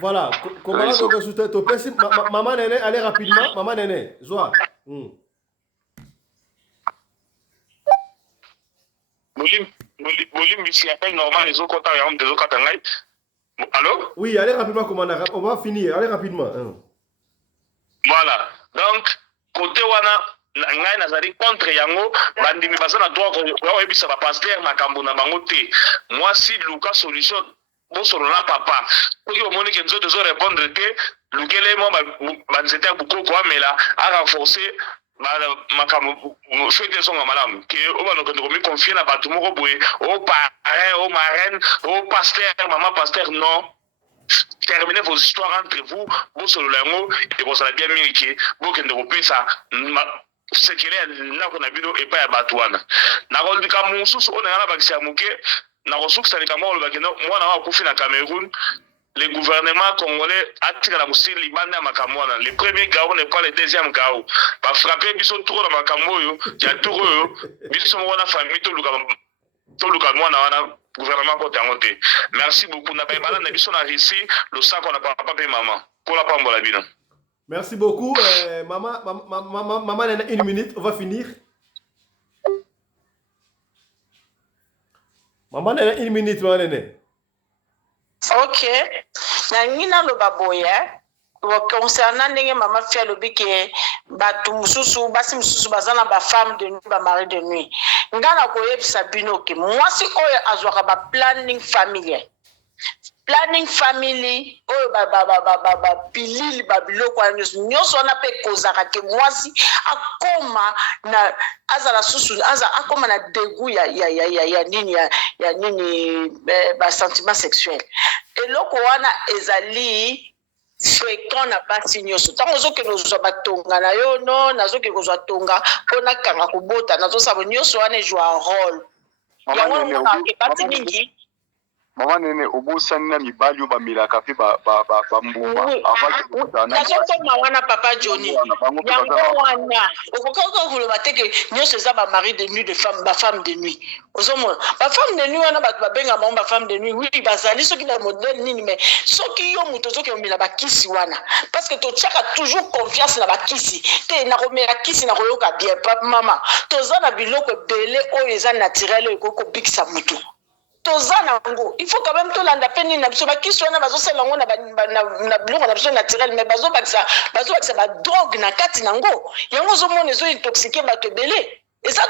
Voilà, commandant ozo ko susute to pesi maman nene allez rapidement, maman nene. Zoa. Volume ici appelle normal les autres comptes des autres katangay. Allô? Oui, allez rapidement, commandant. On va finir. Allez rapidement. Voilà. Donc, côté wana, ngai nazali contre yango, bandimi basana droit ko yebisa ba pasteur makambo na bango te. Moi si Luka solution bon solo na papa. Pour que moni que nous devons répondre que lukele mo ba nzete buko ko amela a renforcer makambo fete songa malamu que o ba no ko mi confier na batu moko boye au parrain au marraine au pasteur maman pasteur non. Terminez vos histoires entre vous, vous sur le lango, et vous allez bien mériter, vous qui ne vous pouvez ça, ce qu'il est là qu'on a vu et pas à Batouana. N'a pas dit qu'à mon sous, on a un vaccin à Mouké, n'a pas souci, c'est qu'à moi, moi, on a coupé dans Cameroun, le gouvernement congolais a tiré la moussille Libanais à Makamouana. Le premier Gao n'est pas le deuxième Gao. Pas frapper, bisous trop dans Makamoyo, il y a tout eux, bisous on a famille, tout le Gamouana. Gouvernement côté monté. Merci beaucoup. Na ba na biso na ici le sac on a papa et maman. Pour la pambola bino. Merci beaucoup maman une minute, on va finir. Maman une minute maman. OK. Na ngina lo baboya. Concernant ndenge mama fait lobi ke batu mususu basi mususu bazana ba femme de nuit ba mari de nuit ngana ko yebisa bino ke mwasi oyo azwaka ba planning familial oyo ba pilili ba biloko nyonso wana pe kozaka ke mwasi akoma na azala susu akoma na dégoût ya nini ba sentiment sexuel eloko wana ezali fréquent na basi nyonso tango zoke nozwa batonga na yo no nazoke kozwa tonga pona kanga kobota nazosaba nyonso wana joue un rôle basi mingi Maman nene obosani na mibali yo bamilaka pe ba mbuma nazotoma wana papa Johnny yango wana okokoka koloba te ke nyonso eza ba mari de nuit de femme ba femme de nuit ozomona ba femme de nuit wana bato babenga bango ba femme de nuit oui bazali soki na modèle nini mais soki yo moto ozoki omela bakisi wana parce que totiaka toujours confiance na bakisi te na komela kisi na koyoka bien papa mama toza na biloko ebele oyo eza naturel oyo ekokobikisa motu tozana ngo il faut quand même to landa peni na biso bakisi wana bazosela ngo na biloko na biso naturel mais bazobakisa ba drogue na kati nango yango zomona ezo intoxiquer bato ebele eza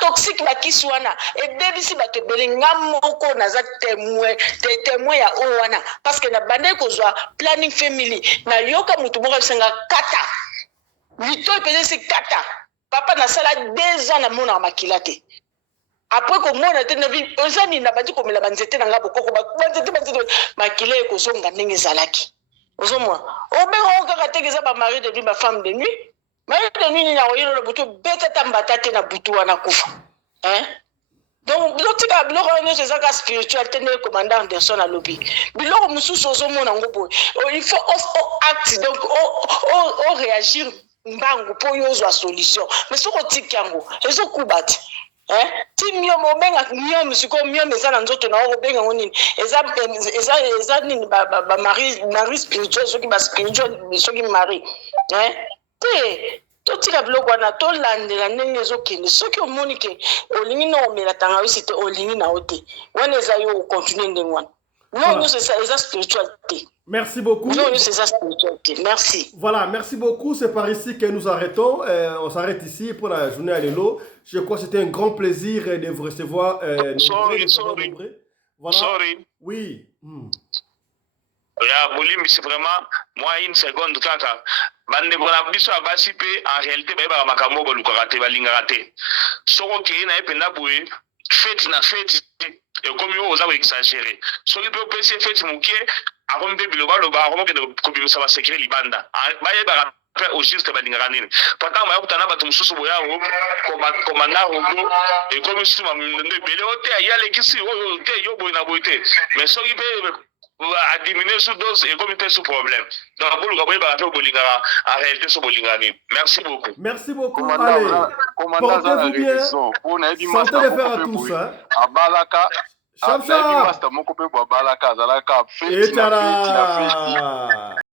toxique bakisi wana ebebisi bato ebele nga moko naza témoin ya oyo wana parce que na bande kozwa planning family na yoka mutu moko bisenga kata lito epelisi kata papa nasala 2 ans na mona makila te. Après que moi n'était navi ozani na bandi ko mela banzete na ngabo koko banzete makile ko songa ndenge zalaki ozomwa obengo kaka tegeza ba mari de nuit ba femme de nuit mari de nuit na oyelo le butu beta tambata te na butu wana kufa donc l'autre biloko wana c'est ça spiritualité ne commandant Anderson à lobby biloko mususu ozomona ngobo il faut acte donc o réagir mbangu po yozwa solution mais soko tikango ezo kubati ti mio mobenga mio musiko mio mezana nzoto na obenga nini eza nini ba mari spirituel soki ba spirituel soki mari te totika biloko wana tolandela ndenge ezokende soki omoni ke olingi na omela tanga wisi te olingi na yo te wana eza yo okontinue ndenge wana non c'est ça eza spiritualité. Merci beaucoup. Non c'est ça spiritualité. Merci. Voilà, merci beaucoup. C'est par ici que nous arrêtons. On s'arrête ici pour la journée à l'élo. Je crois que c'était un grand plaisir de vous recevoir. Sorry. Voilà. Sorry. Oui. Ya Bolimbi, c'est vraiment moi une seconde kaka. Bande bona biso abasi pe en réalité ba makambo bolukaka te balingaka te. Soko ke na ependa boye fête na fête et comme yo oza exagérer. Soki pe pesi fête muke akombe biloba loba akomoke de kobimisa ba secret libanda. Ba yeba au juste balingaka nini. Pourtant ba yokutana bato mususu boya komanda rogo et comme si ma ndende bele ote ya lekisi oyo te yo boye na boye te. Mais soki pe à diminuer sous dose et comité sous problème. Donc, pour le en réalité, sous merci beaucoup. Merci beaucoup. Allez, portez-vous bien. Santé de faire à tous. Chapcha. Et tara.